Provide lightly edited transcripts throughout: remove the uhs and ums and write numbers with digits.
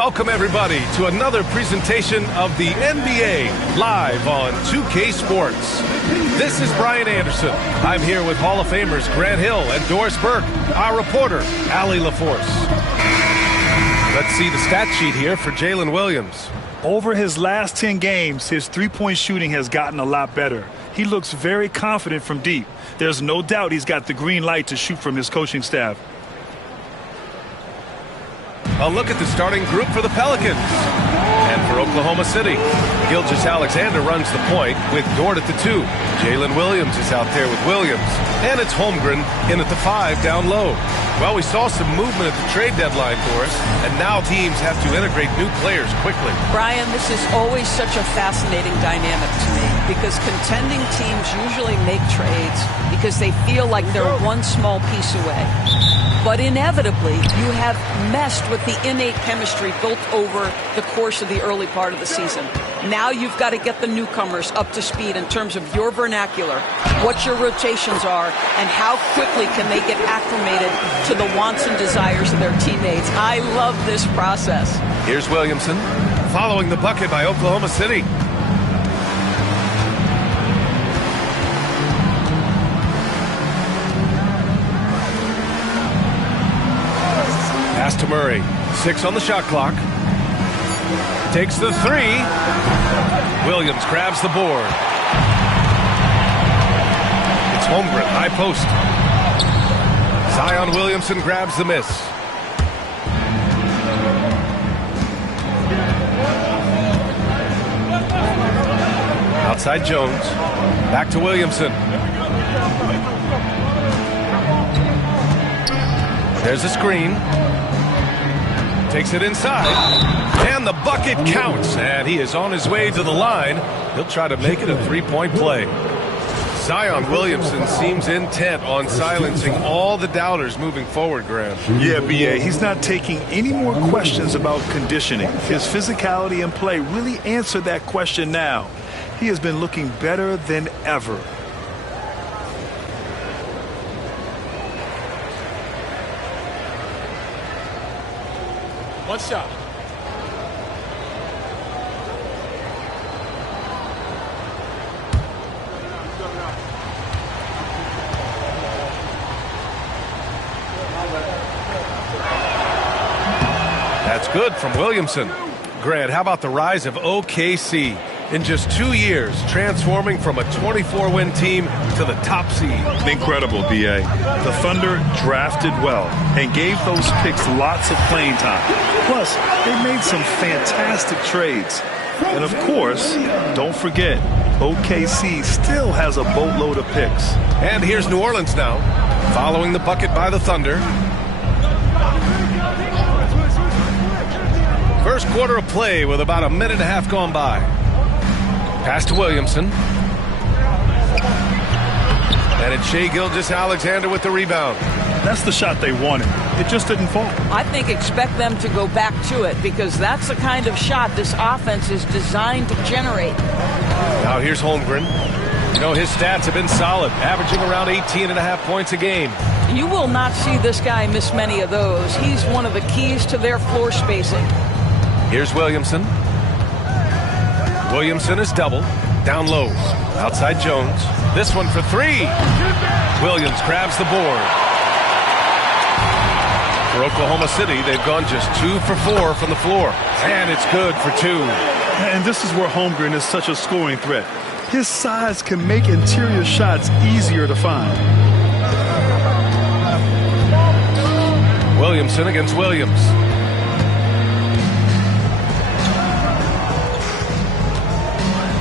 Welcome, everybody, to another presentation of the NBA live on 2K Sports. This is Brian Anderson. I'm here with Hall of Famers Grant Hill and Doris Burke, our reporter, Allie LaForce. Let's see the stat sheet here for Jalen Williams. Over his last 10 games, his three-point shooting has gotten a lot better. He looks very confident from deep. There's no doubt he's got the green light to shoot from his coaching staff. A look at the starting group for the Pelicans. And for Oklahoma City, Gilgeous-Alexander runs the point with Dort at the 2. Jalen Williams is out there with Williams. And it's Holmgren in at the 5 down low. Well, we saw some movement at the trade deadline, Doris, and now teams have to integrate new players quickly. Brian, this is always such a fascinating dynamic to me because contending teams usually make trades because they feel like they're one small piece away. But inevitably, you have messed with the innate chemistry built over the course of the early part of the season. Now you've got to get the newcomers up to speed in terms of your vernacular, what your rotations are, and how quickly can they get acclimated to the wants and desires of their teammates. I love this process. Here's Williamson following the bucket by Oklahoma City. Pass to Murray. 6 on the shot clock. Takes the 3. Williams grabs the board. It's Holmgren, high post. Zion Williamson grabs the miss. Outside Jones. Back to Williamson. There's a screen. Takes it inside. And the bucket counts. And he is on his way to the line. He'll try to make it a three-point play. Zion Williamson seems intent on silencing all the doubters moving forward, Graham. Yeah, B.A., he's not taking any more questions about conditioning. His physicality and play really answer that question now. He has been looking better than ever. One shot. That's good from Williamson. Grant, how about the rise of OKC? In just 2 years, transforming from a 24-win team to the top seed. Incredible, B.A. The Thunder drafted well and gave those picks lots of playing time. Plus, they made some fantastic trades. And of course, don't forget, OKC still has a boatload of picks. And here's New Orleans now, following the bucket by the Thunder. First quarter of play with about a minute and a half gone by. Pass to Williamson. And it's Shai Gilgeous-Alexander with the rebound. That's the shot they wanted. It just didn't fall. I think expect them to go back to it because that's the kind of shot this offense is designed to generate. Now here's Holmgren. You know, his stats have been solid, averaging around 18.5 points a game. You will not see this guy miss many of those. He's one of the keys to their floor spacing. Here's Williamson. Williamson is double. Down low. Outside Jones. This one for 3. Williams grabs the board. For Oklahoma City, they've gone just 2 for 4 from the floor. And it's good for 2. And this is where Holmgren is such a scoring threat. His size can make interior shots easier to find. Williamson against Williams.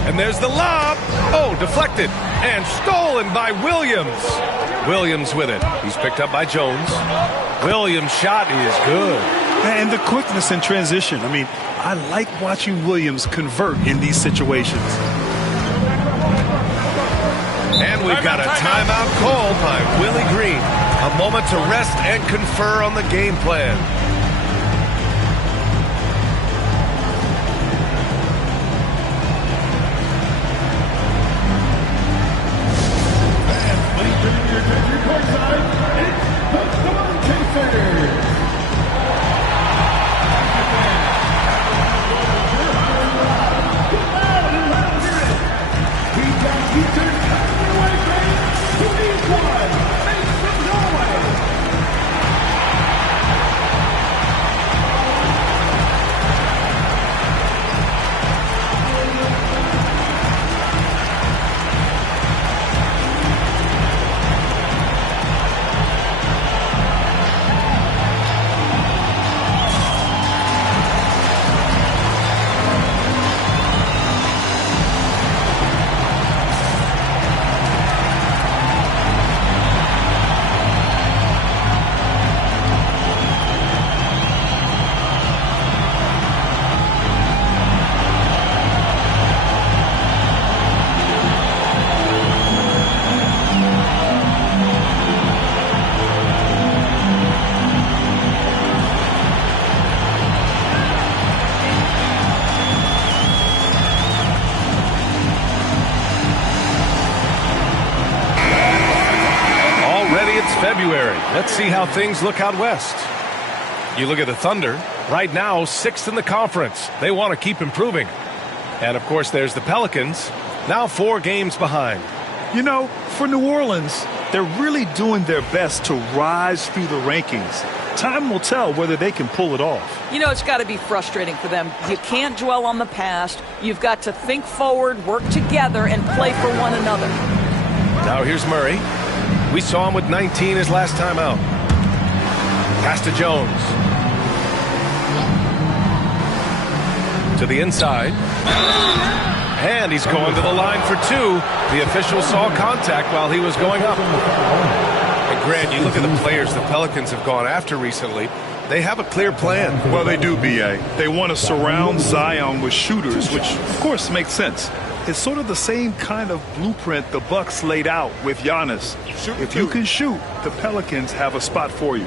And there's the lob. Oh, deflected and stolen by Williams. Williams with it. He's picked up by Jones. Williams' shot is good. And the quickness in transition. I mean, I like watching Williams convert in these situations. And we've got a timeout called by Willie Green. A moment to rest and confer on the game plan. It's February. Let's see how things look out west. You look at the Thunder, right now 6th in the conference. They want to keep improving. And, of course, there's the Pelicans, now 4 games behind. You know, for New Orleans, they're really doing their best to rise through the rankings. Time will tell whether they can pull it off. You know, it's got to be frustrating for them. You can't dwell on the past. You've got to think forward, work together, and play for one another. Now here's Murray. We saw him with 19 his last time out. Pass to Jones. To the inside. And he's going to the line for 2. The official saw contact while he was going up. And Grant, you look at the players the Pelicans have gone after recently. They have a clear plan. Well, they do, B.A. They want to surround Zion with shooters, which, of course, makes sense. It's sort of the same kind of blueprint the Bucks laid out with Giannis. If you can shoot, the Pelicans have a spot for you.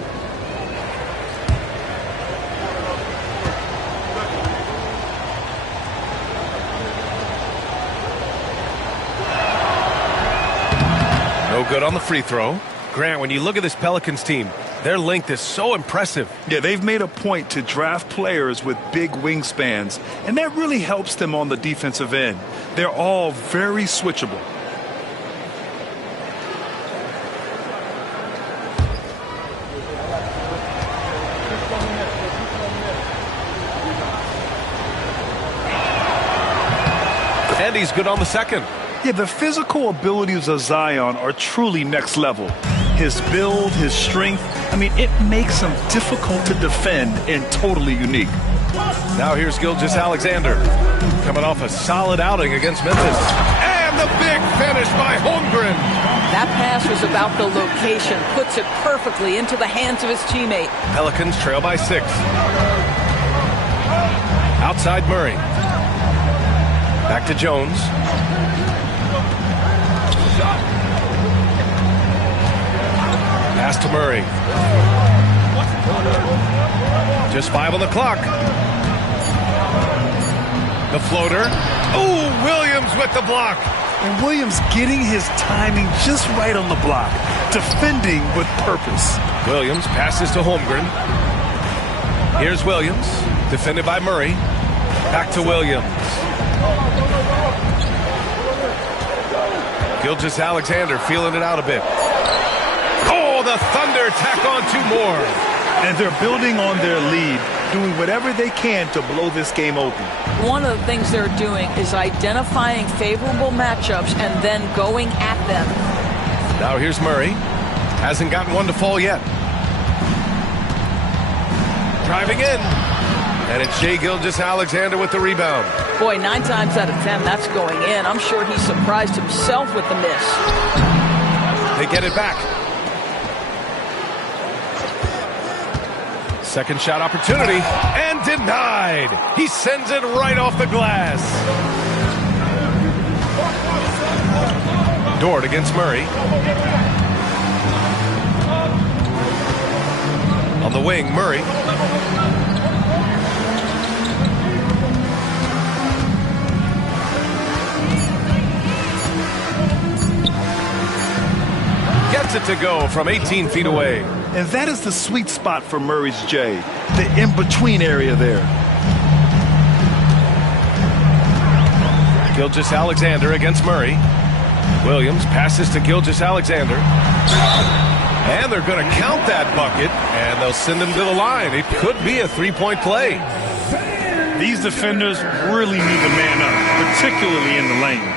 No good on the free throw. Grant, when you look at this Pelicans team, their length is so impressive. Yeah, they've made a point to draft players with big wingspans, and that really helps them on the defensive end. They're all very switchable. And he's good on the second. Yeah, the physical abilities of Zion are truly next level. His build, his strength, I mean, it makes him difficult to defend and totally unique. Now here's Gilgeous-Alexander, coming off a solid outing against Memphis. And the big finish by Holmgren. That pass was about the location, puts it perfectly into the hands of his teammate. Pelicans trail by 6. Outside Murray. Back to Jones. Pass to Murray. Just 5 on the clock. The floater. Oh, Williams with the block. And Williams getting his timing just right on the block. Defending with purpose. Williams passes to Holmgren. Here's Williams. Defended by Murray. Back to Williams. Gilgeous-Alexander feeling it out a bit. Oh, the Thunder tack on 2 more. And they're building on their lead, doing whatever they can to blow this game open. One of the things they're doing is identifying favorable matchups and then going at them. Now here's Murray. Hasn't gotten one to fall yet. Driving in. And it's Shai Gilgeous-Alexander with the rebound. Boy, 9 times out of 10, that's going in. I'm sure he surprised himself with the miss. They get it back. Second shot opportunity, and denied. He sends it right off the glass. Dort against Murray. On the wing, Murray. Gets it to go from 18 feet away. And that is the sweet spot for Murray's J, the in-between area there. Gilgeous-Alexander against Murray. Williams passes to Gilgeous-Alexander. And they're going to count that bucket, and they'll send him to the line. It could be a 3-point play. These defenders really need to man up, particularly in the lane.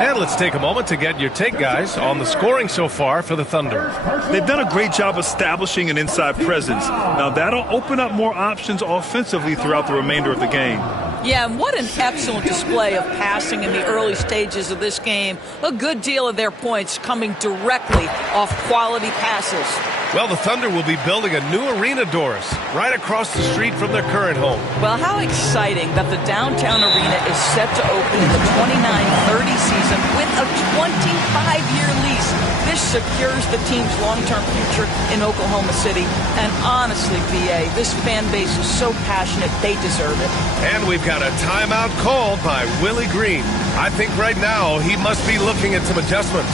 And let's take a moment to get your take, guys, on the scoring so far for the Thunder. They've done a great job establishing an inside presence. Now, that'll open up more options offensively throughout the remainder of the game. Yeah, and what an excellent display of passing in the early stages of this game. A good deal of their points coming directly off quality passes. Well, the Thunder will be building a new arena, Doris, right across the street from their current home. Well, how exciting that the downtown arena is set to open in the 29-30 season with a 25-year lease. This secures the team's long-term future in Oklahoma City. And honestly, B.A., this fan base is so passionate, they deserve it. And we've got a timeout called by Willie Green. I think right now he must be looking at some adjustments.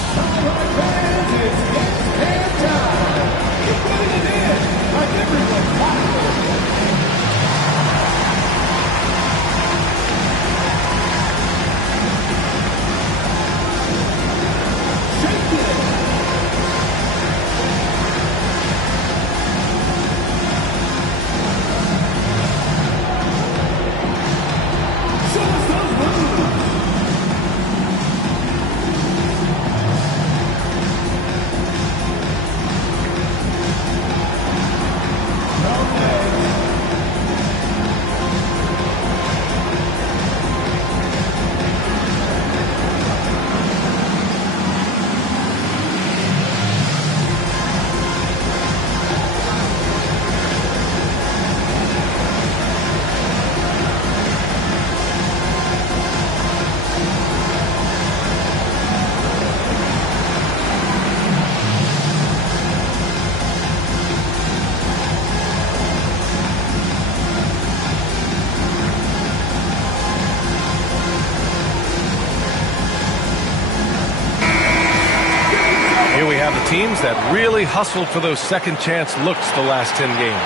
Teams that really hustled for those second chance looks the last 10 games.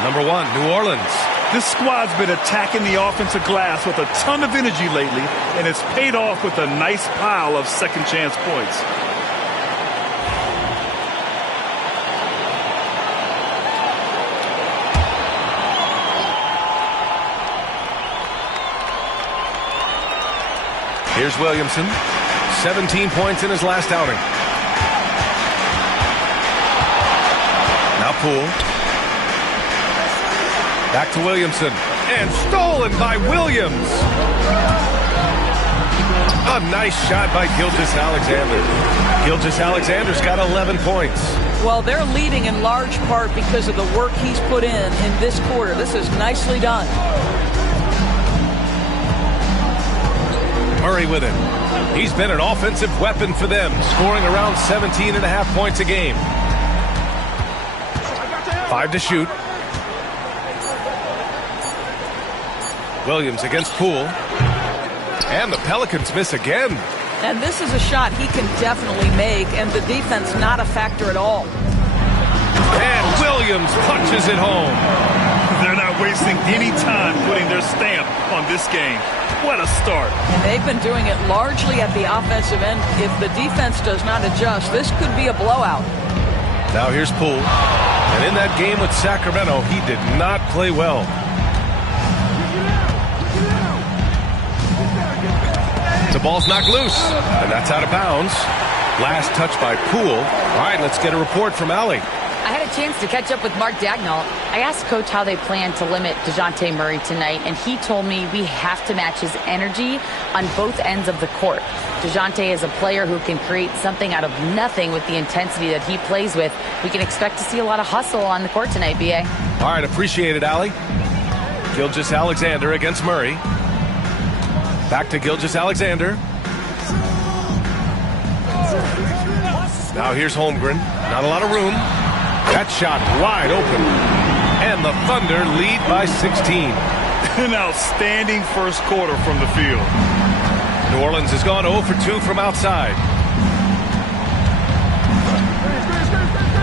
Number 1, New Orleans. This squad's been attacking the offensive glass with a ton of energy lately, and it's paid off with a nice pile of second chance points. Here's Williamson. 17 points in his last outing. Poole. Back to Williamson. And stolen by Williams. A nice shot by Gilgeous-Alexander. Gilgeous-Alexander's got 11 points. Well, they're leading in large part because of the work he's put in this quarter. This is nicely done. Murray with it. He's been an offensive weapon for them, scoring around 17.5 points a game. 5 to shoot. Williams against Poole. And the Pelicans miss again. And this is a shot he can definitely make, and the defense not a factor at all. And Williams punches it home. They're not wasting any time putting their stamp on this game. What a start. And they've been doing it largely at the offensive end. If the defense does not adjust, this could be a blowout. Now here's Poole. And in that game with Sacramento, he did not play well. The ball's knocked loose, and that's out of bounds. Last touch by Poole. All right, let's get a report from Allie. I had a chance to catch up with Mark Dagnall. I asked Coach how they plan to limit DeJounte Murray tonight, and he told me we have to match his energy on both ends of the court. DeJounte is a player who can create something out of nothing with the intensity that he plays with. We can expect to see a lot of hustle on the court tonight, B.A. All right, appreciate it, Allie. Gilgeous-Alexander against Murray. Back to Gilgeous-Alexander. Now here's Holmgren. Not a lot of room. That shot wide open. And the Thunder lead by 16. An outstanding first quarter from the field. New Orleans has gone 0 for 2 from outside.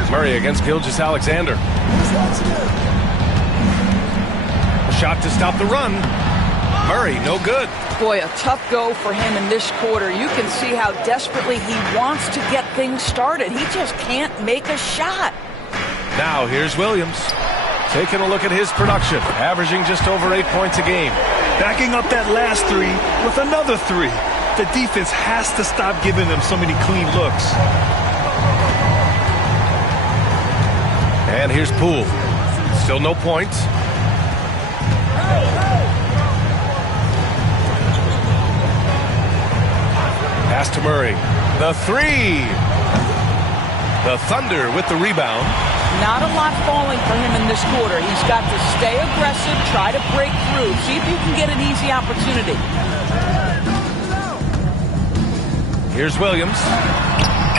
Murray against Gilgeous-Alexander. Shot to stop the run. Murray, no good. Boy, a tough go for him in this quarter. You can see how desperately he wants to get things started. He just can't make a shot. Now here's Williams. Taking a look at his production, averaging just over 8 points a game. Backing up that last three with another three. The defense has to stop giving them so many clean looks. And here's Poole. Still no points. Pass to Murray. The three. The Thunder with the rebound. Not a lot falling for him in this quarter. He's got to stay aggressive, try to break through, see if he can get an easy opportunity. Here's Williams.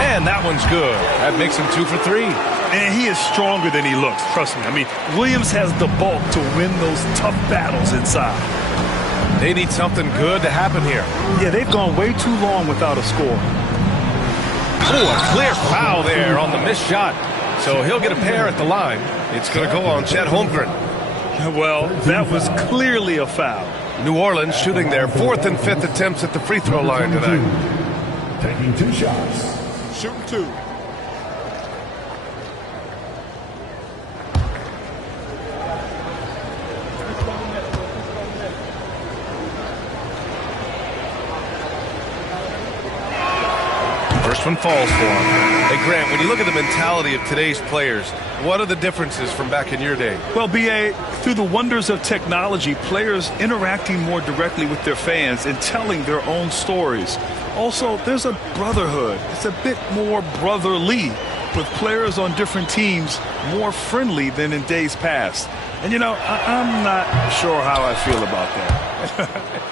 And that one's good. That makes him 2 for 3. And he is stronger than he looks, trust me. I mean, Williams has the bulk to win those tough battles inside. They need something good to happen here. Yeah, they've gone way too long without a score. Oh, a clear foul there on the missed shot. So he'll get a pair at the line. It's going to go on Chet Holmgren. Well, that was clearly a foul. New Orleans shooting their 4th and 5th attempts at the free throw line tonight. Taking 2 shots. Shooting 2. First one falls for him. Hey, Grant, when you look at the mentality of today's players, what are the differences from back in your day? Well, B.A., through the wonders of technology, players interacting more directly with their fans and telling their own stories. Also, there's a brotherhood. It's a bit more brotherly, with players on different teams more friendly than in days past. And, you know, I'm not sure how I feel about that.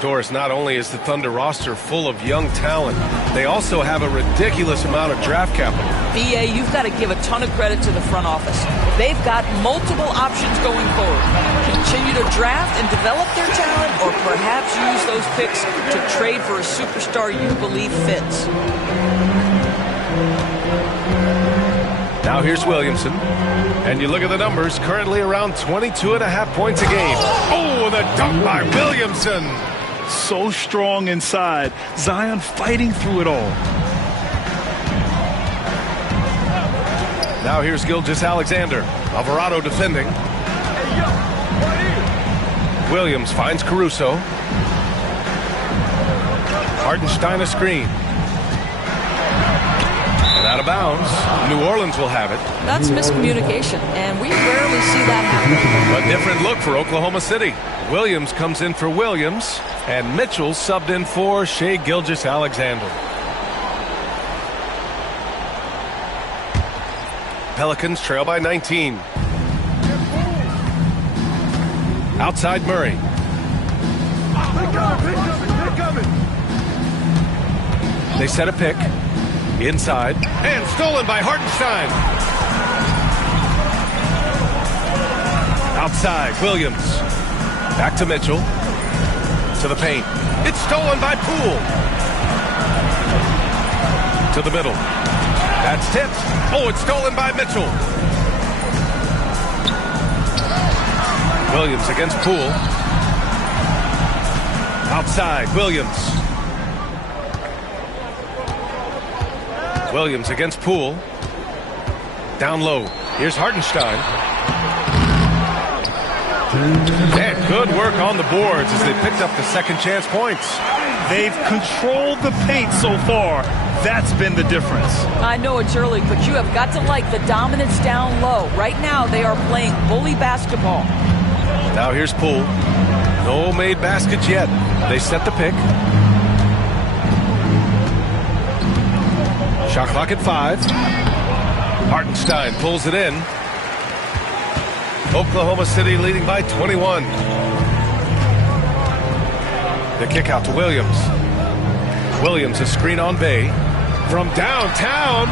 Doris, not only is the Thunder roster full of young talent, they also have a ridiculous amount of draft capital. BA, you've got to give a ton of credit to the front office. They've got multiple options going forward. Continue to draft and develop their talent, or perhaps use those picks to trade for a superstar you believe fits. Now here's Williamson. And you look at the numbers, currently around 22.5 points a game. Oh, the dunk by Williamson. So strong inside. Zion fighting through it all. Now here's Gilgeous-Alexander. Alvarado defending. Williams finds Caruso. Hartenstein a screen. And out of bounds. New Orleans will have it. That's miscommunication, and we rarely see that happen. A different look for Oklahoma City. Williams comes in for Williams, and Mitchell subbed in for Shai Gilgeous-Alexander. Pelicans trail by 19. Outside Murray. They set a pick. Inside. And stolen by Hartenstein. Outside, Williams. Back to Mitchell. To the paint. It's stolen by Poole. To the middle. That's tipped. Oh, it's stolen by Mitchell. Williams against Poole. Outside, Williams. Williams against Poole. Down low. Here's Hartenstein. And good work on the boards as they picked up the second chance points. They've controlled the paint so far. That's been the difference. I know it's early, but you have got to like the dominance down low. Right now, they are playing bully basketball. Now here's Poole. No made baskets yet. They set the pick. Shot clock at 5. Hartenstein pulls it in. Oklahoma City leading by 21. The kick out to Williams. Williams a screen on Bay. From downtown,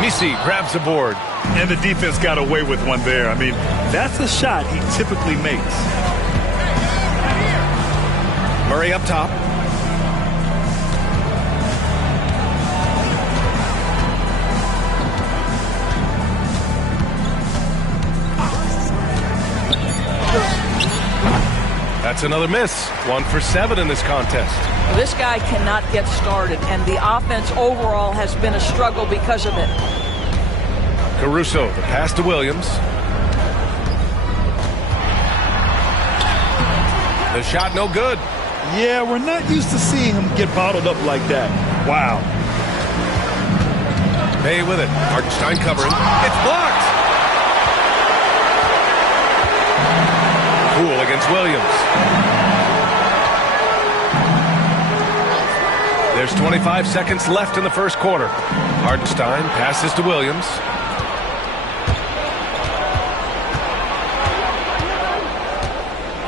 Misi grabs the board. And the defense got away with one there. I mean, that's a shot he typically makes. Murray up top. That's another miss. 1 for 7 in this contest. This guy cannot get started, and the offense overall has been a struggle because of it. Caruso, the pass to Williams. The shot no good. Yeah, we're not used to seeing him get bottled up like that. Wow. Bay with it. Hartenstein covering. It's blocked. Poole against Williams. There's 25 seconds left in the first quarter. Hartenstein passes to Williams.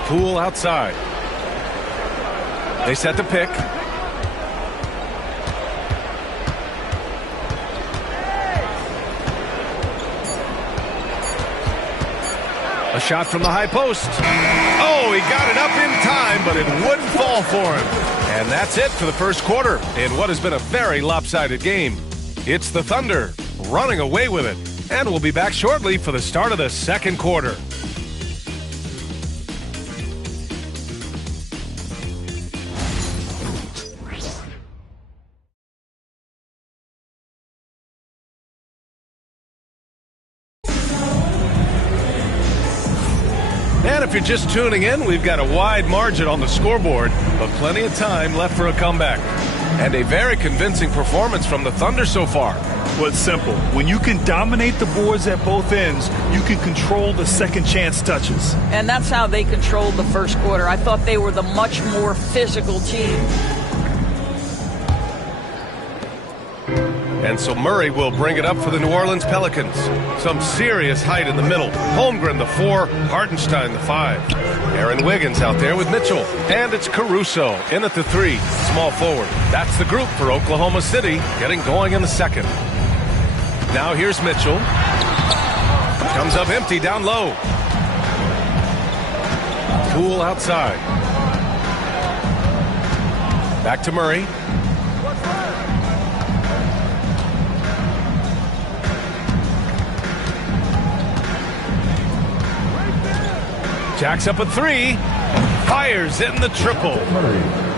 Poole outside. They set the pick. A shot from the high post. Oh, he got it up in time, but it wouldn't fall for him. And that's it for the first quarter in what has been a very lopsided game. It's the Thunder running away with it. And we'll be back shortly for the start of the second quarter. And if you're just tuning in, we've got a wide margin on the scoreboard, but plenty of time left for a comeback. And a very convincing performance from the Thunder so far. Well, it's simple. When you can dominate the boards at both ends, you can control the second chance touches. And that's how they controlled the first quarter. I thought they were the much more physical team. And so Murray will bring it up for the New Orleans Pelicans. Some serious height in the middle. Holmgren, the 4. Hartenstein, the 5. Aaron Wiggins out there with Mitchell. And it's Caruso in at the 3. Small forward. That's the group for Oklahoma City, getting going in the second. Now here's Mitchell. Comes up empty down low. Poole outside. Back to Murray. Jacks up a 3, fires in the triple.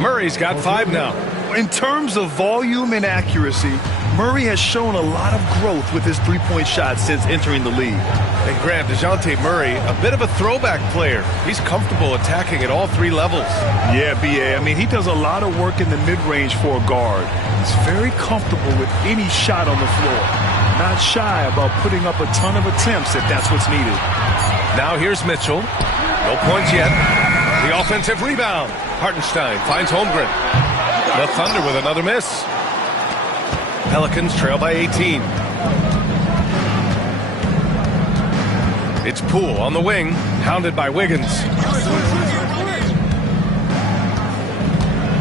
Murray's got 5 now. In terms of volume and accuracy, Murray has shown a lot of growth with his three-point shot since entering the league. And Grant, DeJounte Murray, a bit of a throwback player. He's comfortable attacking at all 3 levels. Yeah, B.A. I mean, he does a lot of work in the mid-range for a guard. He's very comfortable with any shot on the floor. Not shy about putting up a ton of attempts if that's what's needed. Now here's Mitchell. No points yet. The offensive rebound. Hartenstein finds Holmgren. The Thunder with another miss. Pelicans trail by 18. It's Poole on the wing, hounded by Wiggins.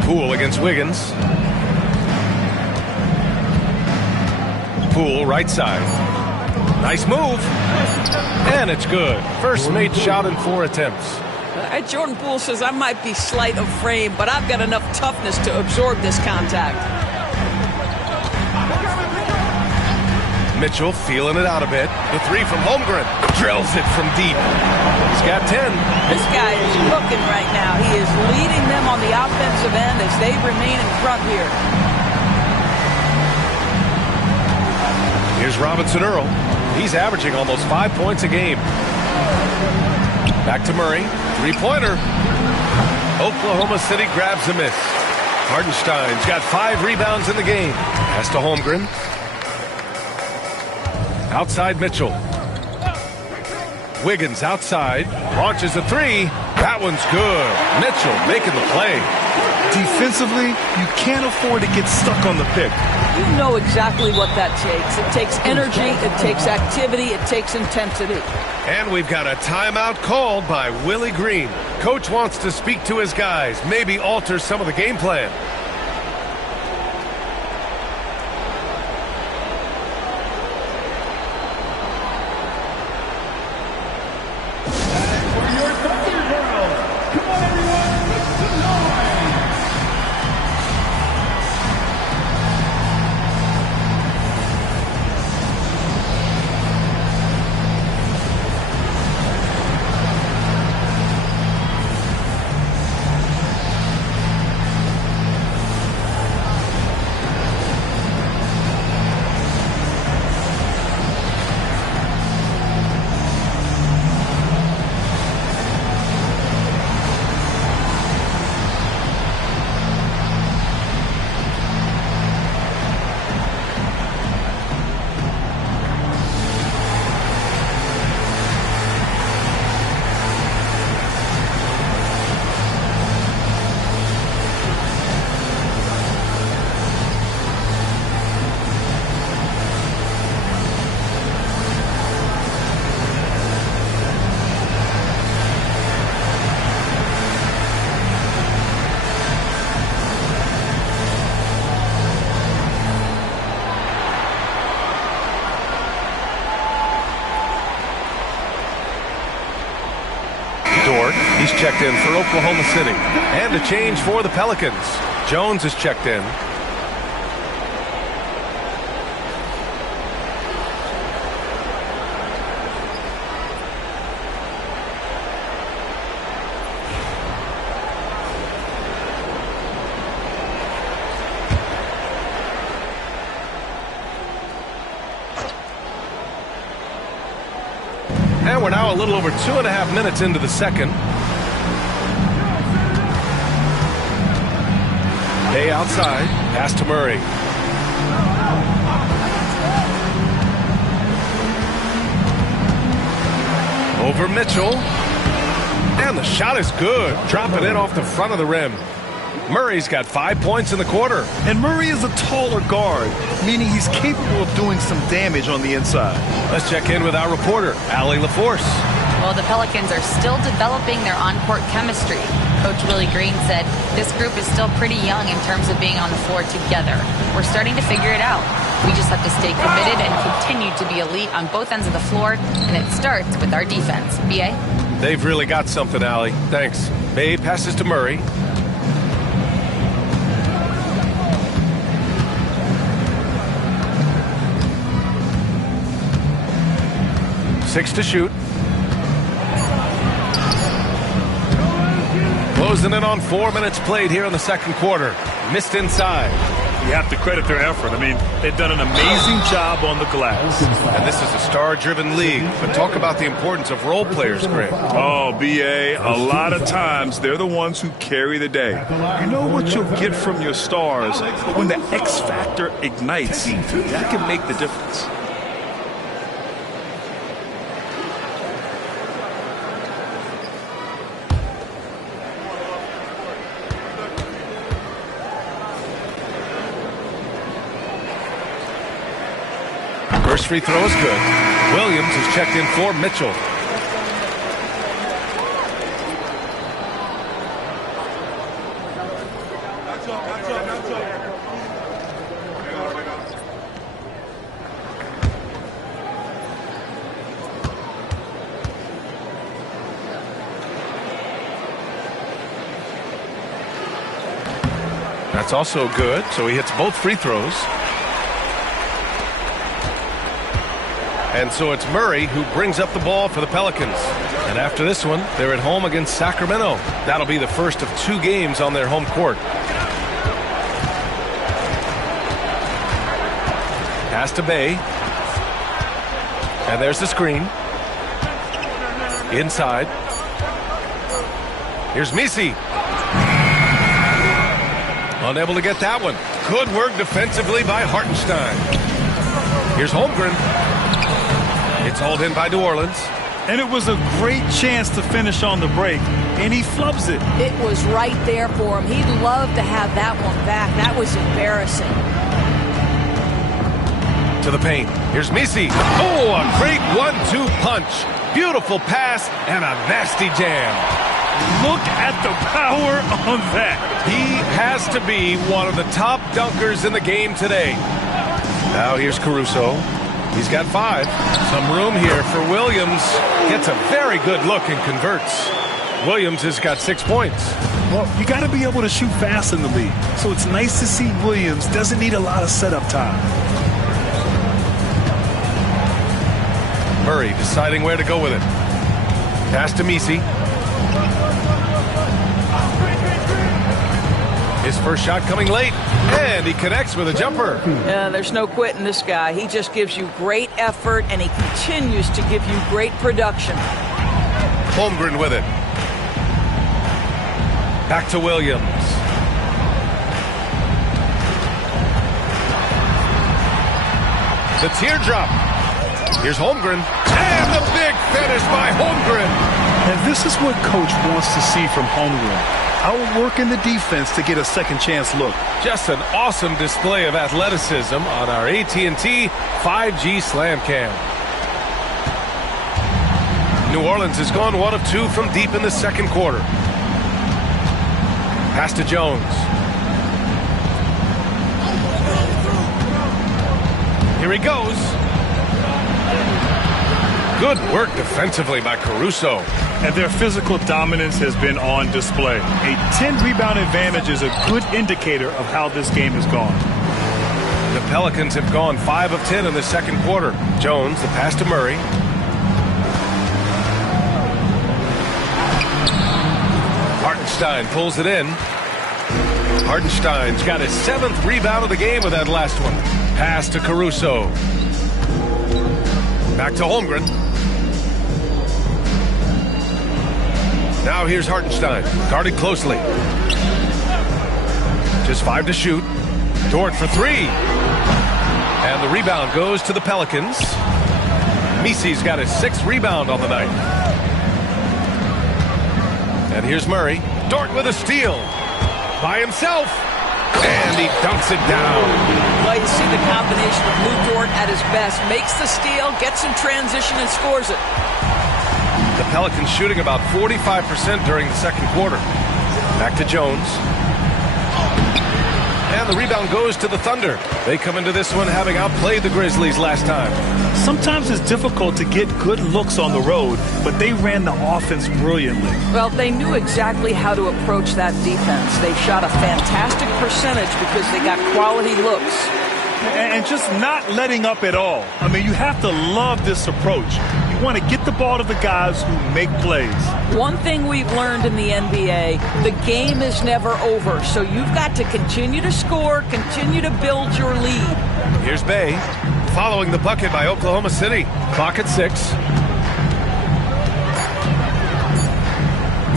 Poole against Wiggins. Poole right side. Nice move. And it's good. First made shot in 4 attempts. Jordan Poole says, I might be slight of frame, but I've got enough toughness to absorb this contact. Mitchell feeling it out a bit. The 3 from Holmgren. Drills it from deep. He's got 10. This guy is cooking right now. He is leading them on the offensive end as they remain in front here. Here's Robinson Earl. He's averaging almost 5 points a game. Back to Murray. 3-pointer. Oklahoma City grabs a miss. Hartenstein's got 5 rebounds in the game. Pass to Holmgren. Outside Mitchell. Wiggins outside. Launches a 3. That one's good. Mitchell making the play. Defensively, you can't afford to get stuck on the pick. You know exactly what that takes. It takes energy, it takes activity, it takes intensity. And we've got a timeout called by Willie Green. Coach wants to speak to his guys, maybe alter some of the game plan. He's checked in for Oklahoma City. And a change for the Pelicans. Jones is checked in. And we're now a little over 2.5 minutes into the second. Bay outside, pass to Murray. Over Mitchell. And the shot is good. Dropping it off the front of the rim. Murray's got 5 points in the quarter. And Murray is a taller guard, meaning he's capable of doing some damage on the inside. Let's check in with our reporter, Allie LaForce. Well, the Pelicans are still developing their on-court chemistry. Coach Willie Green said this group is still pretty young in terms of being on the floor together. We're starting to figure it out. We just have to stay committed and continue to be elite on both ends of the floor, and it starts with our defense. B.A.? They've really got something, Allie. Thanks. Bay passes to Murray. Six to shoot. Closing in on 4 minutes played here in the second quarter. Missed inside. You have to credit their effort. I mean, they've done an amazing job on the glass. And this is a star-driven league. But talk about the importance of role players, Grant. Oh, B.A., a lot of times they're the ones who carry the day. You know what you'll get from your stars, but when the X factor ignites, that can make the difference. First free throw is good. Williams is checked in for Mitchell. That's also good, so he hits both free throws. And so it's Murray who brings up the ball for the Pelicans. And after this one, they're at home against Sacramento. That'll be the first of 2 games on their home court. Pass to Bay. And there's the screen. Inside. Here's Misi. Unable to get that one. Good work defensively by Hartenstein. Here's Holmgren. It's hauled in by New Orleans. And it was a great chance to finish on the break, and he flubs it. It was right there for him. He'd love to have that one back. That was embarrassing. To the paint. Here's Misi. Oh, a great 1-2 punch. Beautiful pass and a nasty jam. Look at the power on that. He has to be one of the top dunkers in the game today. Now here's Caruso. He's got 5. Some room here for Williams. Gets a very good look and converts. Williams has got 6 points. Well, you got to be able to shoot fast in the league. So it's nice to see Williams doesn't need a lot of setup time. Murray deciding where to go with it. Pass to Misi. His first shot coming late, and he connects with a jumper. There's no quitting this guy. He just gives you great effort, and he continues to give you great production. Holmgren with it. Back to Williams. The teardrop. Here's Holmgren. And the big finish by Holmgren. And this is what Coach wants to see from Holmgren. Outworking the defense to get a second chance look. Just an awesome display of athleticism on our AT&T 5G Slam Cam. New Orleans has gone 1 of 2 from deep in the second quarter. Pass to Jones. Here he goes. Good work defensively by Caruso. And their physical dominance has been on display. A 10-rebound advantage is a good indicator of how this game has gone. The Pelicans have gone 5 of 10 in the second quarter. Jones, the pass to Murray. Hartenstein pulls it in. Hartenstein's got his 7th rebound of the game with that last one. Pass to Caruso. Back to Holmgren. Now here's Hartenstein, guarded closely. Just 5 to shoot. Dort for 3. And the rebound goes to the Pelicans. Misi's got his 6th rebound on the night. And here's Murray. Dort with a steal. By himself. And he dunks it down. Well, you see the combination of Lou Dort at his best. Makes the steal, gets in transition, and scores it. The Pelicans shooting about 45% during the second quarter. Back to Jones. And the rebound goes to the Thunder. They come into this one having outplayed the Grizzlies last time. Sometimes it's difficult to get good looks on the road, but they ran the offense brilliantly. Well, they knew exactly how to approach that defense. They shot a fantastic percentage because they got quality looks. And just not letting up at all. I mean, you have to love this approach. You want to get the ball to the guys who make plays. One thing we've learned in the NBA, the game is never over. So you've got to continue to score, continue to build your lead. Here's Bay, following the bucket by Oklahoma City. Clock at 6.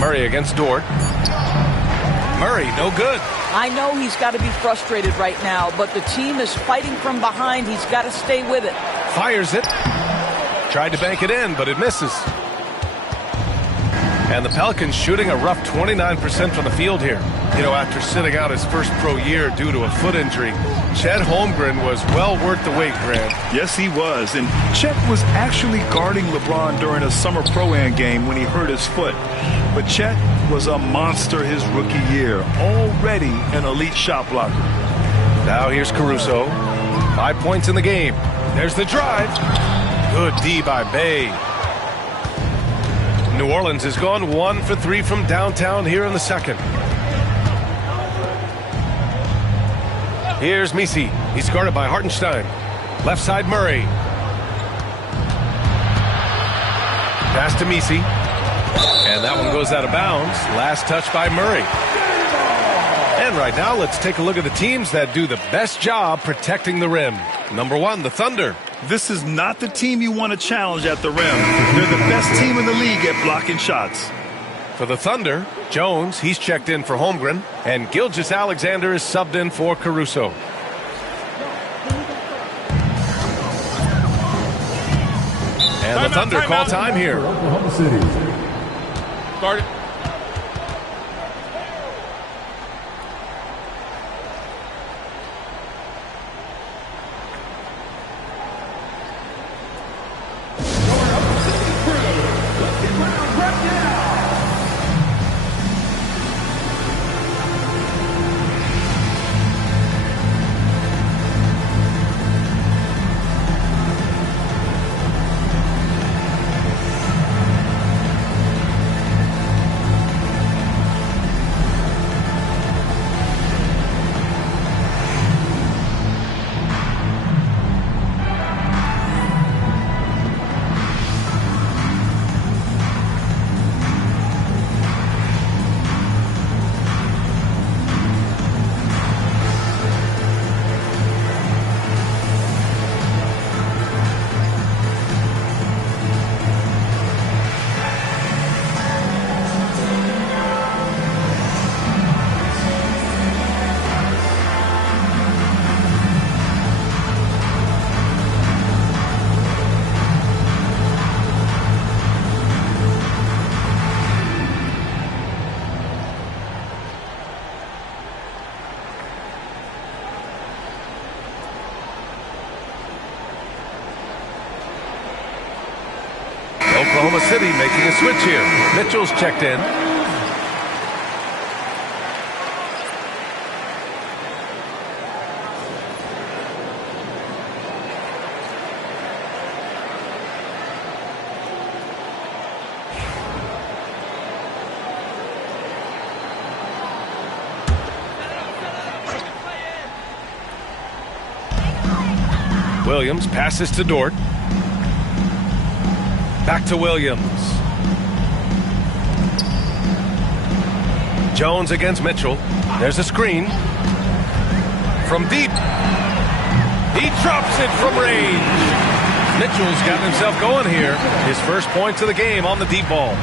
Murray against Dort. Murray, no good. I know he's got to be frustrated right now, but the team is fighting from behind. He's got to stay with it. Fires it. Tried to bank it in, but it misses. And the Pelicans shooting a rough 29% from the field here. You know, after sitting out his first pro year due to a foot injury, Chet Holmgren was well worth the wait, Grant. Yes, he was. And Chet was actually guarding LeBron during a summer Pro-Am game when he hurt his foot. But Chet was a monster his rookie year, already an elite shot blocker. Now here's Caruso. 5 points in the game. There's the drive. Good D by Bay. New Orleans has gone 1 for 3 from downtown here in the second. Here's Misi. He's guarded by Hartenstein. Left side Murray. Pass to Misi. And that one goes out of bounds. Last touch by Murray. And right now, let's take a look at the teams that do the best job protecting the rim. Number 1, the Thunder. This is not the team you want to challenge at the rim. They're the best team in the league at blocking shots. For the Thunder, Jones, he's checked in for Holmgren. And Gilgeous-Alexander is subbed in for Caruso. And the Thunder call time here. Oklahoma City. Start it. Oklahoma City making a switch here. Mitchell's checked in. Williams passes to Dort. Back to Williams. Jones against Mitchell. There's a screen. From deep. He drops it from range. Mitchell's gotten himself going here. His first points of the game on the deep ball.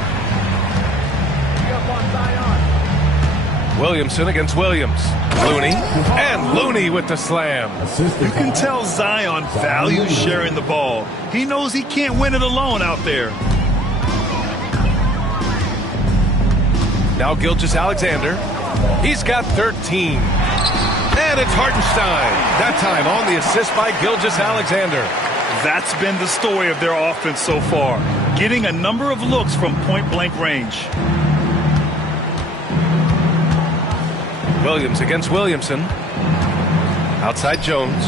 Williamson against Williams. Looney, and Looney with the slam. You can tell Zion values sharing the ball. He knows he can't win it alone out there. Now Gilgeous-Alexander. He's got 13. And it's Hartenstein. That time on the assist by Gilgeous-Alexander. That's been the story of their offense so far, getting a number of looks from point-blank range. Williams against Williamson. Outside Jones.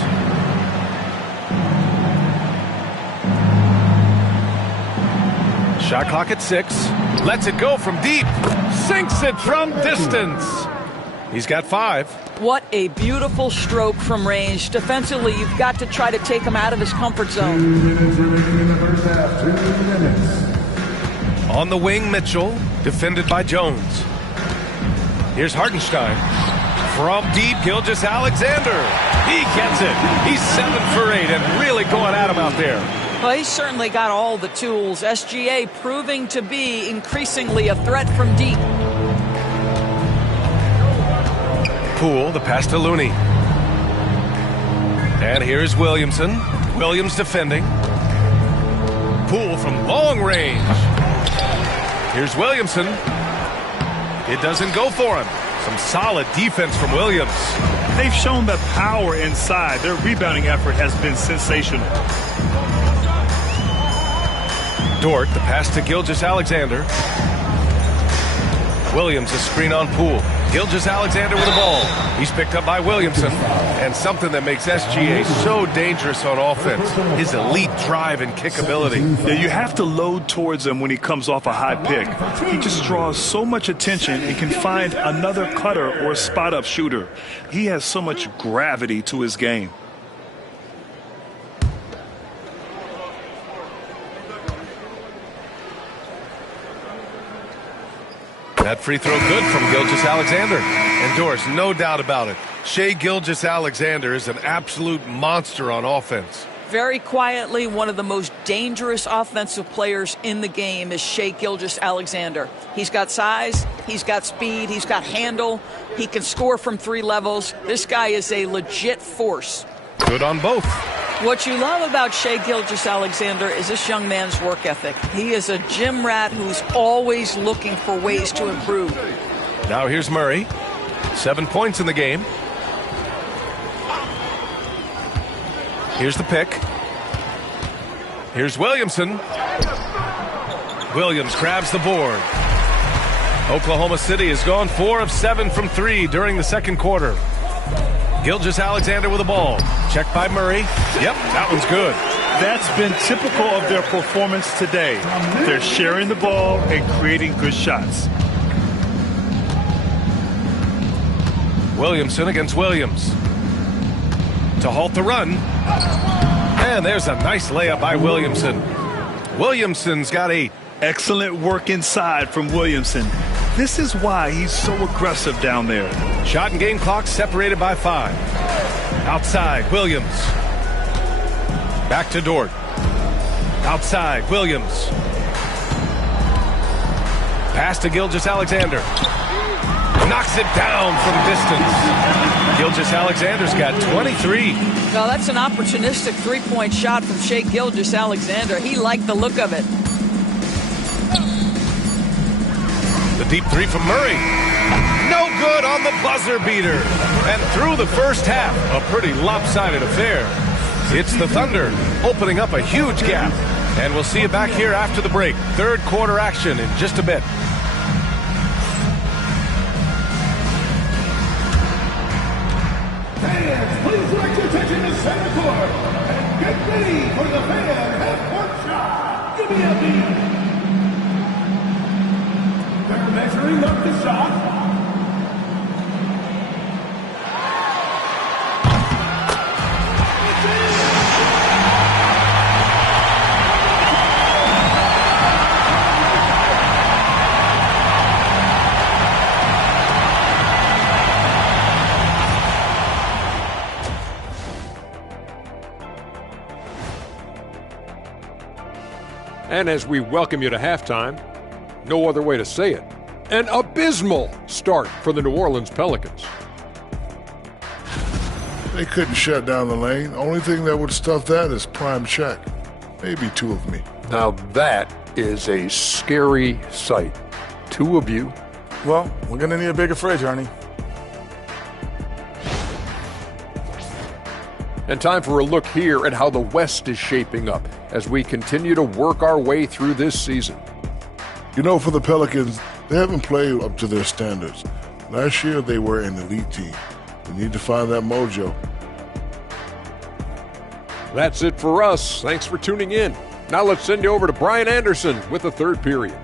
Shot clock at 6. Lets it go from deep. Sinks it from distance. He's got 5. What a beautiful stroke from range. Defensively, you've got to try to take him out of his comfort zone. 2 minutes remaining in the first half. 2 minutes. On the wing, Mitchell. Defended by Jones. Here's Hartenstein. From deep, Gilgeous-Alexander. He gets it. He's 7 for 8 and really going at him out there. Well, he's certainly got all the tools. SGA proving to be increasingly a threat from deep. Poole, the pass to Looney. And here's Williamson. Williams defending. Poole from long range. Here's Williamson. It doesn't go for him. Some solid defense from Williams. They've shown the power inside. Their rebounding effort has been sensational. Dort, the pass to Gilgeous-Alexander. Williams, a screen on Poole. Gilgeous-Alexander with the ball. He's picked up by Williamson. And something that makes SGA so dangerous on offense, his elite drive and kick ability. Yeah, you have to load towards him when he comes off a high pick. He just draws so much attention and can find another cutter or a spot-up shooter. He has so much gravity to his game. That free throw good from Gilgeous-Alexander. And Doris, no doubt about it, Shai Gilgeous-Alexander is an absolute monster on offense. Very quietly, one of the most dangerous offensive players in the game is Shai Gilgeous-Alexander. He's got size, he's got speed, he's got handle, he can score from 3 levels. This guy is a legit force. Good on both. What you love about Shai Gilgeous-Alexander is this young man's work ethic. He is a gym rat who's always looking for ways to improve. Now here's Murray. 7 points in the game. Here's the pick. Here's Williamson. Williams grabs the board. Oklahoma City has gone 4 of 7 from 3 during the second quarter. Gilgeous-Alexander with the ball. Checked by Murray. Yep, that one's good. That's been typical of their performance today. They're sharing the ball and creating good shots. Williamson against Williams. To halt the run. And there's a nice layup by Williamson. Williamson's got 8. Excellent work inside from Williamson. This is why he's so aggressive down there. Shot and game clock separated by 5. Outside, Williams. Back to Dort. Outside, Williams. Pass to Gilgeous-Alexander. Knocks it down from distance. Gilgeous-Alexander's got 23. Well, that's an opportunistic three-point shot from Shai Gilgeous-Alexander. He liked the look of it. The deep 3 from Murray. No good on the buzzer beater. And through the first half, a pretty lopsided affair. It's the Thunder opening up a huge gap. And we'll see you back here after the break. Third quarter action in just a bit. Fans, please direct your attention to center court and get ready for the fan half-court shot. Give me a beat. They're measuring up the shot. And as we welcome you to halftime, no other way to say it, An abysmal start for the New Orleans Pelicans. They couldn't shut down the lane. Only thing that would stuff that is prime check. Maybe two of me. Now that is a scary sight. Two of you. Well, we're going to need a bigger fridge, Ernie. And time for a look here at how the West is shaping up as we continue to work our way through this season. You know, for the Pelicans, they haven't played up to their standards. Last year, they were an elite team. They need to find that mojo. That's it for us. Thanks for tuning in. Now let's send you over to Brian Anderson with the third period.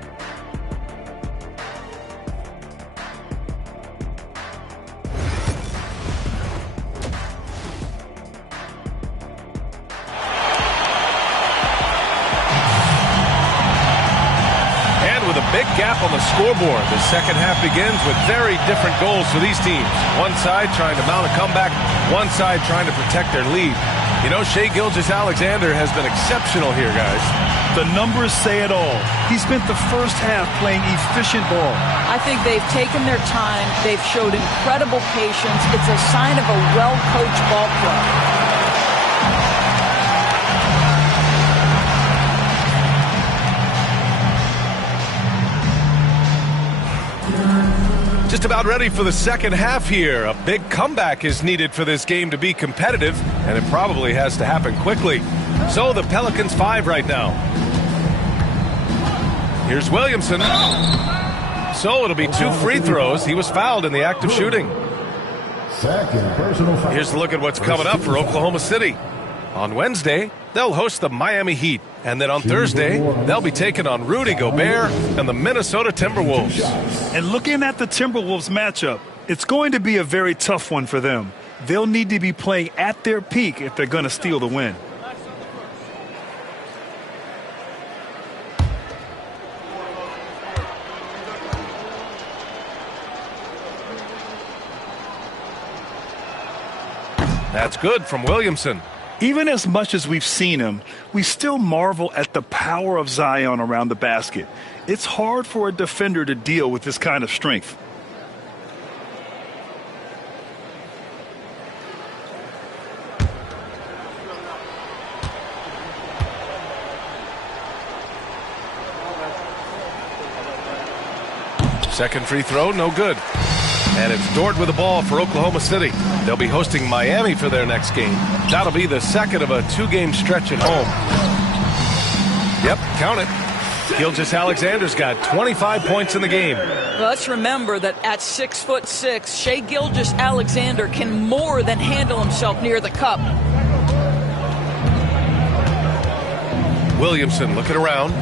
Gap on the scoreboard. The second half begins with very different goals for these teams. One side trying to mount a comeback, one side trying to protect their lead. You know, Shai Gilgeous-Alexander has been exceptional here, guys. The numbers say it all. He spent the first half playing efficient ball. I think they've taken their time. They've showed incredible patience. It's a sign of a well-coached ball club. Just about ready for the second half here. A big comeback is needed for this game to be competitive, and it probably has to happen quickly. So the Pelicans 5 right now. Here's Williamson. So it'll be 2 free throws. He was fouled in the act of shooting. Second personal foul. Here's a look at what's coming up for Oklahoma City. On Wednesday, they'll host the Miami Heat. And then on Thursday, they'll be taking on Rudy Gobert and the Minnesota Timberwolves. And looking at the Timberwolves matchup, it's going to be a very tough one for them. They'll need to be playing at their peak if they're going to steal the win. That's good from Williamson. Even as much as we've seen him, we still marvel at the power of Zion around the basket. It's hard for a defender to deal with this kind of strength. Second free throw, no good. And it's Dort with the ball for Oklahoma City. They'll be hosting Miami for their next game. That'll be the second of a 2-game stretch at home. Yep, count it. Gilgeous-Alexander's got 25 points in the game. Let's remember that at 6'6", Shai Gilgeous-Alexander can more than handle himself near the cup. Williamson looking around.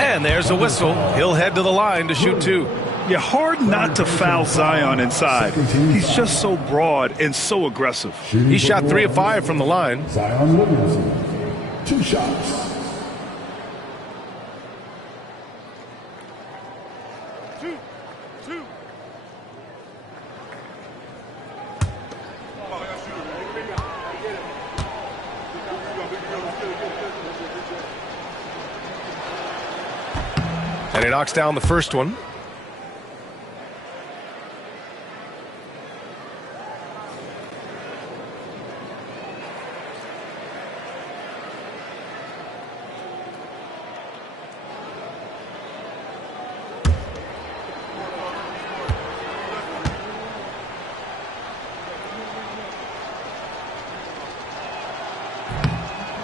And there's a whistle. He'll head to the line to shoot 2. Yeah, hard not to foul Zion inside. He's just so broad and so aggressive. He shot 3 of 5 from the line. Zion Williamson, 2 shots. And he knocks down the first one.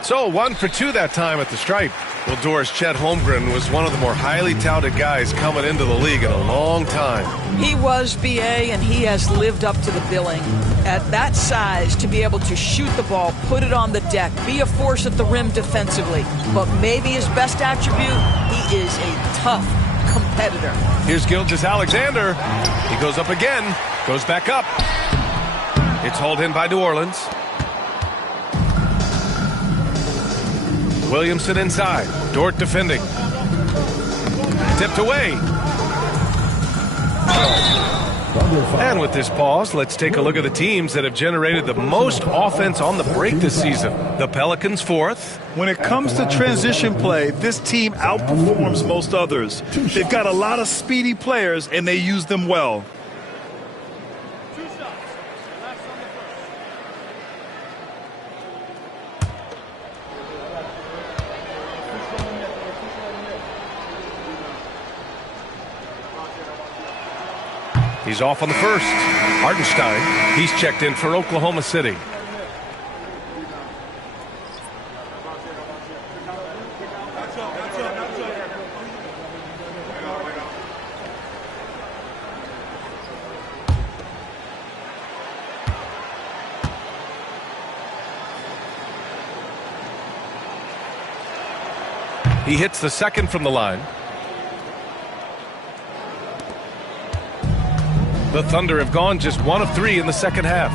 So 1 for 2 that time at the stripe. Well, Doris, Chet Holmgren was one of the more highly touted guys coming into the league in a long time. He was, BA, and he has lived up to the billing. At that size, to be able to shoot the ball, put it on the deck, be a force at the rim defensively. But maybe his best attribute, he is a tough competitor. Here's Gilgeous-Alexander. He goes up again, goes back up. It's hauled in by New Orleans. Williamson inside. Dort defending. Tipped away. And with this pause, let's take a look at the teams that have generated the most offense on the break this season. The Pelicans 4th. When it comes to transition play, this team outperforms most others. They've got a lot of speedy players, and they use them well. He's off on the first. Hartenstein, he's checked in for Oklahoma City. He hits the second from the line. The Thunder have gone just 1 of 3 in the second half.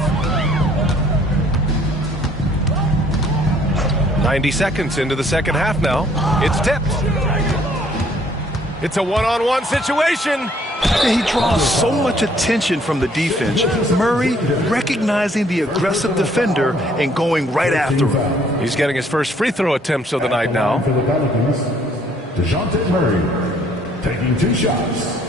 90 seconds into the second half now. It's tipped. It's a one-on-one situation. He draws so much attention from the defense. Murray recognizing the aggressive defender and going right after him. He's getting his first free throw attempts of the night now. For the Pelicans, DeJounte Murray taking 2 shots.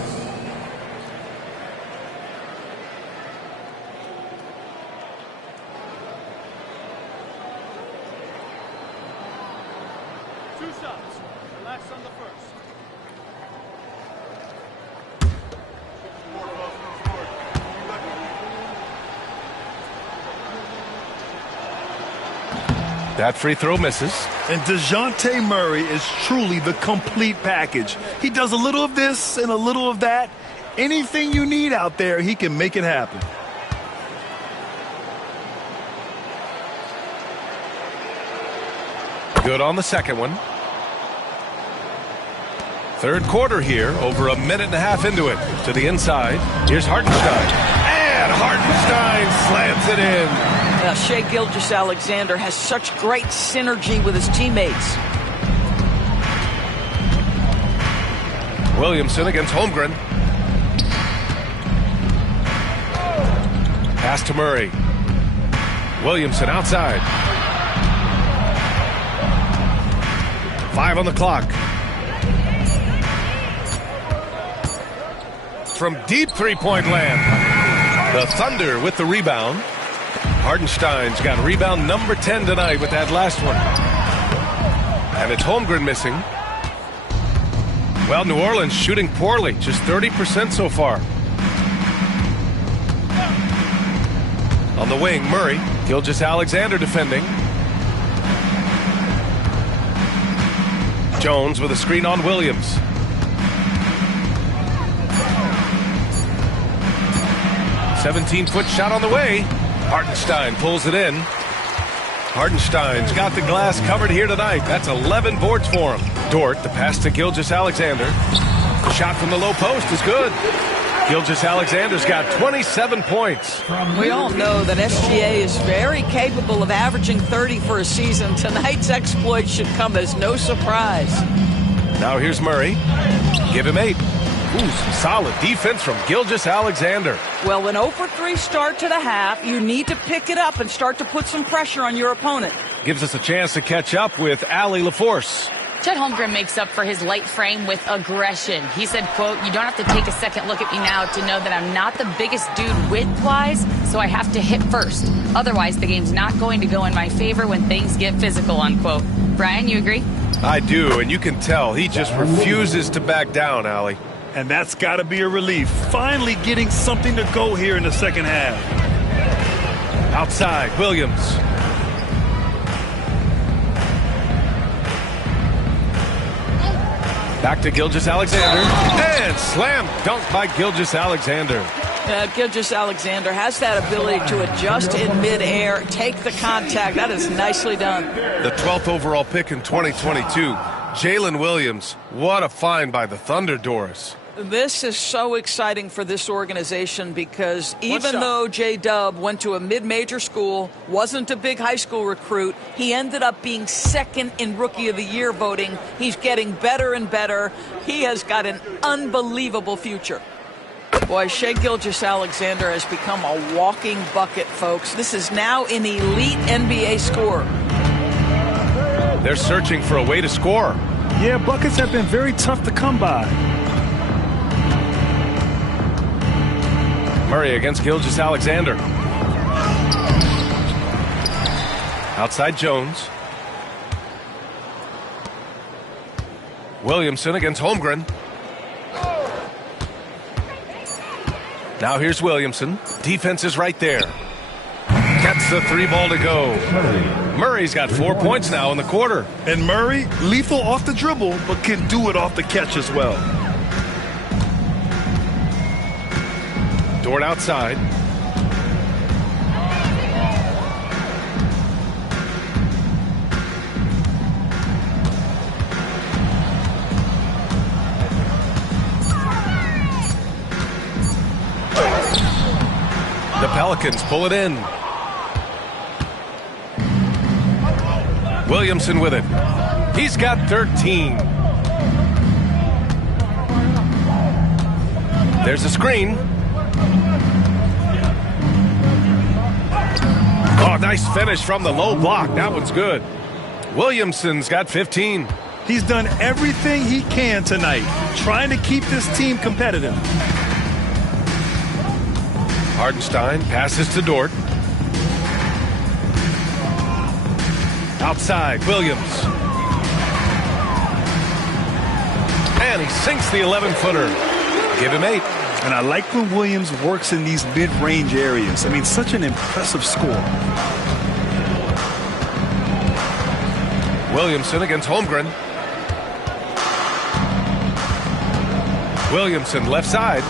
That free throw misses. And DeJounte Murray is truly the complete package. He does a little of this and a little of that. Anything you need out there, he can make it happen. Good on the second one. Third quarter here, over a minute and a half into it. To the inside, here's Hartenstein. And Hartenstein slams it in. Shai Gilgeous-Alexander has such great synergy with his teammates. Williamson against Holmgren. Pass to Murray. Williamson outside. 5 on the clock. From deep three-point land. The Thunder with the rebound. Hartenstein's got rebound number 10 tonight with that last one. And it's Holmgren missing. Well, New Orleans shooting poorly, just 30% so far. On the wing, Murray. Gilgeous-Alexander defending. Jones with a screen on Williams. "17-foot shot on the way. Hartenstein pulls it in. Hartenstein's got the glass covered here tonight. That's 11 boards for him. Dort, the pass to Gilgeous-Alexander. Shot from the low post is good. Gilgeous-Alexander's got 27 points. We all know that SGA is very capable of averaging 30 for a season. Tonight's exploit should come as no surprise. Now here's Murray. Give him 8. Ooh, solid defense from Gilgeous-Alexander. Well, an 0-for-3 start to the half, you need to pick it up and start to put some pressure on your opponent. Gives us a chance to catch up with Allie LaForce. Chet Holmgren makes up for his light frame with aggression. He said, quote, "You don't have to take a second look at me now to know that I'm not the biggest dude width-wise, so I have to hit first. Otherwise, the game's not going to go in my favor when things get physical," unquote. Brian, you agree? I do, and you can tell he just refuses to back down, Allie. And that's got to be a relief. Finally getting something to go here in the second half. Outside, Williams. Back to Gilgeous-Alexander. And slam dunk by Gilgeous-Alexander. Gilgeous-Alexander has that ability to adjust in midair, take the contact. That is nicely done. The 12th overall pick in 2022, Jalen Williams. What a find by the Thunder, Doris. This is so exciting for this organization because even though J-Dub went to a mid-major school, wasn't a big high school recruit, he ended up being second in Rookie of the Year voting. He's getting better and better. He has got an unbelievable future. Boy, Shai Gilgeous-Alexander has become a walking bucket, folks. This is now an elite NBA scorer. They're searching for a way to score. Yeah, buckets have been very tough to come by. Murray against Gilgeous-Alexander. Outside Jones. Williamson against Holmgren. Now here's Williamson. Defense is right there. Gets the 3 ball to go. Murray's got 4 points now in the quarter. And Murray, lethal off the dribble, but can do it off the catch as well. Dort outside. The Pelicans pull it in. Williamson with it. He's got 13. There's a screen. Oh, nice finish from the low block. That one's good. Williamson's got 15. He's done everything he can tonight, trying to keep this team competitive. Hartenstein passes to Dort. Outside, Williams. And he sinks the 11-footer. Give him 8. And I like when Williams works in these mid-range areas. I mean, such an impressive score. Williamson against Holmgren. Williamson left side.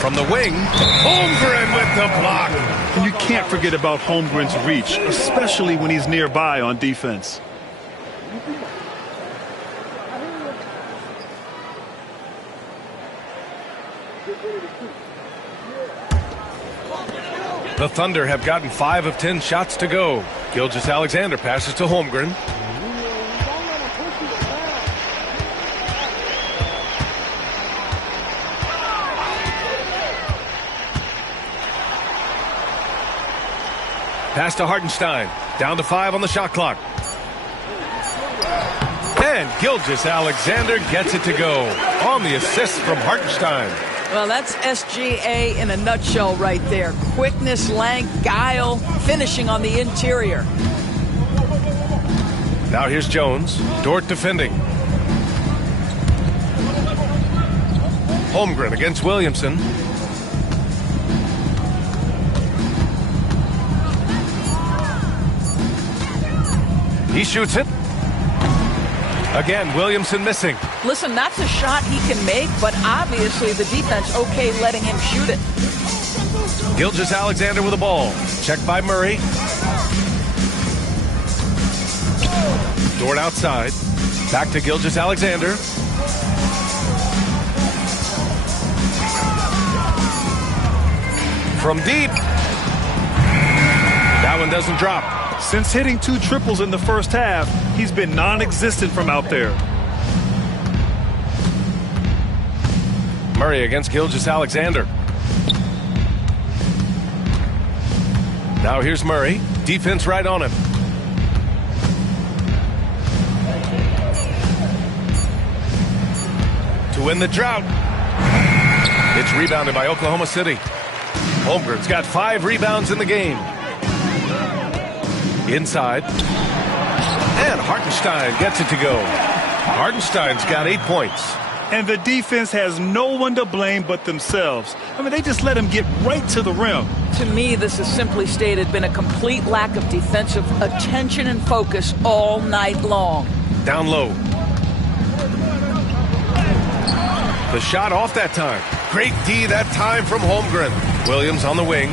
From the wing, Holmgren with the block. And you can't forget about Holmgren's reach, especially when he's nearby on defense. The Thunder have gotten 5 of 10 shots to go. Gilgeous-Alexander passes to Holmgren. Pass to Hartenstein. Down to 5 on the shot clock. And Gilgeous-Alexander gets it to go on the assist from Hartenstein. Well, that's SGA in a nutshell right there. Quickness, length, guile, finishing on the interior. Now here's Jones. Dort defending. Holmgren against Williamson. He shoots it. Again, Williamson missing. Listen, that's a shot he can make, but obviously the defense okay letting him shoot it. Gilgeous-Alexander with the ball. Checked by Murray. Dort outside. Back to Gilgeous-Alexander. From deep. That one doesn't drop. Since hitting 2 triples in the first half, he's been non-existent from out there. Murray against Gilgeous-Alexander. Now here's Murray. Defense right on him. To win the drought. It's rebounded by Oklahoma City. Holmgren's got 5 rebounds in the game. Inside. And Hartenstein gets it to go. Hartenstein's got 8 points. And the defense has no one to blame but themselves. I mean, they just let him get right to the rim. To me, this has simply stated been a complete lack of defensive attention and focus all night long. Down low. The shot off that time. Great D that time from Holmgren. Williams on the wing.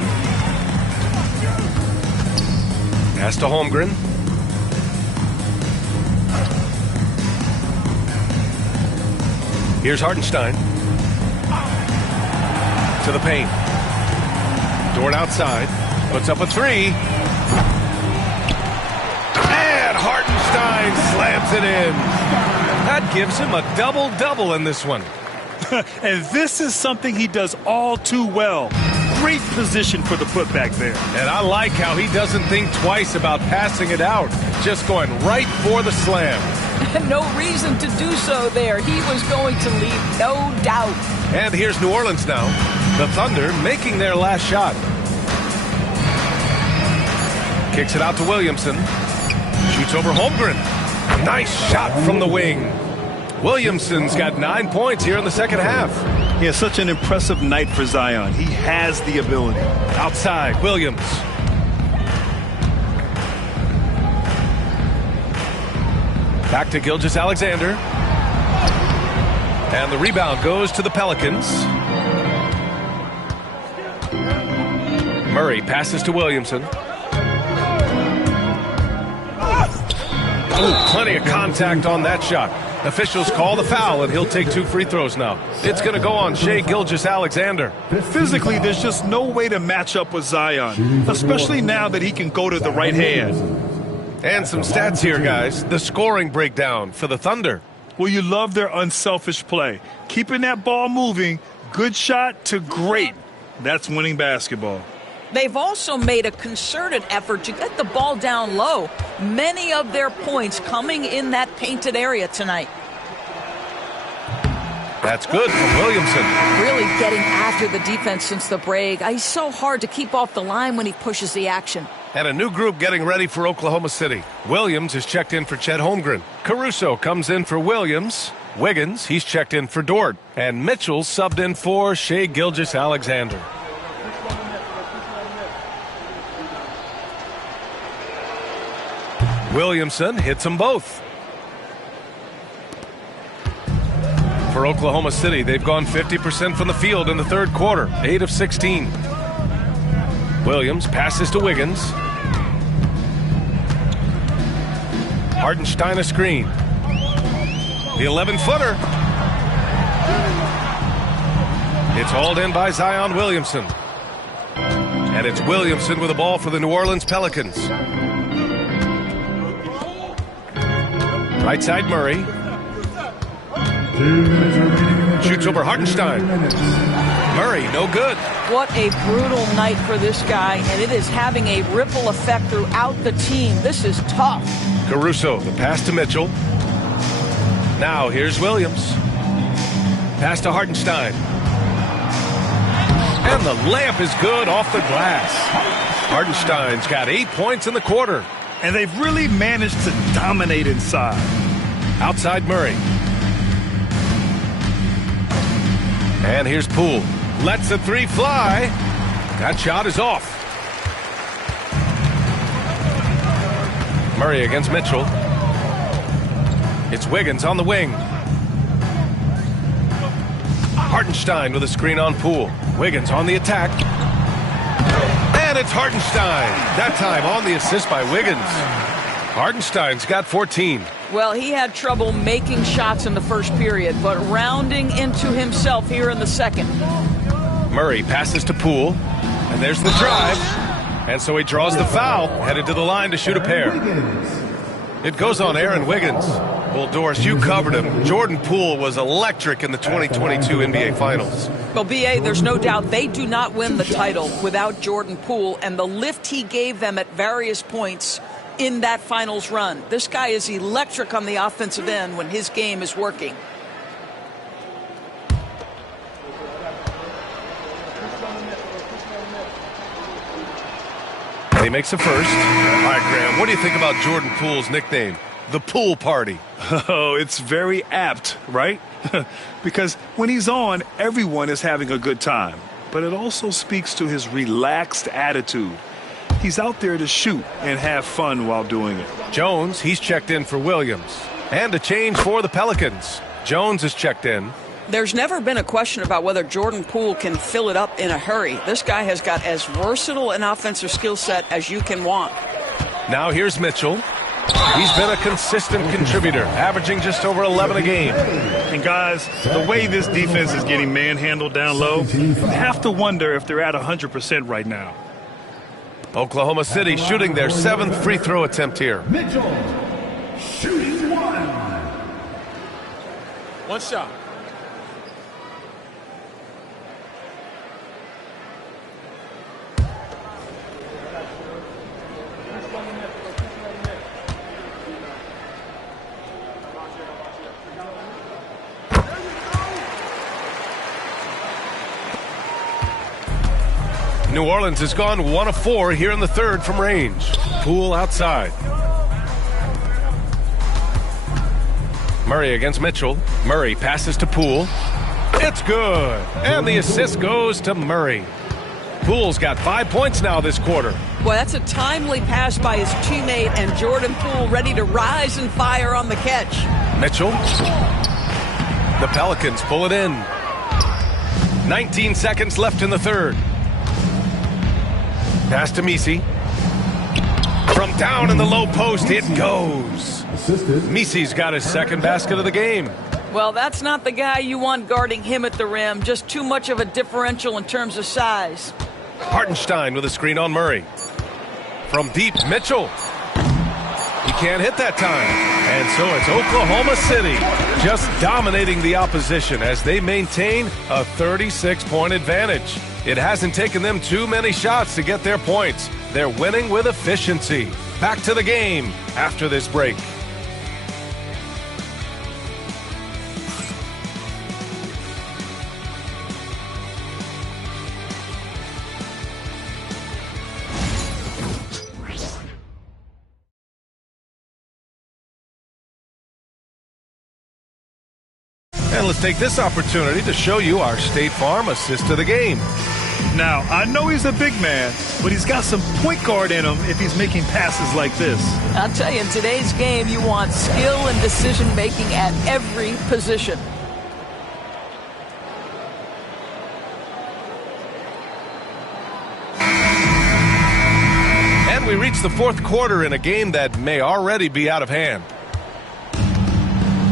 Pass to Holmgren. Here's Hartenstein. To the paint. Dort outside. Puts up a 3. Hartenstein slams it in. That gives him a double-double in this one. And this is something he does all too well. Great position for the putback there. And I like how he doesn't think twice about passing it out. Just going right for the slam. No reason to do so there. He was going to leave, no doubt. And here's New Orleans now. The Thunder making their last shot. Kicks it out to Williamson. Shoots over Holmgren. Nice shot from the wing. Williamson's got 9 points here in the second half. He has such an impressive night for Zion. He has the ability. Outside, Williams. Back to Gilgeous-Alexander. And the rebound goes to the Pelicans. Murray passes to Williamson. Ooh, plenty of contact on that shot. Officials call the foul, and he'll take 2 free throws now. It's going to go on Shai Gilgeous-Alexander. Physically, there's just no way to match up with Zion, especially now that he can go to the right hand. And some stats here, guys. The scoring breakdown for the Thunder. Well, you love their unselfish play. Keeping that ball moving, good shot to great. That's winning basketball. They've also made a concerted effort to get the ball down low. Many of their points coming in that painted area tonight. That's good from Williamson. Really getting after the defense since the break. He's so hard to keep off the line when he pushes the action. And a new group getting ready for Oklahoma City. Williams is checked in for Chet Holmgren. Caruso comes in for Williams. Wiggins, he's checked in for Dort. And Mitchell subbed in for Shai Gilgeous-Alexander. Williamson hits them both. For Oklahoma City, they've gone 50% from the field in the third quarter, 8 of 16. Williams passes to Wiggins. Hartenstein a screen. The 11-footer. It's hauled in by Zion Williamson. And it's Williamson with the ball for the New Orleans Pelicans. Right side, Murray. Shoots over Hartenstein. Murray, no good. What a brutal night for this guy, and it is having a ripple effect throughout the team. This is tough. Caruso, the pass to Mitchell. Now here's Williams. Pass to Hartenstein. And the layup is good off the glass. Hartenstein's got 8 points in the quarter. And they've really managed to dominate inside. Outside Murray. And here's Poole. Lets the 3 fly. That shot is off. Murray against Mitchell. It's Wiggins on the wing. Hartenstein with a screen on Poole. Wiggins on the attack. And it's Hartenstein. That time on the assist by Wiggins. Hartenstein's got 14. Well, he had trouble making shots in the first period, but rounding into himself here in the second. Murray passes to Poole, and there's the drive. And so he draws the foul, headed to the line to shoot a pair. It goes on Aaron Wiggins. Well, Doris, you covered him. Jordan Poole was electric in the 2022 NBA Finals. Well, B.A., there's no doubt they do not win the title without Jordan Poole and the lift he gave them at various points in that finals run. This guy is electric on the offensive end when his game is working. He makes a first. All right, Graham, what do you think about Jordan Poole's nickname, the Pool Party? Oh, it's very apt, right? Because when he's on, everyone is having a good time. But it also speaks to his relaxed attitude. He's out there to shoot and have fun while doing it. Jones, he's checked in for Williams. And a change for the Pelicans. Jones is checked in. There's never been a question about whether Jordan Poole can fill it up in a hurry. This guy has got as versatile an offensive skill set as you can want. Now here's Mitchell. He's been a consistent contributor, averaging just over 11 a game. And guys, the way this defense is getting manhandled down low, you have to wonder if they're at 100% right now. Oklahoma City shooting their 7th free throw attempt here. Mitchell shooting. One shot. New Orleans has gone 1 of 4 here in the third from range. Poole outside. Murray against Mitchell. Murray passes to Poole. It's good. And the assist goes to Murray. Poole's got 5 points now this quarter. Well, that's a timely pass by his teammate, and Jordan Poole ready to rise and fire on the catch. Mitchell. The Pelicans pull it in. 19 seconds left in the third. Pass to Missi. From down in the low post, it goes. Missi's got his second basket of the game. Well, that's not the guy you want guarding him at the rim. Just too much of a differential in terms of size. Hartenstein with a screen on Murray. From deep, Mitchell. He can't hit that time. And so it's Oklahoma City just dominating the opposition as they maintain a 36-point advantage. It hasn't taken them too many shots to get their points. They're winning with efficiency. Back to the game after this break. And let's take this opportunity to show you our State Farm assist to the game. Now, I know he's a big man, but he's got some point guard in him if he's making passes like this. I'll tell you, in today's game, you want skill and decision-making at every position. And we reach the fourth quarter in a game that may already be out of hand.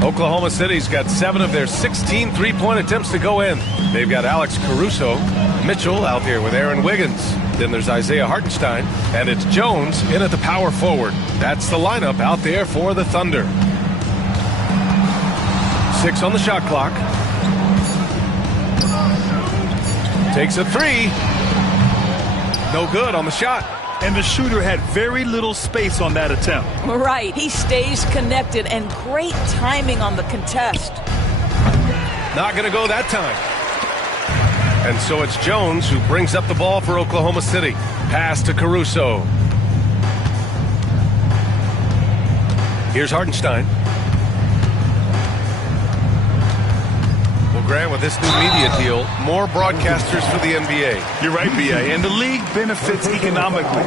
Oklahoma City's got 7 of their 16 three-point attempts to go in. They've got Alex Caruso, Mitchell out there with Aaron Wiggins. Then there's Isaiah Hartenstein, and it's Jones in at the power forward. That's the lineup out there for the Thunder. 6 on the shot clock. Takes a 3. No good on the shot. And the shooter had very little space on that attempt. Right. He stays connected, and great timing on the contest. Not going to go that time. And so it's Jones who brings up the ball for Oklahoma City. Pass to Caruso. Here's Hartenstein. Well, Grant, with this new media deal, more broadcasters for the NBA. You're right, B.A. And the league benefits economically.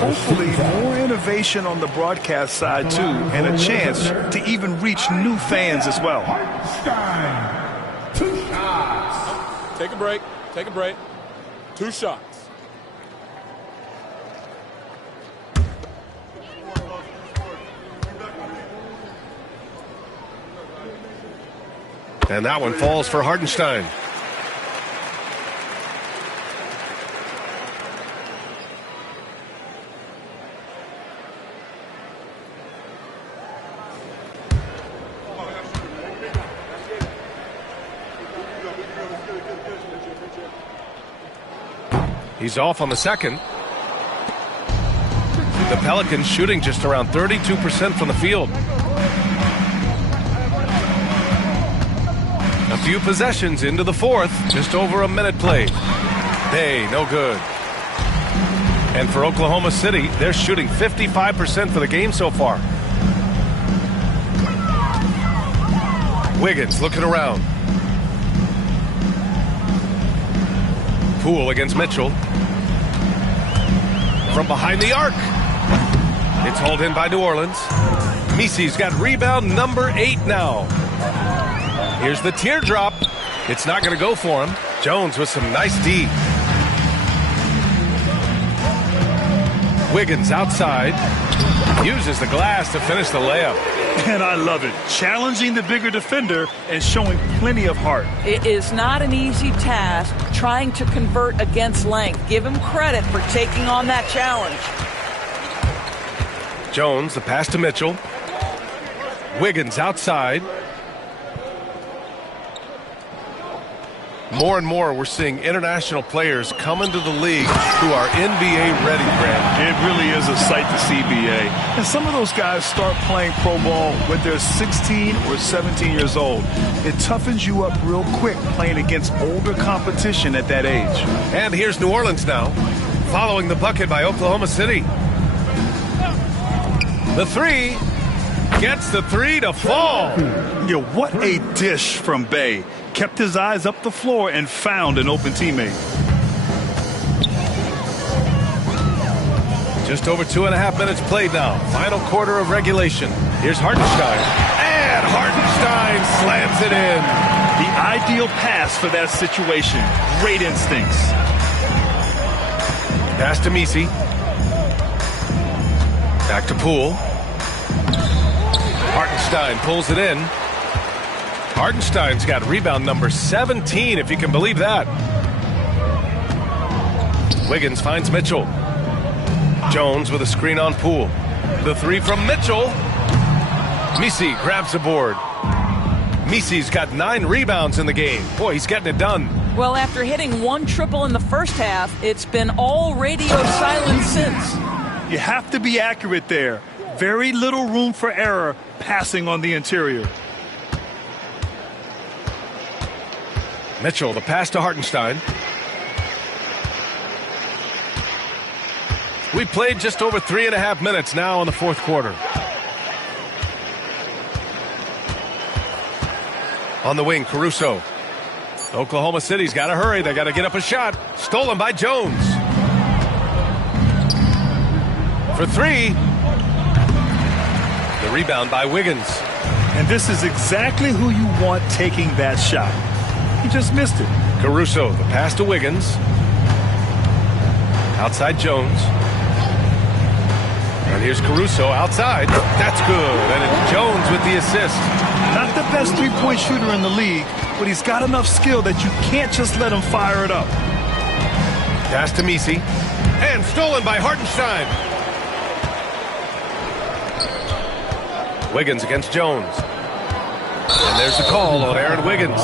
Hopefully, more innovation on the broadcast side, too, and a chance to even reach new fans as well. Hartenstein. 2 shots. Take a break. Take a break. 2 shots. And that one falls for Hartenstein. He's off on the second. The Pelicans shooting just around 32% from the field. A few possessions into the fourth, just over a minute played. Hey, no good. And for Oklahoma City, they're shooting 55% for the game so far. Wiggins looking around. Poole against Mitchell. From behind the arc. It's hauled in by New Orleans. Missi's got rebound number 8 now. Here's the teardrop. It's not going to go for him. Jones with some nice D. Wiggins outside. Uses the glass to finish the layup. And I love it. Challenging the bigger defender and showing plenty of heart. It is not an easy task trying to convert against length. Give him credit for taking on that challenge. Jones, the pass to Mitchell. Wiggins outside. More and more, we're seeing international players come into the league who are NBA ready, Grant. It really is a sight to see, BA. And some of those guys start playing pro ball when they're 16 or 17 years old. It toughens you up real quick playing against older competition at that age. And here's New Orleans now, following the bucket by Oklahoma City. The three gets the three to fall. Yeah, what a dish from Bey. Kept his eyes up the floor and found an open teammate. Just over 2.5 minutes played now. Final quarter of regulation. Here's Hartenstein. And Hartenstein slams it in. The ideal pass for that situation. Great instincts. Pass to Messi. Back to Poole. Hartenstein pulls it in. Hartenstein's got rebound number 17, if you can believe that. Wiggins finds Mitchell. Jones with a screen on Poole. The three from Mitchell. Messi grabs the board. Messi's got 9 rebounds in the game. Boy, he's getting it done. Well, after hitting 1 triple in the first half, it's been all radio silence since. You have to be accurate there. Very little room for error passing on the interior. Mitchell, the pass to Hartenstein. We played just over 3.5 minutes now in the fourth quarter. On the wing, Caruso. Oklahoma City's got to hurry. They got to get up a shot. Stolen by Jones. For 3. The rebound by Wiggins. And this is exactly who you want taking that shot. He just missed it. Caruso, the pass to Wiggins. Outside Jones. And here's Caruso outside. That's good. And it's Jones with the assist. Not the best three-point shooter in the league, but he's got enough skill that you can't just let him fire it up. Pass to Messi. And stolen by Hartenstein. Wiggins against Jones. And there's the call on Aaron Wiggins.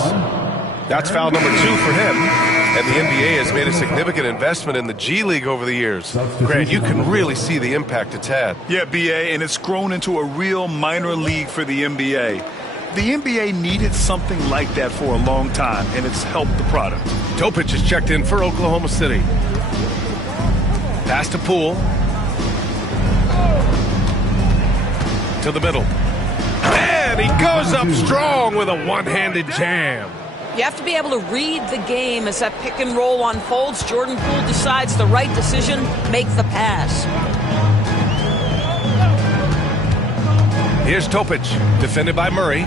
That's foul number 2 for him. And the NBA has made a significant investment in the G League over the years. Grant, you can really see the impact it's had. Yeah, BA, and it's grown into a real minor league for the NBA. The NBA needed something like that for a long time, and it's helped the product. Topic is checked in for Oklahoma City. Pass to Poole. To the middle. And he goes up strong with a one-handed jam. You have to be able to read the game as that pick and roll unfolds. Jordan Poole decides the right decision, make the pass. Here's Topic, defended by Murray.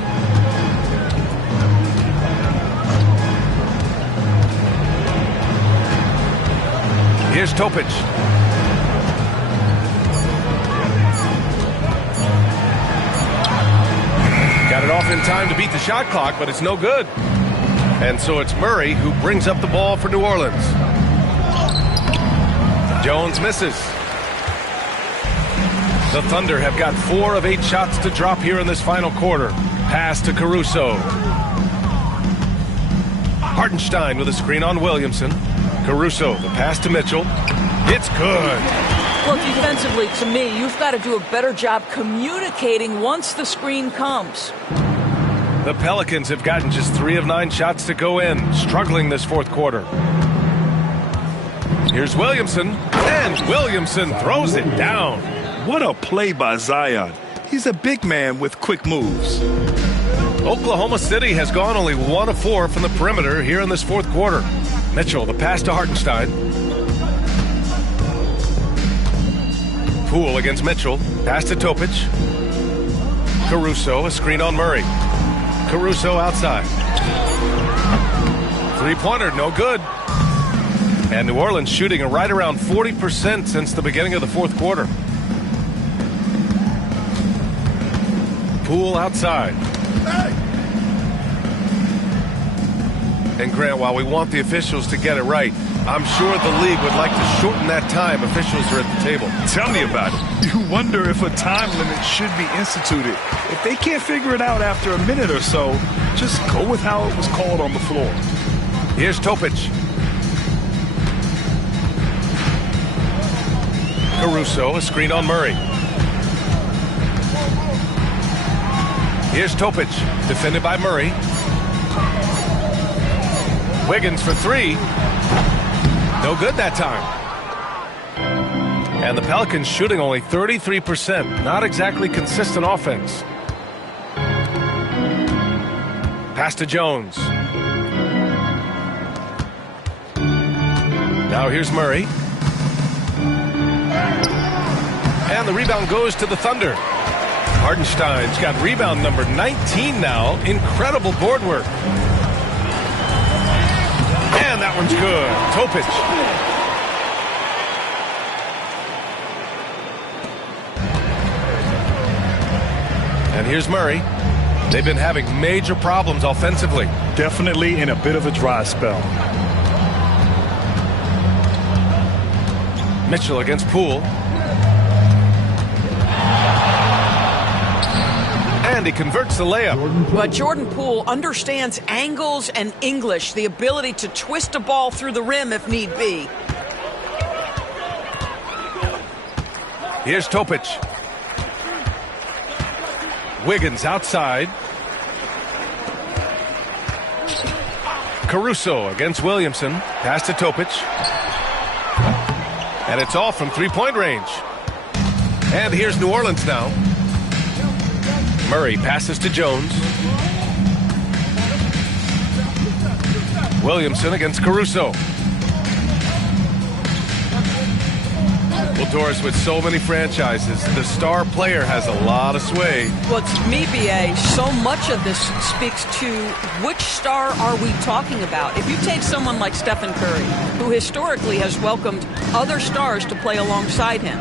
Here's Topic. Got it off in time to beat the shot clock, but it's no good. And so it's Murray who brings up the ball for New Orleans. Jones misses. The Thunder have got 4 of 8 shots to drop here in this final quarter. Pass to Caruso. Hartenstein with a screen on Williamson. Caruso, the pass to Mitchell. It's good. Well, defensively, to me, you've got to do a better job communicating once the screen comes. The Pelicans have gotten just 3 of 9 shots to go in, struggling this fourth quarter. Here's Williamson, and Williamson throws it down. What a play by Zion. He's a big man with quick moves. Oklahoma City has gone only 1 of 4 from the perimeter here in this fourth quarter. Mitchell, the pass to Hartenstein. Poole against Mitchell. Pass to Topic. Caruso, a screen on Murray. Caruso outside. Three-pointer, no good. And New Orleans shooting right around 40% since the beginning of the fourth quarter. Poole outside. And Grant, while we want the officials to get it right, I'm sure the league would like to shorten that time officials are at the table. Tell me about it. You wonder if a time limit should be instituted. If they can't figure it out after a minute or so, just go with how it was called on the floor. Here's Topic. Caruso, a screen on Murray. Here's Topic, defended by Murray. Wiggins for three. No good that time. And the Pelicans shooting only 33%. Not exactly consistent offense. Pass to Jones. Now here's Murray. And the rebound goes to the Thunder. Hartenstein's got rebound number 19 now. Incredible board work. And that one's good. Topic. And here's Murray. They've been having major problems offensively. Definitely in a bit of a dry spell. Mitchell against Poole. And he converts the layup. But Jordan Poole understands angles and English, the ability to twist a ball through the rim if need be. Here's Topic. Wiggins outside. Caruso against Williamson. Pass to Topic. And it's off from three-point range. And here's New Orleans now. Murray passes to Jones. Williamson against Caruso. Well, Doris, with so many franchises, the star player has a lot of sway. Well, to me, B.A., so much of this speaks to which star are we talking about. If you take someone like Stephen Curry, who historically has welcomed other stars to play alongside him,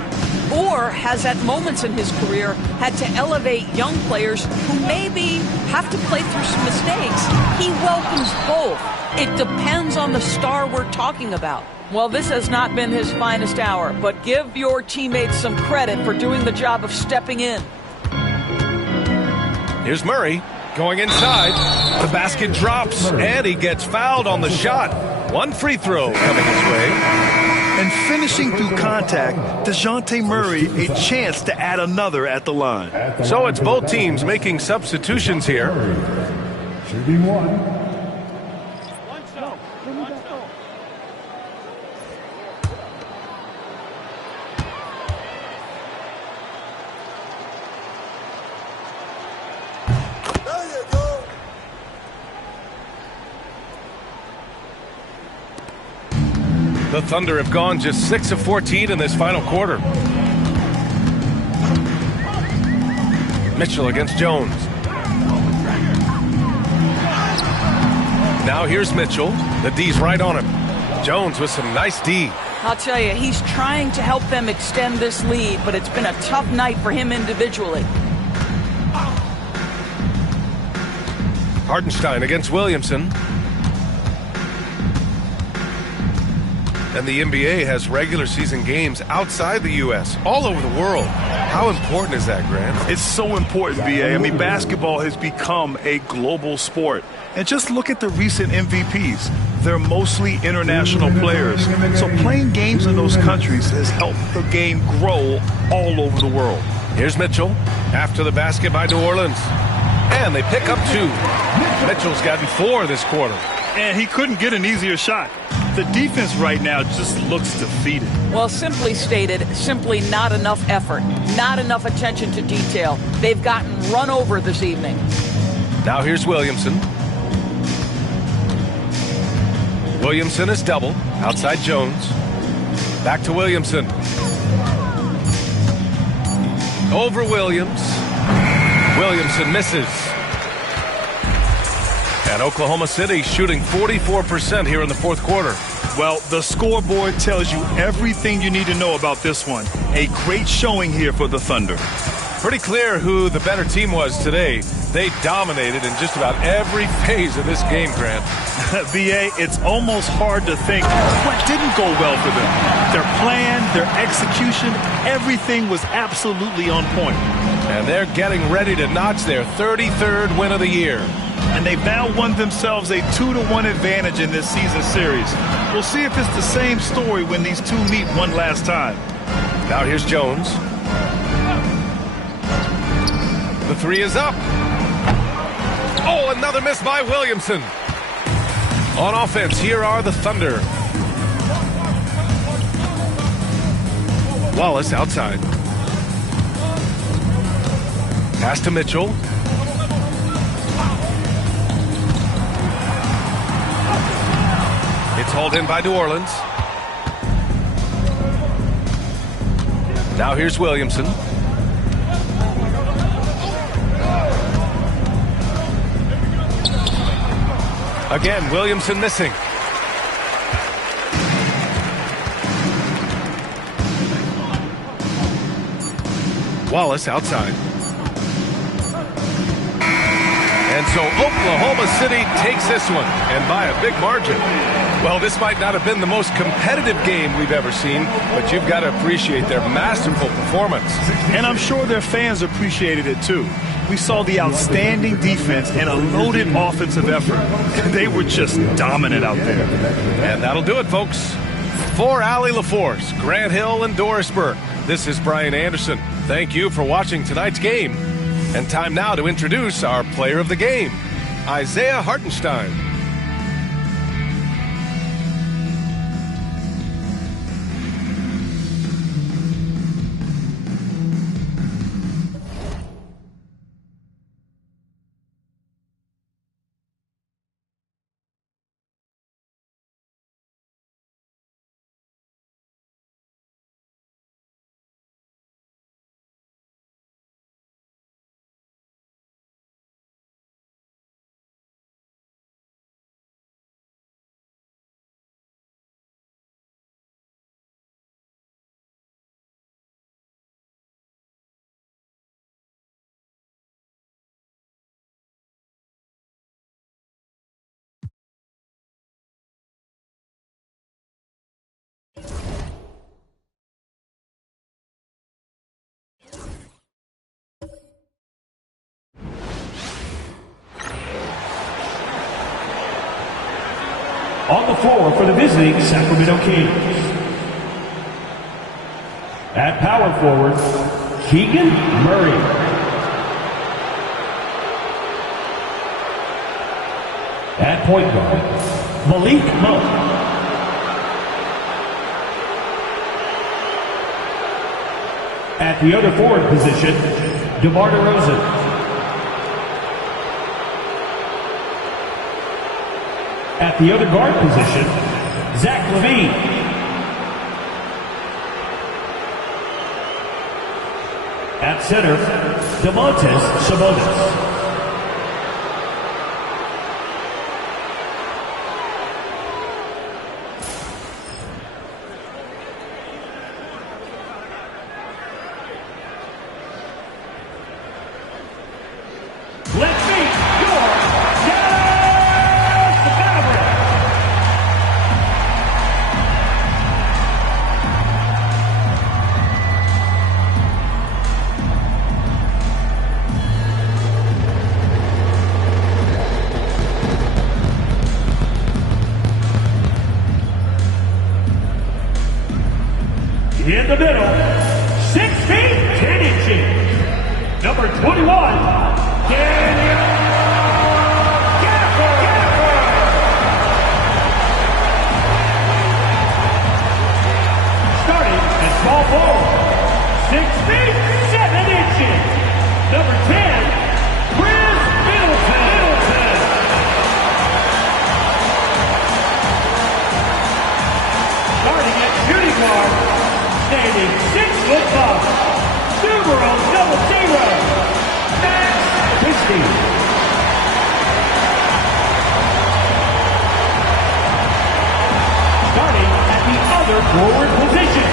or has at moments in his career had to elevate young players who maybe have to play through some mistakes, he welcomes both. It depends on the star we're talking about. Well, this has not been his finest hour, but give your teammates some credit for doing the job of stepping in. Here's Murray going inside. The basket drops, and he gets fouled on the shot. One free throw coming his way. And finishing through contact, DeJounte Murray a chance to add another at the line. So it's both teams making substitutions here. Shooting one. The Thunder have gone just 6 of 14 in this final quarter. Mitchell against Jones. Now here's Mitchell. The D's right on him. Jones with some nice D. I'll tell you, he's trying to help them extend this lead, but it's been a tough night for him individually. Hartenstein against Williamson. And the NBA has regular season games outside the U.S., all over the world. How important is that, Grant? It's so important, B.A. I mean, basketball has become a global sport. And just look at the recent MVPs. They're mostly international players. So playing games in those countries has helped the game grow all over the world. Here's Mitchell after the basket by New Orleans. And they pick up 2. Mitchell's gotten 4 this quarter. And he couldn't get an easier shot. The defense right now just looks defeated. Well, simply stated, simply not enough effort, not enough attention to detail. They've gotten run over this evening. Now here's Williamson. Williamson is double. Outside Jones. Back to Williamson. Over Williams. Williamson misses. And Oklahoma City shooting 44% here in the fourth quarter. Well, the scoreboard tells you everything you need to know about this one. A great showing here for the Thunder. Pretty clear who the better team was today. They dominated in just about every phase of this game, Grant. B.A., it's almost hard to think what didn't go well for them. Their plan, their execution, everything was absolutely on point. And they're getting ready to notch their 33rd win of the year. and they've now won themselves a 2-1 advantage in this season series. We'll see if it's the same story when these two meet one last time. Now here's Jones. The three is up. Oh, another miss by Williamson. On offense, here are the Thunder. Wallace outside. Pass to Mitchell. It's hauled in by New Orleans. Now here's Williamson. Again, Williamson missing. Wallace outside. And so Oklahoma City takes this one, and by a big margin. Well, this might not have been the most competitive game we've ever seen, but you've got to appreciate their masterful performance. And I'm sure their fans appreciated it too. We saw the outstanding defense and a loaded offensive effort. They were just dominant out there. And that'll do it, folks. For Allie LaForce, Grant Hill, and Doris Burke, this is Brian Anderson. Thank you for watching tonight's game. And time now to introduce our player of the game, Isaiah Hartenstein. On the floor for the visiting Sacramento Kings. At power forward, Keegan Murray. At point guard, Malik Monk. At the other forward position, DeMar DeRozan. At the other guard position, Zach LaVine. At center, Domantas Sabonis. In the middle, 6 feet, 10 inches. Number 21, Daniel Gafford. Starting at small forward, 6 feet, 7 inches. Number 10, Chris Middleton. Starting at shooting guard, standing 6'5", numero 00, Max Christie. Starting at the other forward position,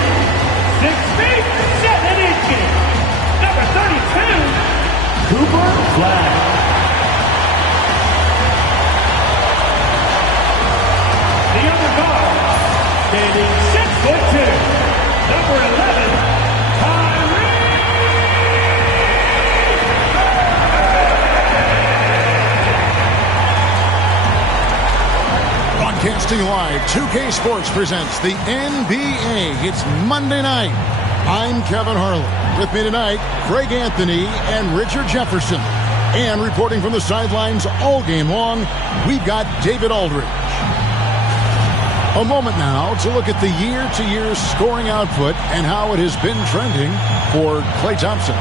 6 feet, 7 inches, number 32, Cooper Flag. The other guard, standing 6'2", number 11, Kyrie Irving. Broadcasting live, 2K Sports presents the NBA. It's Monday night. I'm Kevin Harlan. With me tonight, Greg Anthony and Richard Jefferson. And reporting from the sidelines all game long, we've got David Aldridge. A moment now to look at the year-to-year scoring output and how it has been trending for Klay Thompson.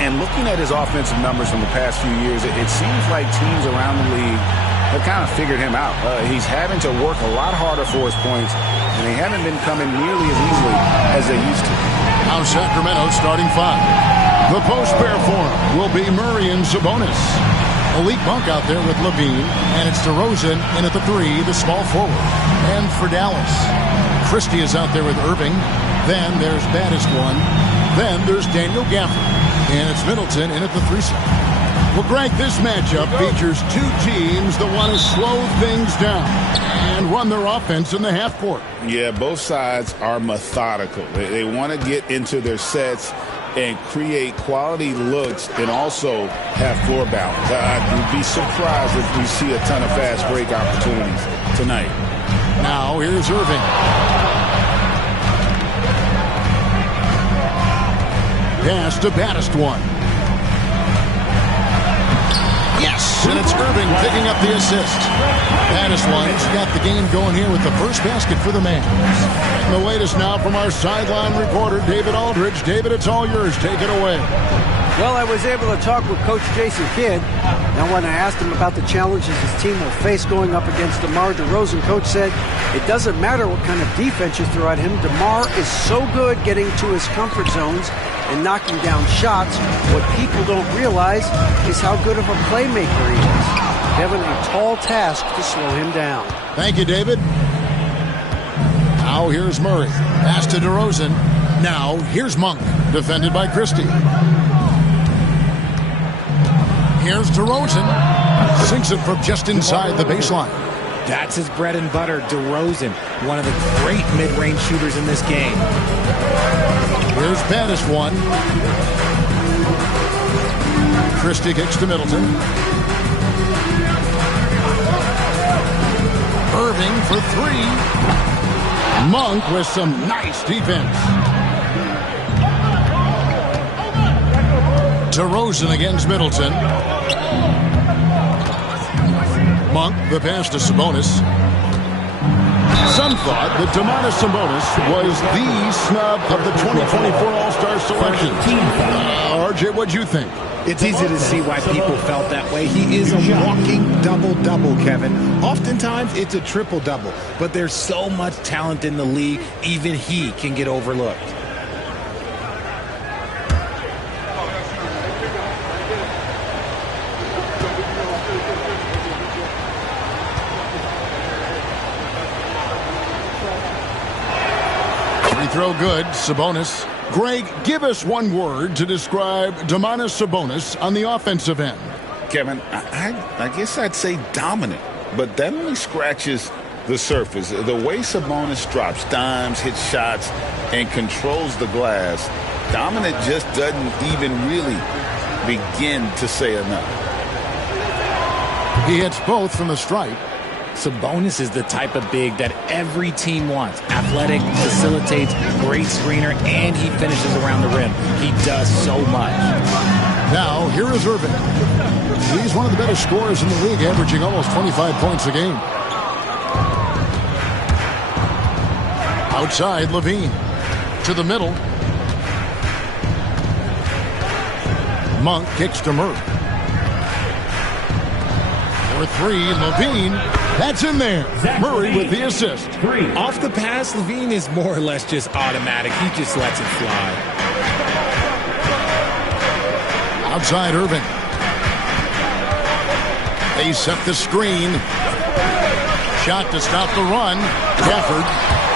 And looking at his offensive numbers from the past few years, it seems like teams around the league have kind of figured him out. He's having to work a lot harder for his points, and they haven't been coming nearly as easily as they used to. Now Sacramento starting five. The post-pair form will be Murray and Sabonis. Malik Monk out there with Levine, and it's DeRozan in at the three, the small forward. And for Dallas, Christie is out there with Irving. Then there's Baddest one. Then there's Daniel Gafford. And it's Middleton in at the three slot. Well, Greg, this matchup features two teams that want to slow things down and run their offense in the half court. Yeah, both sides are methodical. They want to get into their sets and create quality looks and also have floor balance. I'd be surprised if we see a ton of fast break opportunities tonight. Now here's Irving. Pass to Baddest one. Yes, and it's Irving picking up the assist. Baddest one's got the game going here with the first basket for the Mavs. And the latest now from our sideline reporter, David Aldridge. David, it's all yours. Take it away. Well, I was able to talk with Coach Jason Kidd. Now, when I asked him about the challenges his team will face going up against DeMar DeRozan, Coach said it doesn't matter what kind of defense you throw at him. DeMar is so good getting to his comfort zones and knocking down shots. What people don't realize is how good of a playmaker he is. Having a tall task to slow him down. Thank you, David. Now here's Murray. Pass to DeRozan. Now here's Monk, defended by Christie. Here's DeRozan. Sinks it from just inside the baseline. That's his bread and butter, DeRozan. One of the great mid-range shooters in this game. Here's Baddest one. Christie kicks to Middleton. Irving for three. Monk with some nice defense. DeRozan against Middleton. Monk, the pass to Sabonis. Some thought that Domantas Sabonis was the snub of the 2024 All-Star selection. RJ, what'd you think? It's easy to see why people felt that way. He is a walking double-double, Kevin. Oftentimes, it's a triple-double. But there's so much talent in the league, even he can get overlooked. Free throw good, Sabonis. Greg, give us one word to describe Domantas Sabonis on the offensive end. Kevin, I guess I'd say dominant, but that only scratches the surface. The way Sabonis drops dimes, hits shots, and controls the glass, dominant just doesn't even really begin to say enough. He hits both from the stripe. Sabonis is the type of big that every team wants. Athletic, facilitates, great screener, and he finishes around the rim. He does so much. Now, here is Irving. He's one of the better scorers in the league, averaging almost 25 points a game. Outside, Levine. To the middle. Monk kicks to Murray. For three, Levine. That's in there. Murray with the assist. Off the pass, Levine is more or less just automatic. He just lets it fly. Outside, Irving. They set the screen. Shot to stop the run. Gafford.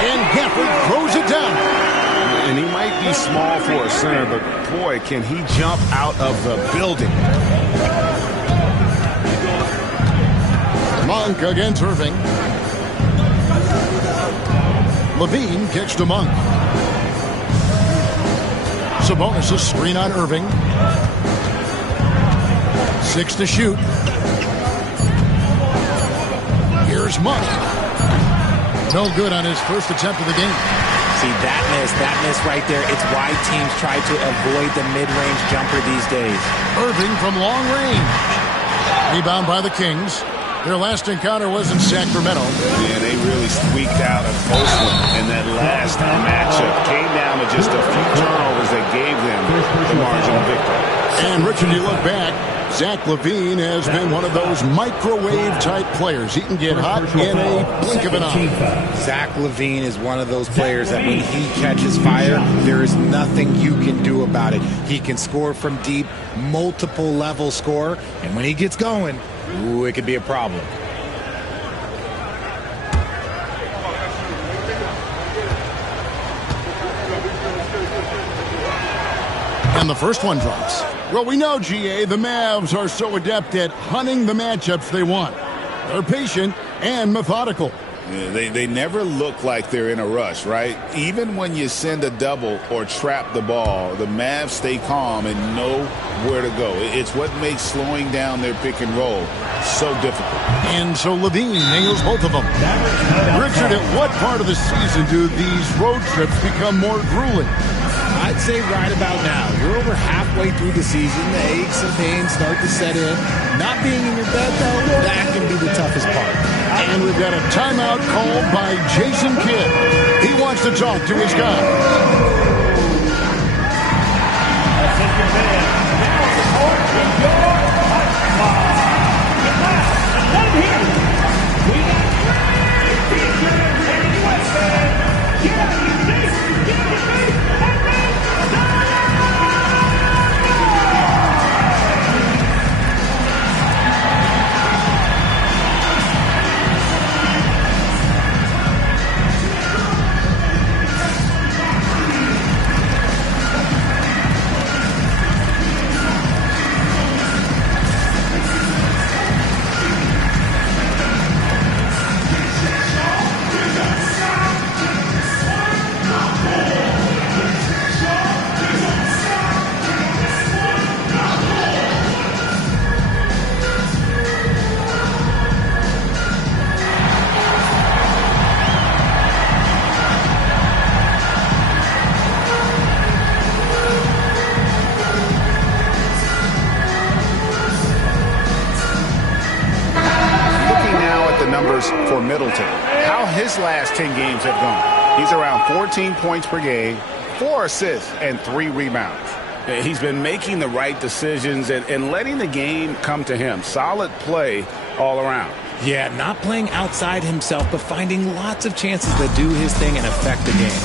And Gafford throws it down. And he might be small for a center, but boy, can he jump out of the building. Monk against Irving. Levine kicks to Monk. Sabonis a screen on Irving. 6 to shoot. Here's Monk. No good on his first attempt of the game. See, that miss right there, it's why teams try to avoid the mid-range jumper these days. Irving from long range. Rebound by the Kings. Their last encounter was in Sacramento. Yeah, they really squeaked out a close one in that last matchup. Came down to just a few turnovers that gave them the margin of victory. And Richard, you look back, Zach LaVine has been one of those microwave-type players. He can get hot in a blink of an eye. Zach LaVine is one of those players that when he catches fire, there is nothing you can do about it. He can score from deep, multiple level score, and when he gets going, ooh, it could be a problem. And the first one drops. Well, we know, GA, the Mavs are so adept at hunting the matchups they want. They're patient and methodical. Yeah, they never look like they're in a rush, right? Even when you send a double or trap the ball, the Mavs stay calm and know where to go. It's what makes slowing down their pick and roll so difficult. And so LaVine nails both of them. Richard, at what part of the season do these road trips become more grueling? I'd say right about now. You're over halfway through the season. The aches and pains start to set in. Not being in your bed, though, that can be the toughest part. And we've got a timeout called by Jason Kidd. He wants to talk to his guys. For Middleton, how his last 10 games have gone. He's around 14 points per game, 4 assists, and 3 rebounds. He's been making the right decisions and letting the game come to him. Solid play all around. Yeah, not playing outside himself, but finding lots of chances to do his thing and affect the game.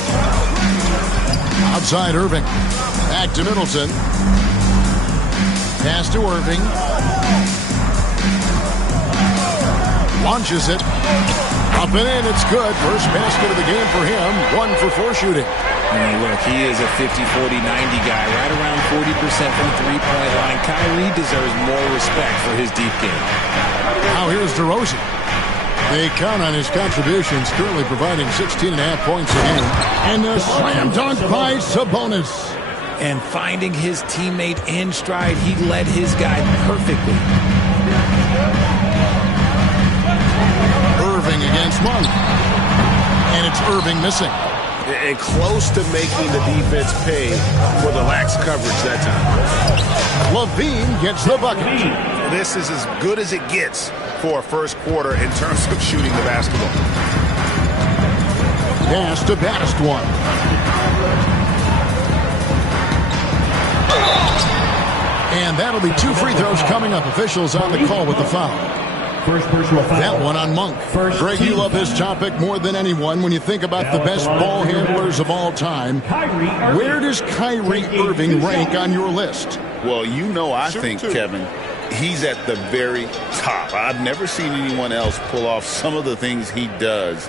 Outside Irving. Back to Middleton. Pass to Irving. Launches it. Up and in. It's good. First basket of the game for him. 1 for 4 shooting. And look, he is a 50-40-90 guy. Right around 40% from the three-point line. Kyrie deserves more respect for his deep game. Now here's DeRozan. They count on his contributions, currently providing 16.5 points a game. And a slam dunk by Sabonis. And finding his teammate in stride, he led his guy perfectly. Irving against Monk. And it's Irving missing. And close to making the defense pay for the lax coverage that time. LaVine gets the bucket. This is as good as it gets for a first quarter in terms of shooting the basketball. Pass to Batistwan. And that'll be 2 free throws coming up. Officials on the call with the foul. First personal foul. That one on Monk. Greg, you love this topic more than anyone. When you think about the best ball handlers of all time, where does Kyrie Irving rank on your list? Well, you know, I think, Kevin, he's at the very top. I've never seen anyone else pull off some of the things he does.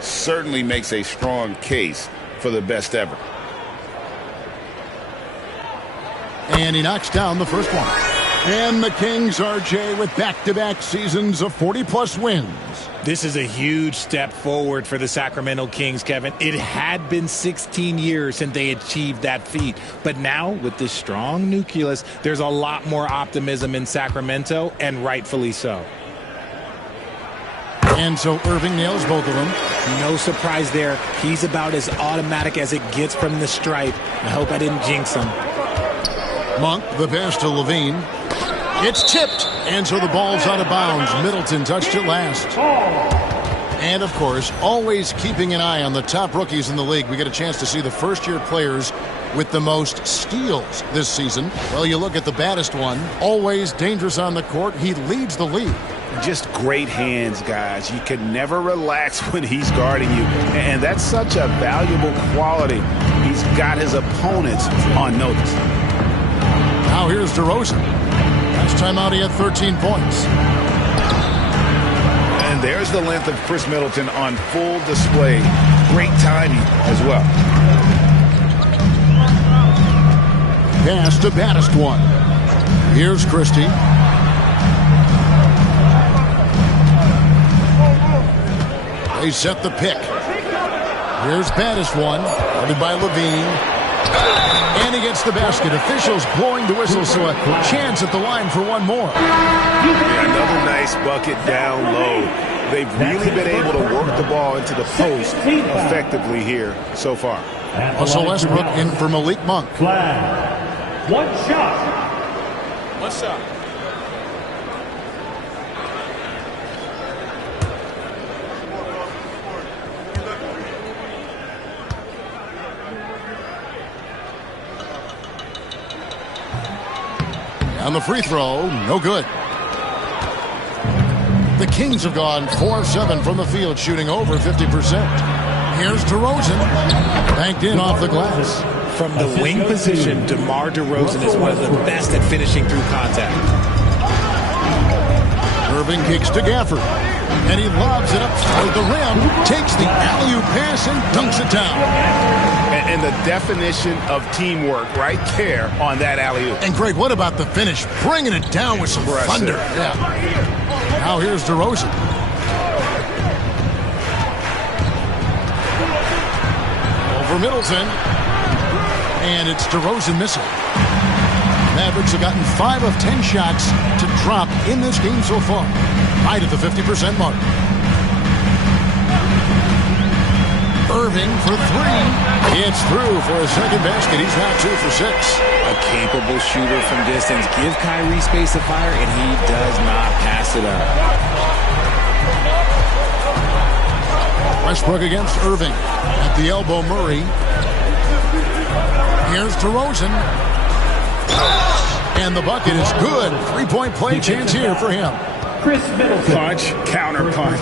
Certainly makes a strong case for the best ever. And he knocks down the first one. And the Kings, RJ, with back-to-back seasons of 40-plus wins. This is a huge step forward for the Sacramento Kings, Kevin. It had been 16 years since they achieved that feat. But now, with this strong nucleus, there's a lot more optimism in Sacramento, and rightfully so. And so Irving nails both of them. No surprise there. He's about as automatic as it gets from the stripe. I hope I didn't jinx him. Monk, the pass to Levine. It's tipped, and so the ball's out of bounds. Middleton touched it last. And, of course, always keeping an eye on the top rookies in the league. We get a chance to see the first-year players with the most steals this season. Well, you look at the baddest one, always dangerous on the court. He leads the league. Just great hands, guys. You can never relax when he's guarding you. And that's such a valuable quality. He's got his opponents on notice. Now here's DeRozan. Last time out, he had 13 points. And there's the length of Chris Middleton on full display. Great timing as well. Pass to baddest one. Here's Christie. They set the pick. Here's baddest one, headed by Levine. And he gets the basket. Officials blowing the whistle, so a chance at the line for one more. Yeah, another nice bucket down low. They've really been able to work the ball into the post effectively here so far. Russell Westbrook in for Malik Monk. One shot. One shot. On the free throw, no good. The Kings have gone 4-7 from the field, shooting over 50%. Here's DeRozan, banked in off the glass. From the wing position, DeMar DeRozan is one of the best at finishing through contact. Irving kicks to Gafford, and he lobs it up toward the rim, takes the alley-oop pass and dunks it down. And the definition of teamwork right there on that alley-oop. And Greg, what about the finish? Bringing it down with some thunder. Yeah. Now here's DeRozan. Over Middleton. And it's DeRozan missing. Mavericks have gotten 5 of 10 shots to drop in this game so far. Right at the 50% mark. Irving for 3. It's through for a second basket. He's now 2 for 6. A capable shooter from distance. Give Kyrie space to fire, and he does not pass it up. Westbrook against Irving. At the elbow, Murray. Here's DeRozan. And the bucket is good. 3-point play chance here for him. Punch, counter punch.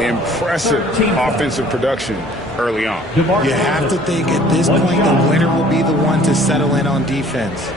Impressive offensive production early on. You have to think at this point the winner will be the one to settle in on defense.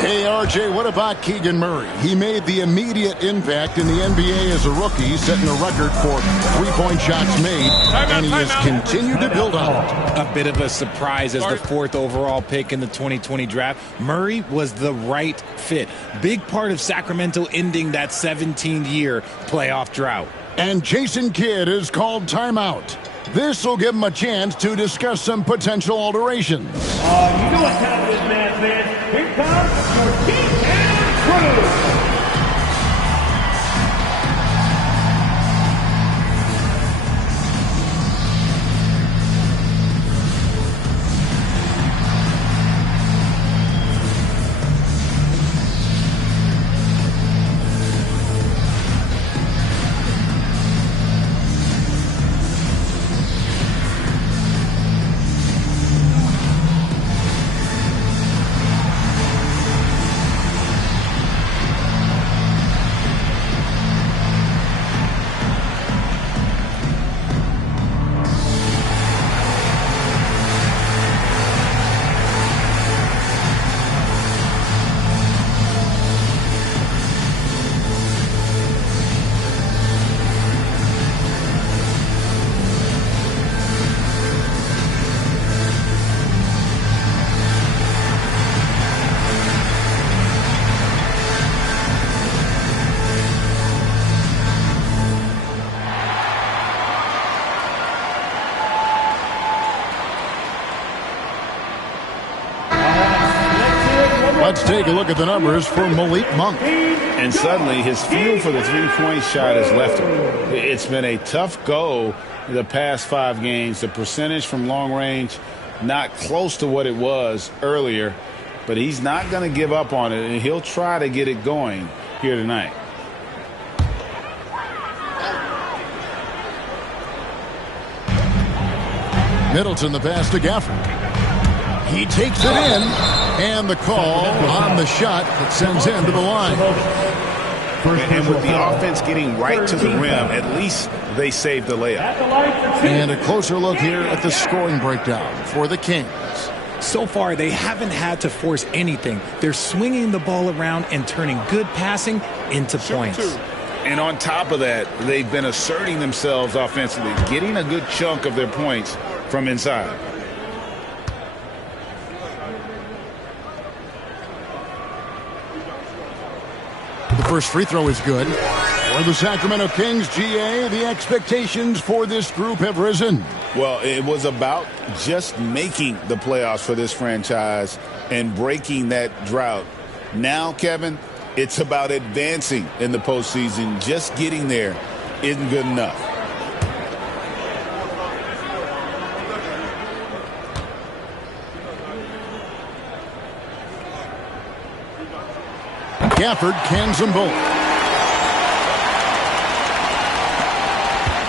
Hey, RJ, what about Keegan Murray? He made the immediate impact in the NBA as a rookie, setting a record for three-point shots made, and he has continued to build on it. A bit of a surprise as the 4th overall pick in the 2020 draft. Murray was the right fit. Big part of Sacramento ending that 17-year playoff drought. And Jason Kidd is called timeout. This will give him a chance to discuss some potential alterations. You know what time it is, man. Here comes your King and crew. take a look at the numbers for Malik Monk. And suddenly his feel for the three-point shot has left him. It's been a tough go the past 5 games. The percentage from long range not close to what it was earlier, but he's not going to give up on it, and he'll try to get it going here tonight. Middleton the pass to Gafford. He takes it in, and the call on the shot that sends him to the line. And with the offense getting right to the rim, at least they saved the layup. And a closer look here at the scoring breakdown for the Kings. So far, they haven't had to force anything. They're swinging the ball around and turning good passing into points. And on top of that, they've been asserting themselves offensively, getting a good chunk of their points from inside. The first free throw is good. For the Sacramento Kings, GA, the expectations for this group have risen. Well, it was about just making the playoffs for this franchise and breaking that drought. Now, Kevin, it's about advancing in the postseason. Just getting there isn't good enough. Gafford cans them both.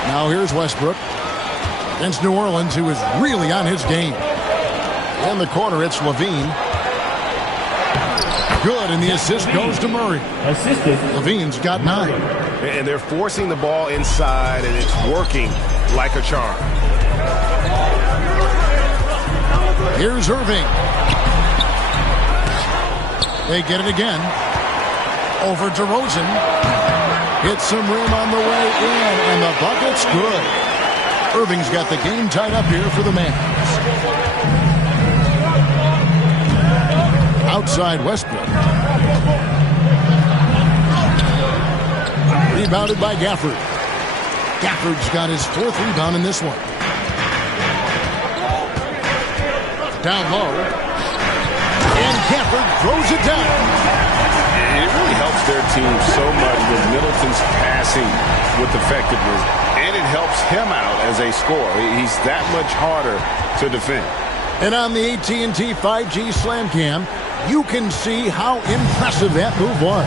Now here's Westbrook against New Orleans, who is really on his game. In the corner, it's Levine. Good, and the assist goes to Murray. Levine's got 9. And they're forcing the ball inside, and it's working like a charm. Here's Irving. They get it again. Over DeRozan. Hits some room on the way in, and the bucket's good. Irving's got the game tied up here for the Mavs. Outside Westbrook. Rebounded by Gafford. Gafford's got his 4th rebound in this one. Down low. And Gafford throws it down. It really helps their team so much with Middleton's passing with effectiveness, and it helps him out as a scorer. He's that much harder to defend. And on the AT&T 5G Slam Cam, you can see how impressive that move was.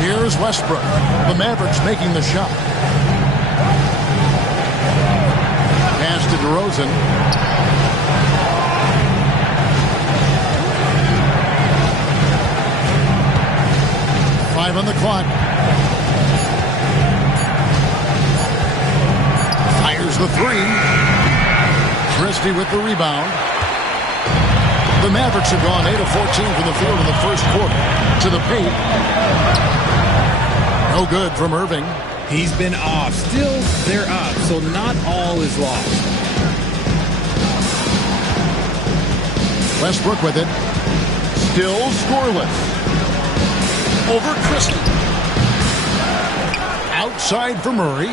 Here's Westbrook. The Mavericks making the shot. Pass to DeRozan. On the clock. Fires the 3. Christie with the rebound. The Mavericks have gone 8 of 14 from the field in the first quarter. To the paint. No good from Irving. He's been off. Still, they're up, so not all is lost. Westbrook with it. Still scoreless. Over Christie. Outside for Murray.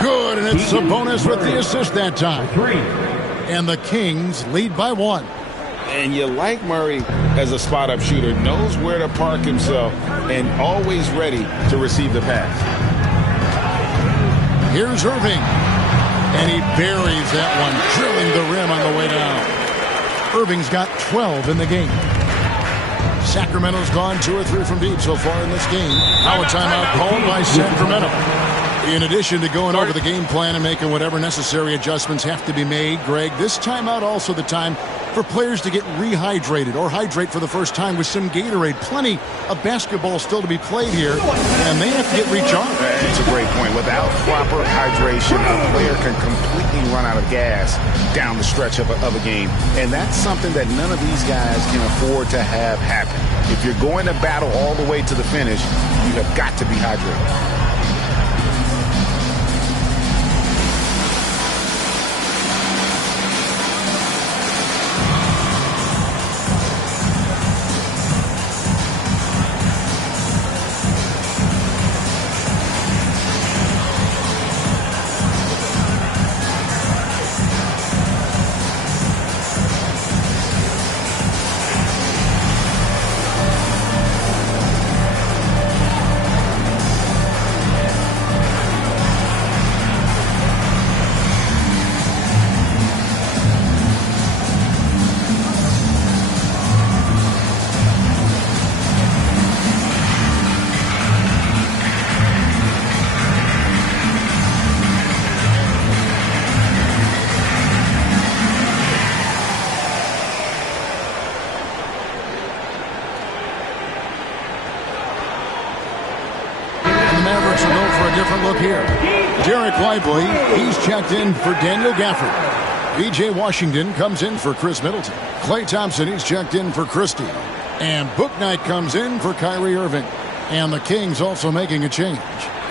Good, and it's Sabonis with the assist that time. And the Kings lead by 1. And you like Murray as a spot-up shooter. Knows where to park himself and always ready to receive the pass. Here's Irving. And he buries that one, drilling the rim on the way down. Irving's got 12 in the game. Sacramento's gone 2 or 3 from deep so far in this game. Now a timeout called by Sacramento. In addition to going over the game plan and making whatever necessary adjustments have to be made, Greg, this timeout also the time for players to get rehydrated or hydrate for the first time with some Gatorade. Plenty of basketball still to be played here, and they have to get recharged. That's a great point. Without proper hydration, a player can completely run out of gas down the stretch of a game, and that's something that none of these guys can afford to have happen. If you're going to battle all the way to the finish, you have got to be hydrated. different look here. Derek Lively, he's checked in for Daniel Gafford. P.J. Washington comes in for Chris Middleton. Klay Thompson, he's checked in for Christie. And Bouknight comes in for Kyrie Irving. And the Kings also making a change.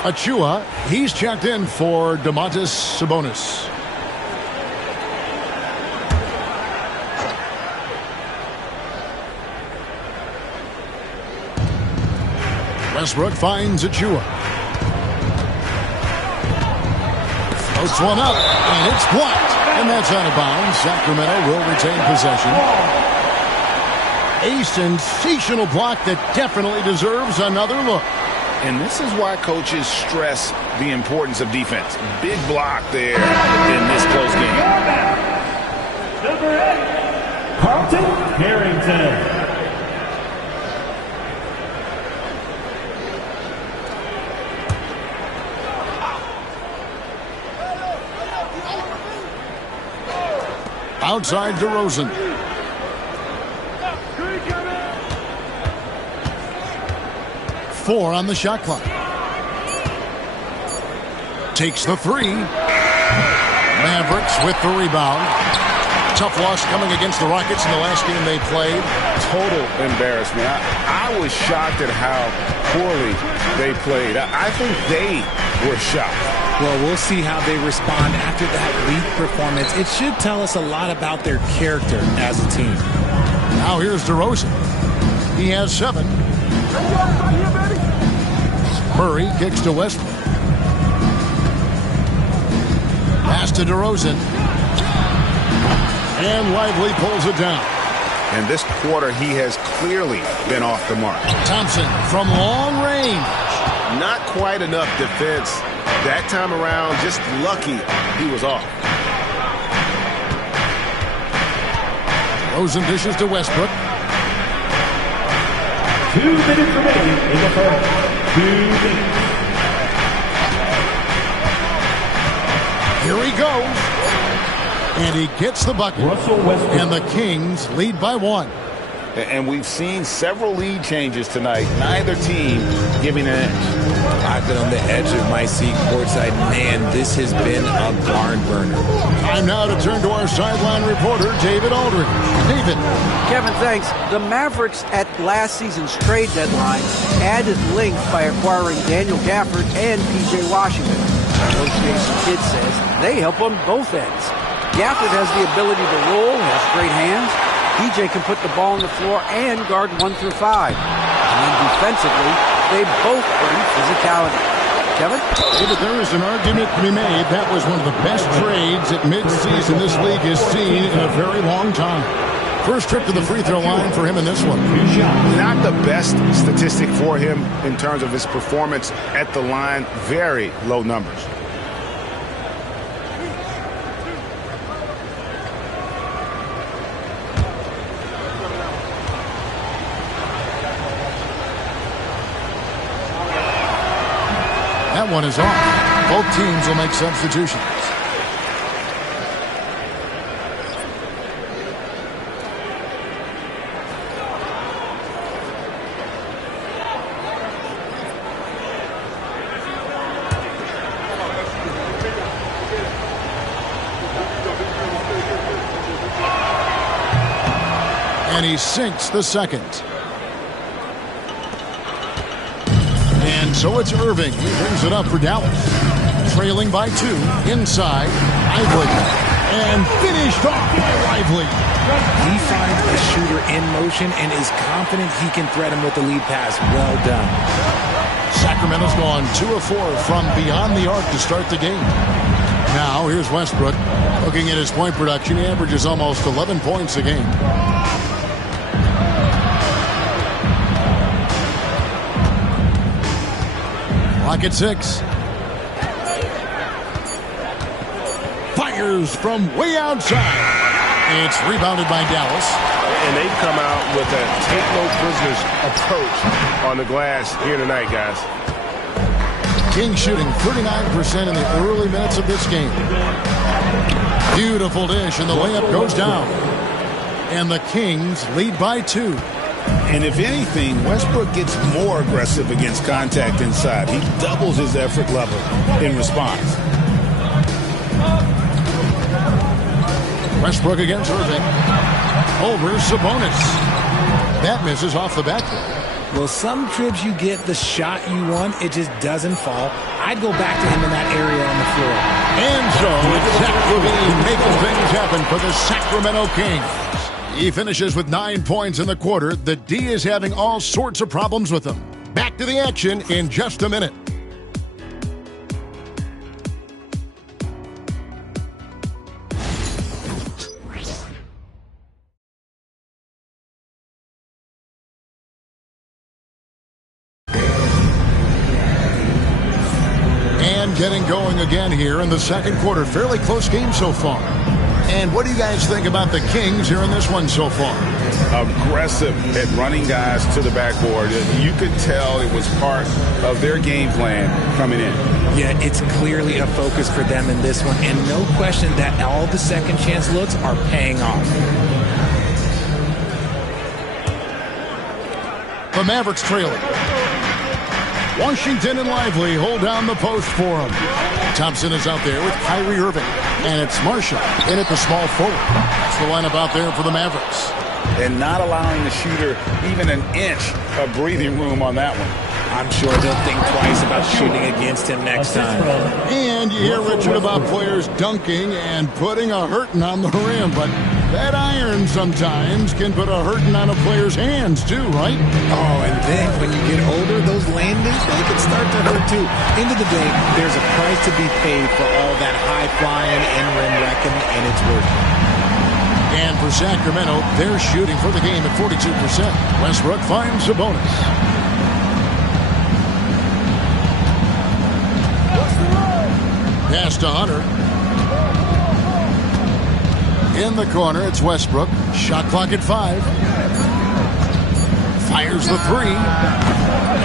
Achua, he's checked in for Domantas Sabonis. Westbrook finds Achua. Floats one up, and it's blocked. And that's out of bounds. Sacramento will retain possession. A sensational block that definitely deserves another look. And this is why coaches stress the importance of defense. Big block there in this close game. Number 8, Carlton Harrington. Outside DeRozan. Four on the shot clock. Takes the three. Mavericks with the rebound. Tough loss coming against the Rockets in the last game they played. Total embarrassment. I was shocked at how poorly they played. I think they were shocked. Well, we'll see how they respond after that weak performance. It should tell us a lot about their character as a team. Now here's DeRozan. He has 7. Murray kicks to Westbrook. Pass to DeRozan. And Lively pulls it down. And this quarter, he has clearly been off the mark. Thompson from long range. Not quite enough defense. That time around, just lucky he was off. DeRozan dishes to Westbrook. 2 minutes remaining in the first. 2 minutes. Here he goes. And he gets the bucket. Russell Westbrook. And the Kings lead by 1. And we've seen several lead changes tonight. Neither team giving an edge. I've been on the edge of my seat courtside. Man, this has been a barn burner. Time now to turn to our sideline reporter, David Aldridge. David. Kevin, thanks. The Mavericks at last season's trade deadline added length by acquiring Daniel Gafford and P.J. Washington. Coach Jason Kidd says they help on both ends. Gafford has the ability to roll, has great hands. PJ can put the ball on the floor and guard 1 through 5. And then defensively, they both bring physicality. Kevin? Yeah, but there is an argument to be made. That was one of the best trades at midseason this league has seen in a very long time. First trip to the free throw line for him in this one. Not the best statistic for him in terms of his performance at the line. Very low numbers. That one is off. Both teams will make substitutions. And he sinks the second. And so it's Irving. He brings it up for Dallas. Trailing by 2. Inside. Lively. And finished off by Lively. He finds a shooter in motion and is confident he can threat him with the lead pass. Well done. Sacramento's gone 2 of 4 from beyond the arc to start the game. Now here's Westbrook. Looking at his point production, he averages almost 11 points a game. Clock at 6. Fires from way outside. It's rebounded by Dallas. And they've come out with a take no prisoners approach on the glass here tonight, guys. Kings shooting 39% in the early minutes of this game. Beautiful dish, and the layup goes down. And the Kings lead by 2. And if anything, Westbrook gets more aggressive against contact inside. He doubles his effort level in response. Westbrook against Irving. Over Sabonis. That misses off the backboard. Well, some trips you get the shot you want, it just doesn't fall. I'd go back to him in that area on the floor. And so it's Zach LaVine making things happen for the Sacramento Kings. He finishes with 9 points in the quarter. The D is having all sorts of problems with him. Back to the action in just a minute. Getting going again here in the second quarter. Fairly close game so far. And what do you guys think about the Kings here in this one so far? Aggressive at running guys to the backboard. You could tell it was part of their game plan coming in. Yeah, it's clearly a focus for them in this one. And no question that all the second chance looks are paying off. The Mavericks trailing. Washington and Lively hold down the post for him. Thompson is out there with Kyrie Irving. And it's Marshall in at the small forward. That's the lineup out there for the Mavericks. And not allowing the shooter even an inch of breathing room on that one. I'm sure they'll think twice about shooting against him next time. And you hear, Richard, about players dunking and putting a hurting on the rim, but that iron sometimes can put a hurting on a player's hands too, right? Oh, and then when you get older, those landings, they can start to hurt too. End of the day, there's a price to be paid for all that high flying and rim wrecking, and it's worth it. And for Sacramento, they're shooting for the game at 42%. Westbrook finds Sabonis. Pass to Hunter. In the corner, it's Westbrook. Shot clock at 5. Fires the 3.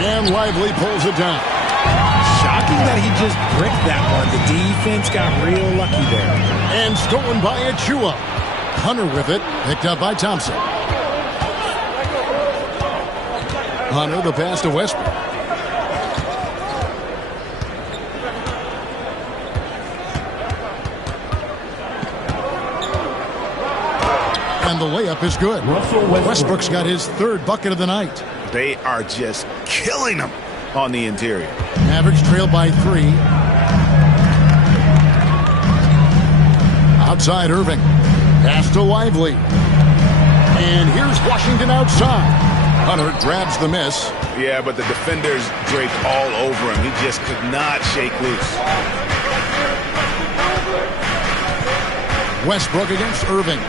And Lively pulls it down. Shocking that he just bricked that one. The defense got real lucky there. And stolen by Achua. Hunter with it. Picked up by Thompson. Hunter, the pass to Westbrook. And the layup is good. Westbrook's got his third bucket of the night. They are just killing them on the interior. Mavericks trail by 3. Outside Irving. Pass to Lively. And here's Washington outside. Hunter grabs the miss. Yeah, but the defenders draped all over him. He just could not shake loose. Westbrook against Irving.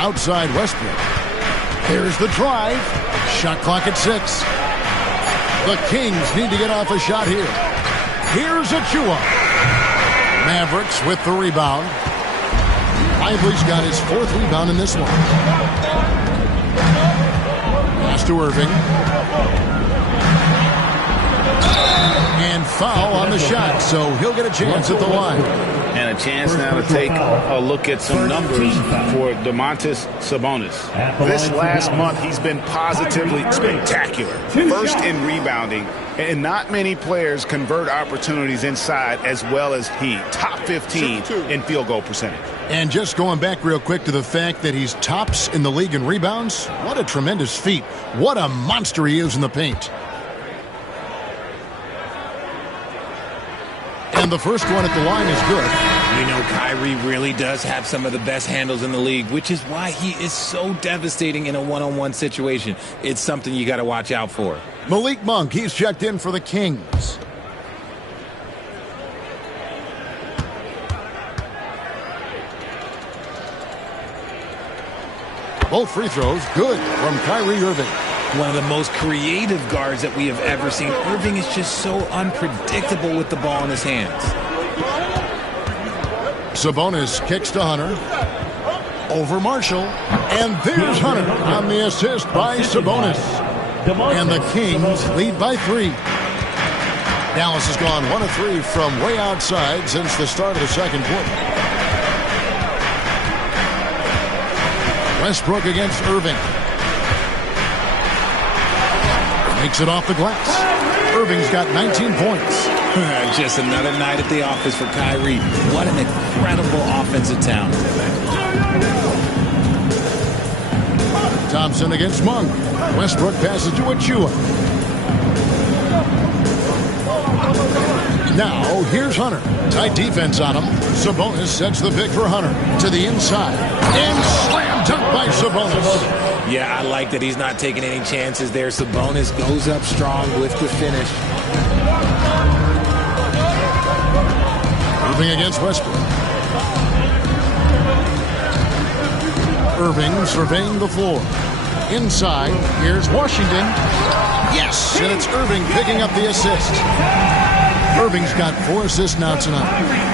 Outside Westbrook. Here's the drive. Shot clock at 6. The Kings need to get off a shot here. Here's Achua. Mavericks with the rebound. Lively's got his 4th rebound in this one. Pass to Irving. And foul on the shot, so he'll get a chance at the line. And a chance now to take a look at some numbers for Domantas Sabonis. This last month, he's been positively spectacular. First in rebounding, and not many players convert opportunities inside as well as he. Top 15 in field goal percentage. And just going back real quick to the fact that he's tops in the league in rebounds, what a tremendous feat. What a monster he is in the paint. And the first one at the line is good. You know, Kyrie really does have some of the best handles in the league, which is why he is so devastating in a one-on-one situation. It's something you got to watch out for. Malik Monk, he's checked in for the Kings. Both free throws good from Kyrie Irving. One of the most creative guards that we have ever seen. Irving is just so unpredictable with the ball in his hands. Sabonis kicks to Hunter. Over Marshall. And there's Hunter on the assist by Sabonis. And the Kings lead by 3. Dallas has gone 1 of 3 from way outside since the start of the second quarter. Westbrook against Irving. Makes it off the glass. Irving's got 19 points. Just another night at the office for Kyrie. What an incredible offensive talent. Thompson against Monk. Westbrook passes to Achua. Now, here's Hunter. Tight defense on him. Sabonis sets the pick for Hunter. To the inside. And slam dunk by Sabonis. Yeah, I like that he's not taking any chances there. Sabonis goes up strong with the finish. Irving against Westbrook. Irving surveying the floor. Inside, here's Washington. Yes, and it's Irving picking up the assist. Irving's got 4 assists now tonight.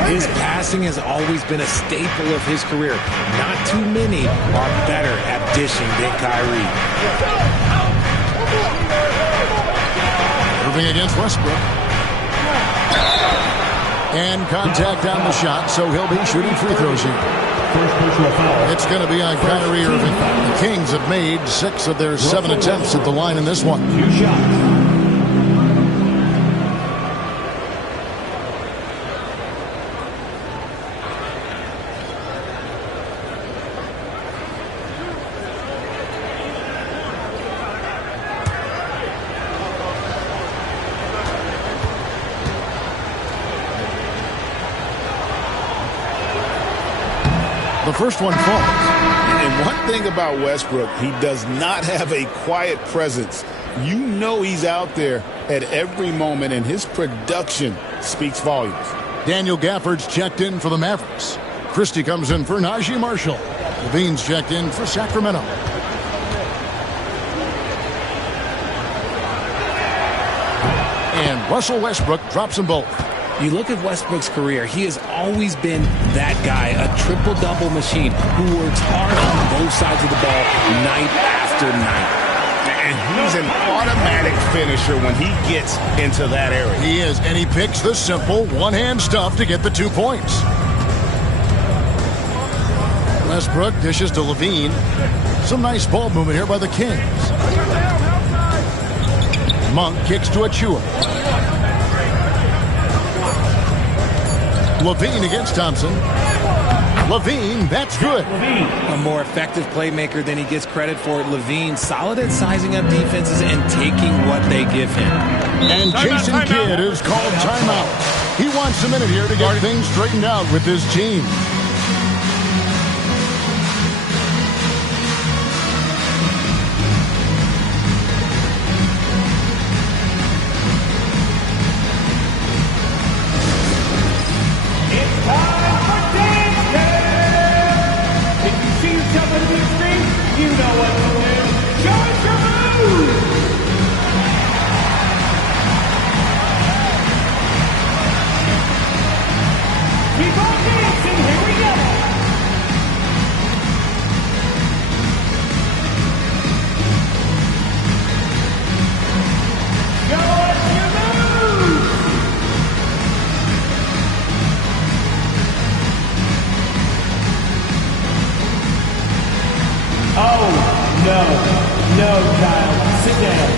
His passing has always been a staple of his career. Not too many are better at dishing than Kyrie. Irving against Westbrook. And contact on the shot, so he'll be shooting free throws here. It's going to be on Kyrie Irving. The Kings have made 6 of their 7 attempts at the line in this one. 2 shots. The first one falls. And one thing about Westbrook, he does not have a quiet presence. You know he's out there at every moment, and his production speaks volumes. Daniel Gafford's checked in for the Mavericks. Christie comes in for Najee Marshall. Levine's checked in for Sacramento. And Russell Westbrook drops them both. You look at Westbrook's career, he has always been that guy, a triple-double machine who works hard on both sides of the ball night after night. And he's an automatic finisher when he gets into that area. He is, and he picks the simple one-hand stuff to get the 2 points. Westbrook dishes to Levine. Some nice ball movement here by the Kings. Monk kicks to Achua. Levine against Thompson. Levine, that's good. A more effective playmaker than he gets credit for. Levine, solid at sizing up defenses and taking what they give him. And Jason Kidd is called timeout. He wants a minute here to get things straightened out with his team. You know what to do. Show us your move. Keep on dancing. Here we go. Show us your move. Oh, no, child. Sit down.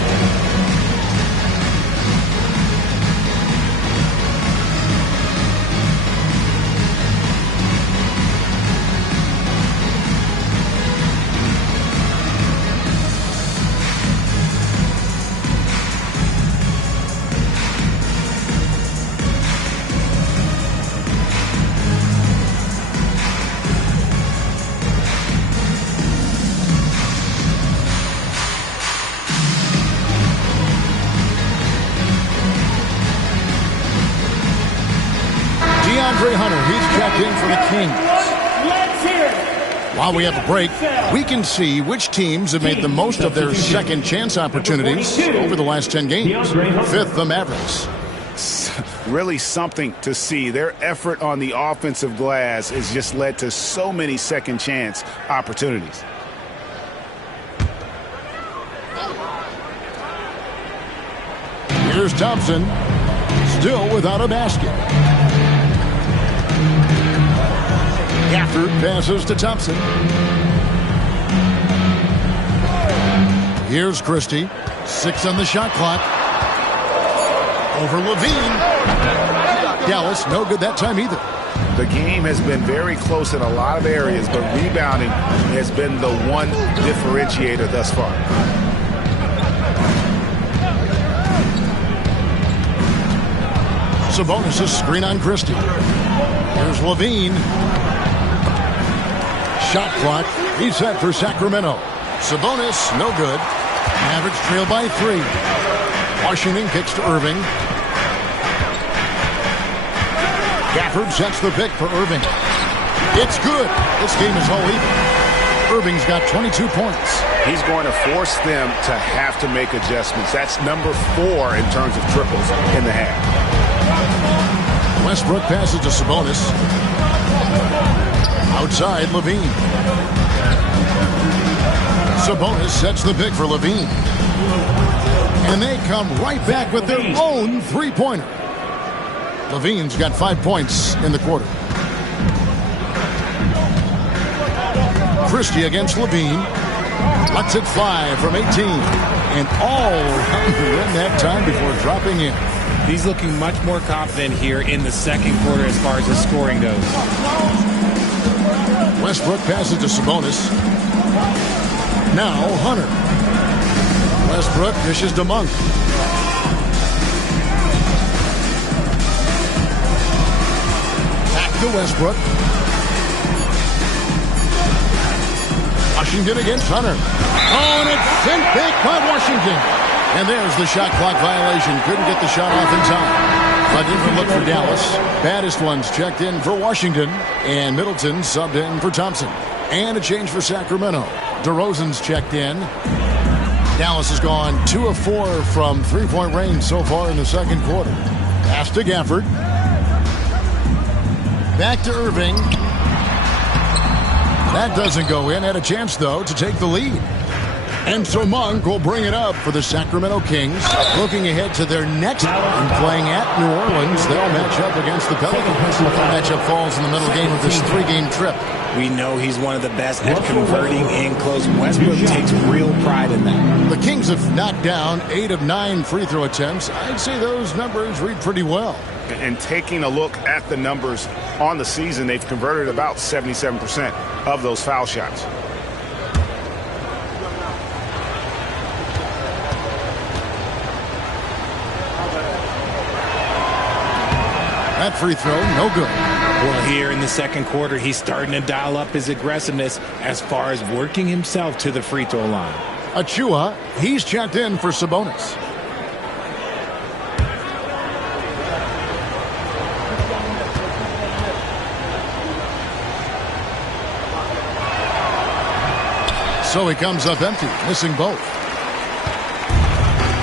DeAndre Hunter, he's checked in for the Kings. Let's hear it. While we have a break, we can see which teams have made the most of their second chance opportunities over the last 10 games. Fifth, the Mavericks. Really something to see. Their effort on the offensive glass has just led to so many second chance opportunities. Here's Thompson, still without a basket. Gafford passes to Thompson. Here's Christie. 6 on the shot clock. Over Levine. Dallas, no good that time either. The game has been very close in a lot of areas, but rebounding has been the one differentiator thus far. Sabonis' screen on Christie. Here's Levine. Shot clock reset for Sacramento. Sabonis, no good. Mavericks trail by 3. Washington kicks to Irving. Gafford sets the pick for Irving. It's good. This game is all even. Irving's got 22 points. He's going to force them to have to make adjustments. That's number 4 in terms of triples in the half. Westbrook passes to Sabonis. Outside, Levine. Sabonis sets the pick for Levine. And they come right back with their own three-pointer. Levine's got 5 points in the quarter. Christie against Levine. Lets it fly from 18. And all around the rim that time before dropping in. He's looking much more confident here in the second quarter as far as his scoring goes. Westbrook passes to Sabonis. Now Hunter. Westbrook dishes to Monk. Back to Westbrook. Washington against Hunter. Oh, and it's sent back by Washington. And there's the shot clock violation. Couldn't get the shot off in time. A different look for Dallas. Baddest ones checked in for Washington. And Middleton subbed in for Thompson. And a change for Sacramento. DeRozan's checked in. Dallas has gone 2 of 4 from three-point range so far in the second quarter. Pass to Gafford. Back to Irving. That doesn't go in. Had a chance, though, to take the lead. And so Monk will bring it up for the Sacramento Kings. Looking ahead to their next game, playing at New Orleans. They'll match up against the Pelicans. The matchup falls in the middle game of this 3-game trip. We know he's one of the best at converting in close. Westbrook takes real pride in that. The Kings have knocked down 8 of 9 free throw attempts. I'd say those numbers read pretty well. And taking a look at the numbers on the season, they've converted about 77% of those foul shots. That free throw, no good. Well, here in the second quarter, he's starting to dial up his aggressiveness as far as working himself to the free throw line. Achua, he's checked in for Sabonis. So he comes up empty, missing both.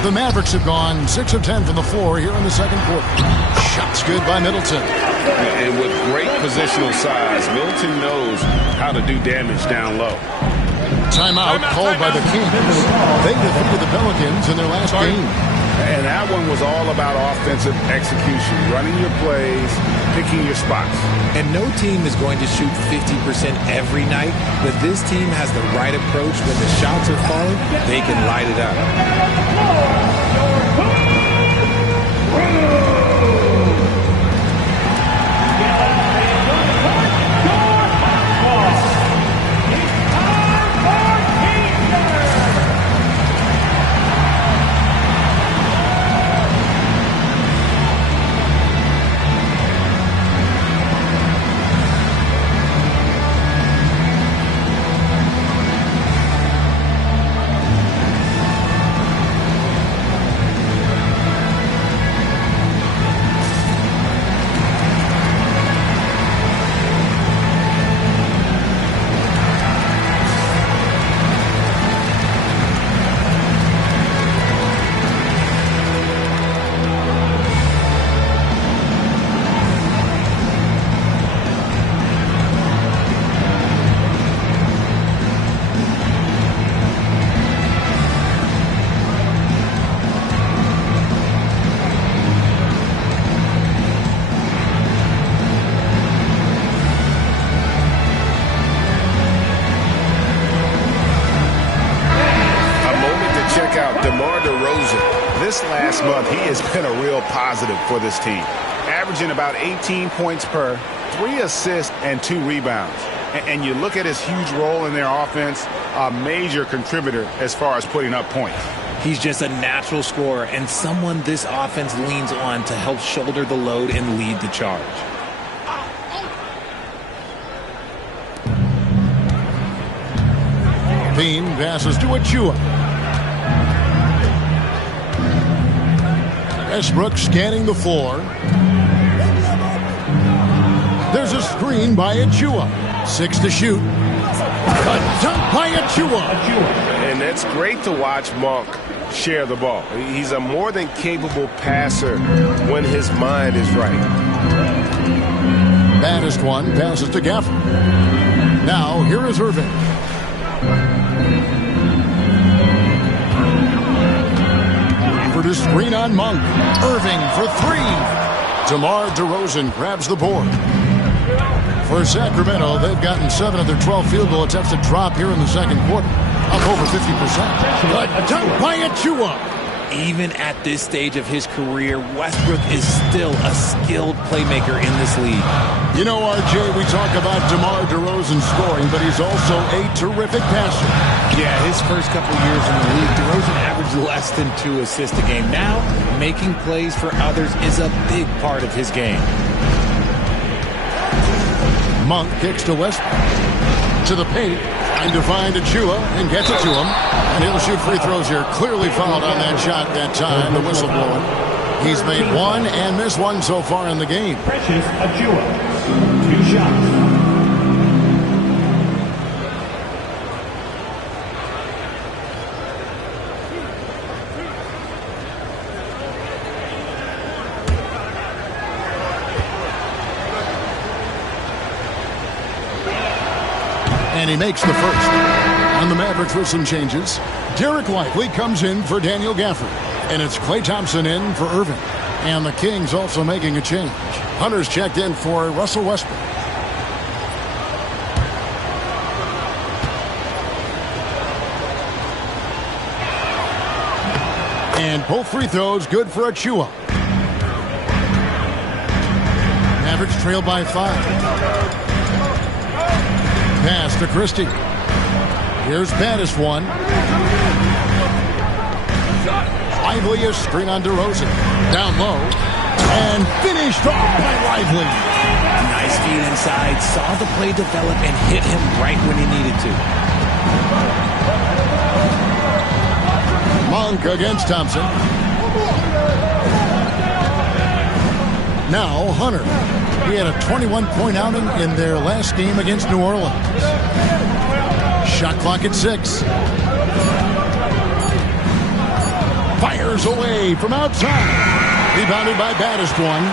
The Mavericks have gone 6 of 10 from the floor here in the second quarter. Shots good by Middleton. And with great positional size, Middleton knows how to do damage down low. Timeout called by the Kings. They defeated the Pelicans in their last game. And that one was all about offensive execution, running your plays, picking your spots. And no team is going to shoot 50% every night, but this team has the right approach. When the shots are falling, they can light it up. last month, he has been a real positive for this team, averaging about 18 points per, 3 assists, and 2 rebounds. And you look at his huge role in their offense, a major contributor as far as putting up points. He's just a natural scorer and someone this offense leans on to help shoulder the load and lead the charge. Bean passes to Achua. Westbrook scanning the floor. There's a screen by Achua. 6 to shoot. A dunk by Achua. And it's great to watch Monk share the ball. He's a more than capable passer when his mind is right. Baddest one passes to Gafford. Now here is Irving. Gafford is screen on Monk. Irving for 3. DeMar DeRozan grabs the board. For Sacramento, they've gotten 7 of their 12 field goal attempts to drop here in the second quarter. Up over 50%. A dunk by Achua. Even at this stage of his career, Westbrook is still a skilled playmaker in this league. You know, RJ, we talk about DeMar DeRozan scoring, but he's also a terrific passer. Yeah, his first couple years in the league, DeRozan averaged less than 2 assists a game. Now, making plays for others is a big part of his game. Monk kicks to Westbrook. To the paint. Trying to find Achua and gets it to him. And he'll shoot free throws here. Clearly fouled on that shot that time. The whistle blowing. He's made 1 and missed 1 so far in the game. Precious Achua. 2 shots. And he makes the first. On the Mavericks with some changes, Derek Lively comes in for Daniel Gafford. And it's Klay Thompson in for Irving. And the Kings also making a change. Hunter's checked in for Russell Westbrook. And both free throws good for Achua. Mavericks trail by 5. Pass to Christie. Here's baddest one. Lively is screen on DeRozan. Down low. And finished off by Lively. Nice feed inside. Saw the play develop and hit him right when he needed to. Monk against Thompson. Now Hunter. He had a 21-point outing in their last game against New Orleans. Shot clock at 6. Fires away from outside. Rebounded by baddest one.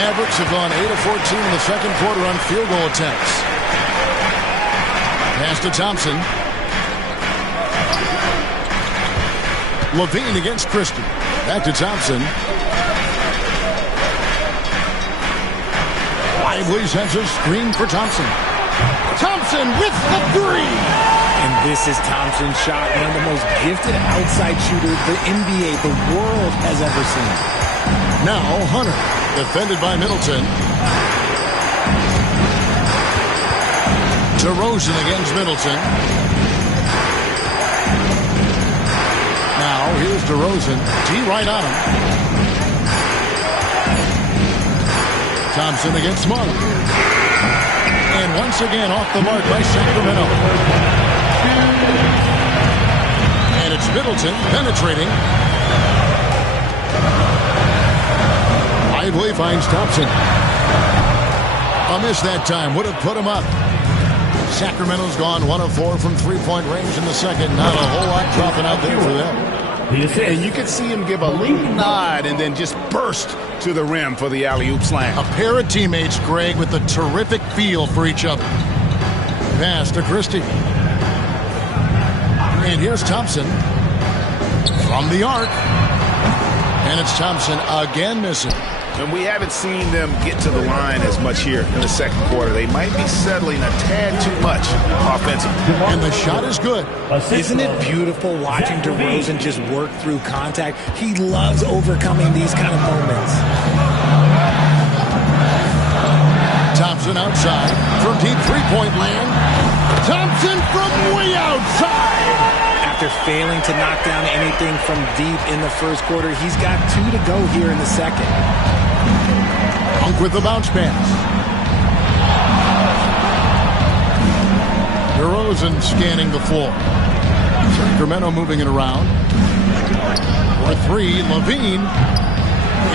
Mavericks have gone 8 of 14 in the second quarter on field goal attempts. Pass to Thompson. Levine against Christie. Back to Thompson. Lively sends a screen for Thompson. Thompson with the 3. And this is Thompson's shot, one of the most gifted outside shooters the NBA, the world has ever seen. Now Hunter, defended by Middleton. DeRozan against Middleton. Now here's DeRozan. D right on him. Thompson against Monk. And once again off the mark by Sacramento. And it's Middleton penetrating. Lively finds Thompson. A miss that time. Would have put him up. Sacramento's gone 1 of 4 from 3-point range in the second. Not a whole lot dropping out there for them. And you can see him give a little nod and then just burst to the rim for the alley-oop slam. A pair of teammates, Greg, with a terrific feel for each other. Pass to Christie. And here's Thompson from the arc. And it's Thompson again missing. And we haven't seen them get to the line as much here in the second quarter. They might be settling a tad too much offensively. And the shot is good. Isn't it beautiful watching DeRozan just work through contact? He loves overcoming these kind of moments. Thompson outside from deep three-point land. Thompson from way outside. After failing to knock down anything from deep in the first quarter, he's got 2 to go here in the second. Monk with the bounce pass. DeRozan scanning the floor. Sacramento moving it around. For 3, LaVine.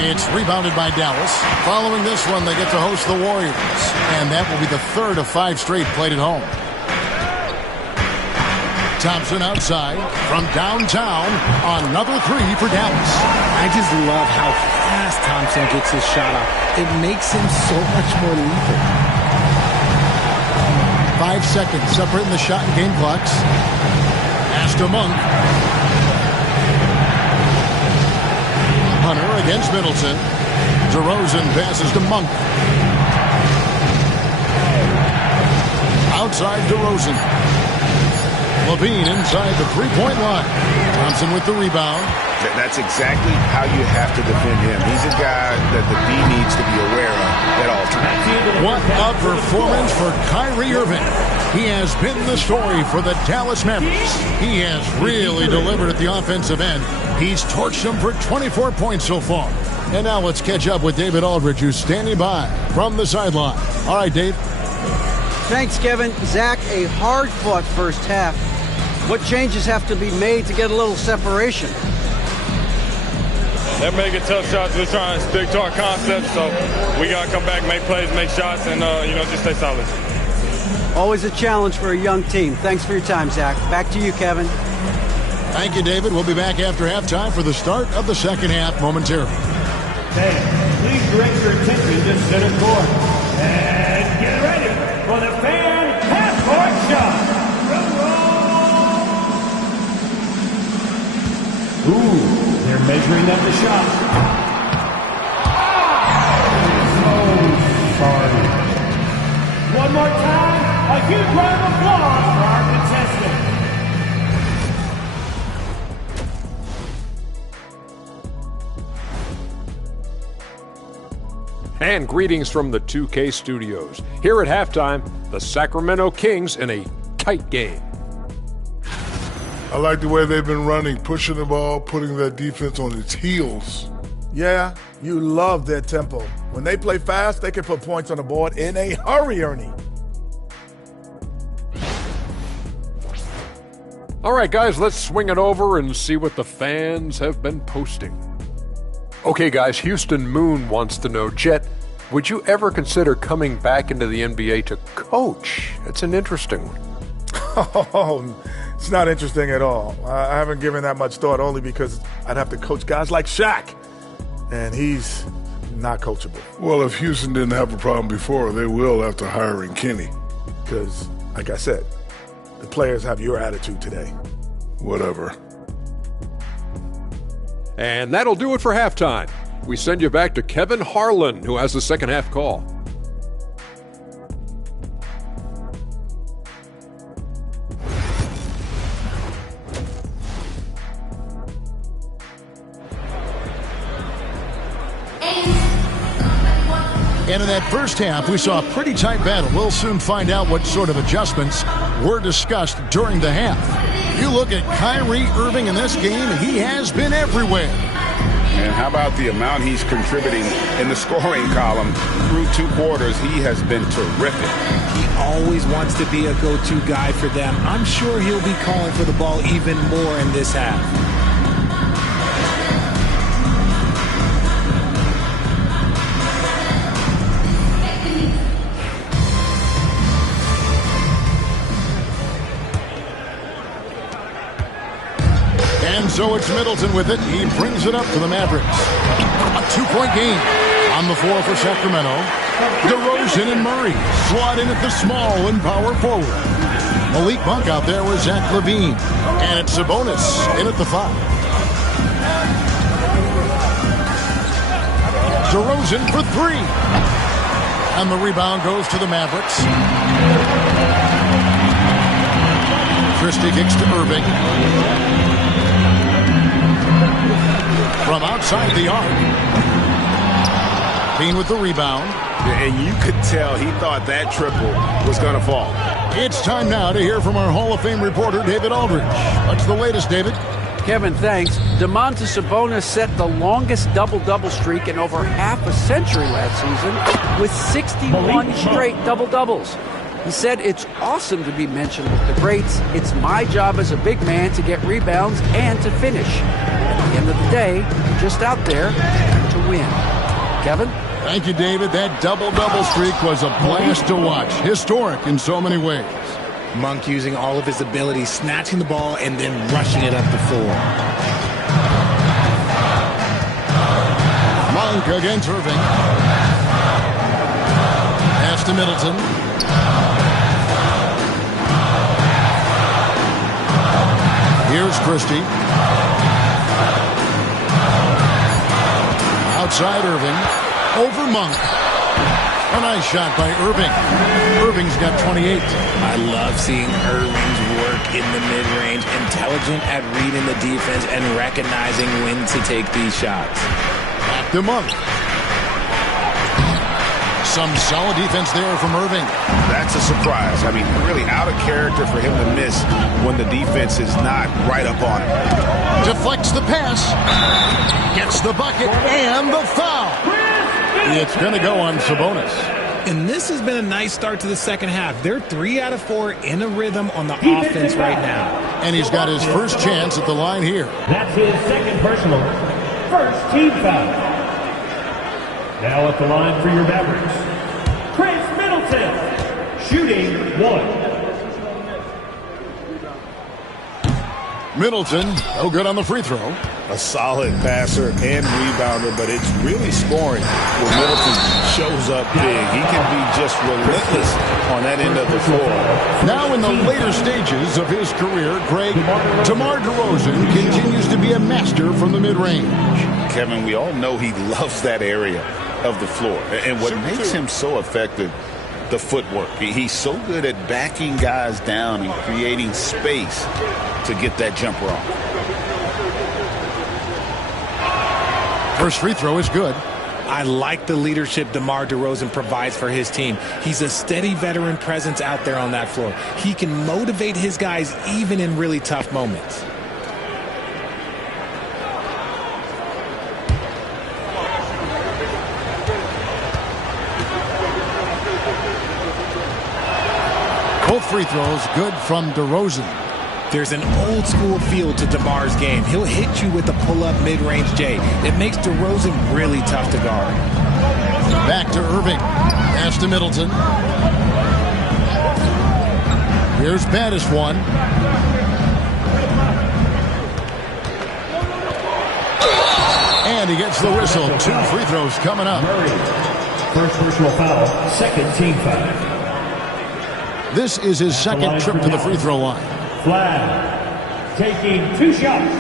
It's rebounded by Dallas. Following this one, they get to host the Warriors. And that will be the 3rd of 5 straight played at home. Thompson outside from downtown. Another 3 for Dallas. I just love how fast Thompson gets his shot off. It makes him so much more lethal. 5 seconds separating the shot and game clocks. Pass to Monk. Hunter against Middleton. DeRozan passes to Monk. Outside DeRozan. LaVine inside the three-point line. Thompson with the rebound. That's exactly how you have to defend him. He's a guy that the D needs to be aware of at all times. What a performance for Kyrie Irving. He has been the story for the Dallas Mavericks. He has really delivered at the offensive end. He's torched them for 24 points so far. And now let's catch up with David Aldridge, who's standing by from the sideline. All right, Dave. Thanks, Kevin. Zach, a hard-fought first half. What changes have to be made to get a little separation? They're making tough shots. We're trying to stick to our concept, so we got to come back, make plays, make shots, and, just stay solid. Always a challenge for a young team. Thanks for your time, Zach. Back to you, Kevin. Thank you, David. We'll be back after halftime for the start of the second half momentarily. Okay, please direct your attention to center court. And get ready for the fan half-court shot. Ooh, they're measuring up the shot. So sorry. One more time, a huge round of applause for our contestant. And greetings from the 2K studios. Here at halftime, the Sacramento Kings in a tight game. I like the way they've been running, pushing the ball, putting that defense on its heels. Yeah, you love their tempo. When they play fast, they can put points on the board in a hurry, Ernie. All right, guys, let's swing it over and see what the fans have been posting. Okay, guys, Houston Moon wants to know, Jet, would you ever consider coming back into the NBA to coach? It's an interesting one. Oh, it's not interesting at all. I haven't given that much thought, only because I'd have to coach guys like Shaq, and he's not coachable. Well, if Houston didn't have a problem before, they will after hiring Kenny. Because, like I said, the players have your attitude today. Whatever. And that'll do it for halftime. We send you back to Kevin Harlan, who has the second half call. And in that first half, we saw a pretty tight battle. We'll soon find out what sort of adjustments were discussed during the half. You look at Kyrie Irving in this game, he has been everywhere. And how about the amount he's contributing in the scoring column through 2 quarters? He has been terrific. He always wants to be a go-to guy for them. I'm sure he'll be calling for the ball even more in this half. And so it's Middleton with it. He brings it up for the Mavericks. A 2-point game on the floor for Sacramento. DeRozan and Murray slot in at the small and power forward. Malik Monk out there with Zach LaVine. And it's Sabonis in at the 5. DeRozan for three. And the rebound goes to the Mavericks. Christie kicks to Irving. From outside the arc. Bean with the rebound. And you could tell he thought that triple was going to fall. It's time now to hear from our Hall of Fame reporter, David Aldridge. What's the latest, David? Kevin, thanks. Domantas Sabonis set the longest double-double streak in over half a century last season with 61 straight double-doubles. He said, "It's awesome to be mentioned with the greats. It's my job as a big man to get rebounds and to finish. At the end of the day, I'm just out there to win." Kevin? Thank you, David. That double-double streak was a blast to watch. Historic in so many ways. Monk using all of his abilities, snatching the ball and then rushing it up the floor. Monk against Irving. Pass to Middleton. Here's Christie. Outside Irving. Over Monk. A nice shot by Irving. Irving's got 28. I love seeing Irving's work in the mid-range, intelligent at reading the defense and recognizing when to take these shots. Back to Monk. Some solid defense there from Irving. That's a surprise. I mean, really out of character for him to miss when the defense is not right up on him. Deflects the pass. Gets the bucket and the foul. It's going to go on Sabonis. And this has been a nice start to the second half. They're 3 out of 4 in a rhythm on the offense right now. And he's got his first chance at the line here. That's his second personal. First team foul. Now at the line for your Mavericks, Chris Middleton, shooting 1. Middleton, no good on the free throw. A solid passer and rebounder, but it's really scoring when Middleton shows up big. He can be just relentless on that end of the floor. Now in the later stages of his career, Greg, DeMar DeRozan continues to be a master from the mid-range. Kevin, we all know he loves that area of the floor. And what makes him so effective, the footwork. He's so good at backing guys down and creating space to get that jumper off. First free throw is good. I like the leadership DeMar DeRozan provides for his team. He's a steady veteran presence out there on that floor. He can motivate his guys even in really tough moments. Both free throws good from DeRozan. There's an old school feel to DeMar's game. He'll hit you with a pull-up mid-range J. It makes DeRozan really tough to guard. Back to Irving. Pass to Middleton. Here's Battis one. And he gets the whistle. 2 free throws coming up. First personal foul, second team foul. This is his second trip to the free throw line. Flag, taking 2 shots.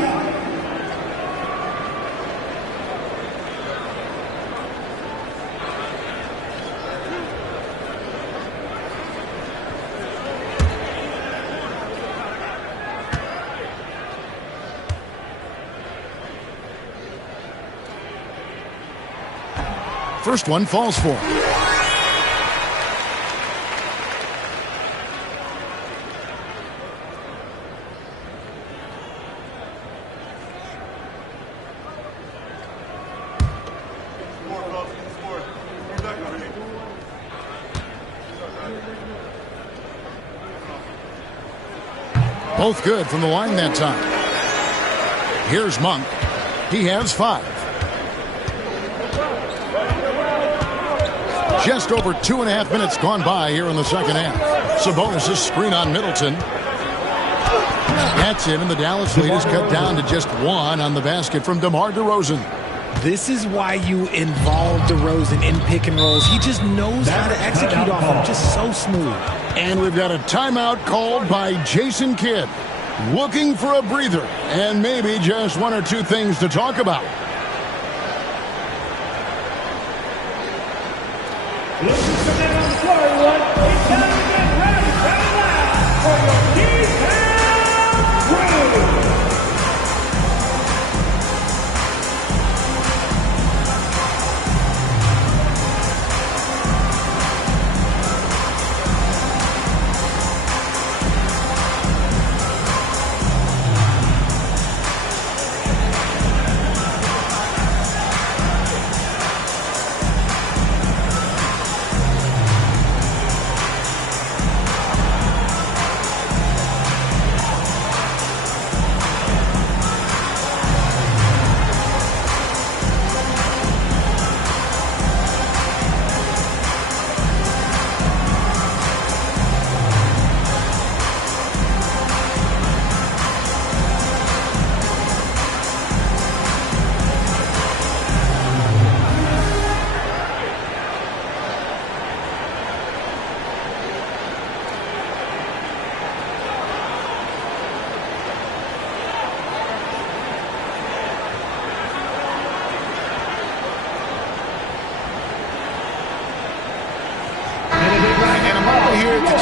First one falls for him. Both good from the line that time. Here's Monk. He has 5. Just over 2.5 minutes gone by here in the second half. Sabonis' screen on Middleton. That's it, and the Dallas lead is cut down to just 1 on the basket from DeMar DeRozan. This is why you involve DeRozan in pick and rolls. He just knows how to execute off them, just so smooth. And we've got a timeout called by Jason Kidd. Looking for a breather and maybe just 1 or 2 things to talk about. Looking for men on the floor, everyone. It's time to get ready, ready loud for your T-Town Crew.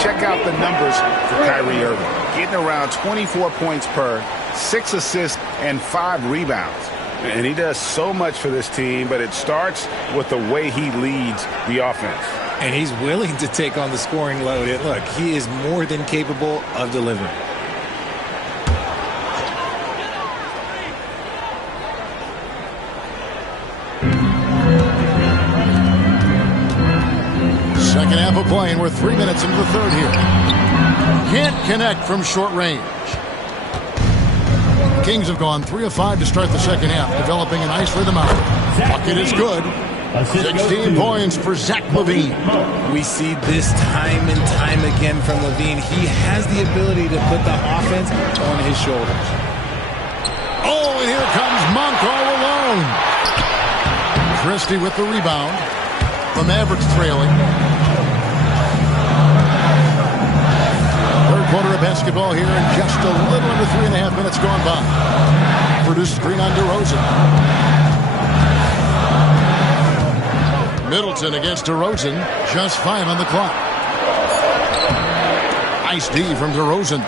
Check out the numbers for Kyrie Irving. Getting around 24 points per, 6 assists, and 5 rebounds. And he does so much for this team, but it starts with the way he leads the offense. And he's willing to take on the scoring load. And look, he is more than capable of delivering. Second half of play, and we're 3 minutes into the third here. Can't connect from short range. The Kings have gone 3 of 5 to start the second half, developing a nice rhythm out. Bucket is good. 16 points for Zach LaVine. We see this time and time again from LaVine. He has the ability to put the offense on his shoulders. Oh, and here comes Monk all alone. Christie with the rebound. The Mavericks trailing. Third quarter of basketball here, and just a little under 3.5 minutes gone by. Produced screen on DeRozan. Middleton against DeRozan. Just 5 on the clock. Nice D from DeRozan.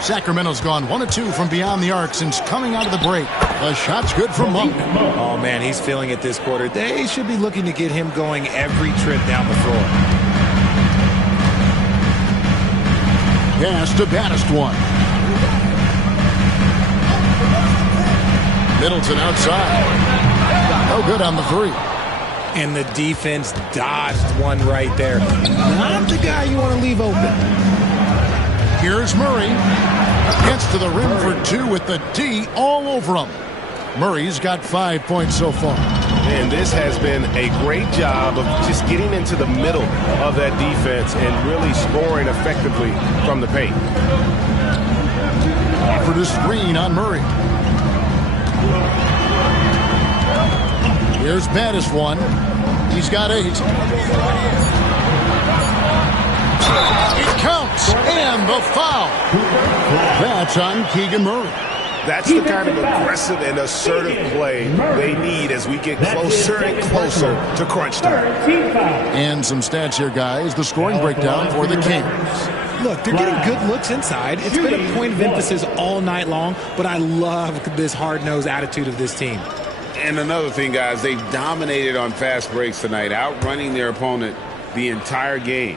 Sacramento's gone 1 of 2 from beyond the arc since coming out of the break. The shot's good from Monk. Oh, man, he's feeling it this quarter. They should be looking to get him going every trip down the floor. Pass to Baddest-One. Middleton outside. No good on the 3. And the defense dodged one right there. Not the guy you want to leave open. Here's Murray. Gets to the rim for 2 with the D all over him. Murray's got 5 points so far. And this has been a great job of just getting into the middle of that defense and really scoring effectively from the paint. Offered a screen on Murray. Here's Baddest-One. He's got 8. It counts, and the foul. That's on Keegan Murray. That's the kind of aggressive and assertive play they need as we get closer and closer to crunch time. And some stats here, guys. The scoring breakdown for the Kings. Look, they're getting good looks inside. It's been a point of emphasis all night long, but I love this hard-nosed attitude of this team. And another thing, guys, they've dominated on fast breaks tonight, outrunning their opponent the entire game.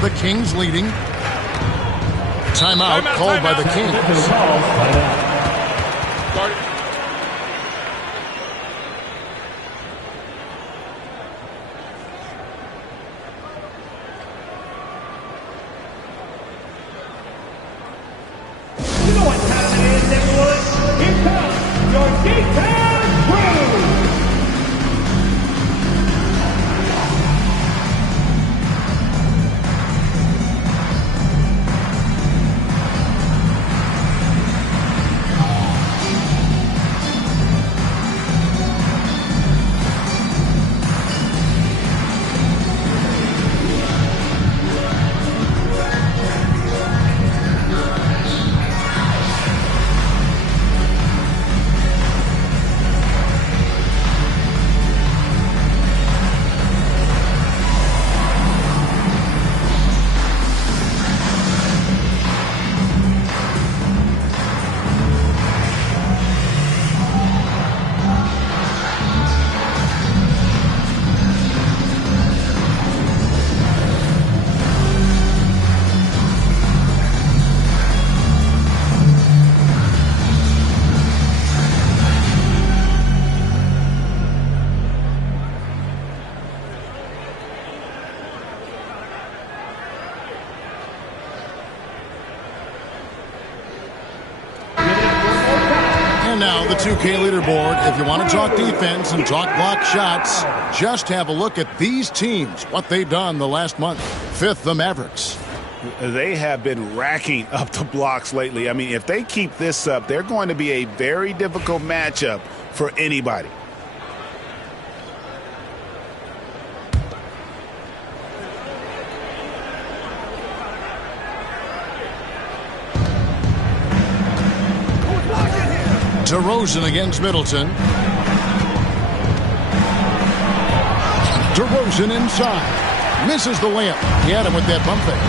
The Kings leading. Timeout called by the Kings. You know what time it is, everyone? Here comes your T-Town Crew! now the 2K leaderboard. If you want to talk defense and talk block shots, just have a look at these teams, what they've done the last month. 5th, the Mavericks. They have been racking up the blocks lately. I mean, if they keep this up, they're going to be a very difficult matchup for anybody. DeRozan against Middleton. DeRozan inside. Misses the layup. He had him with that bump fake.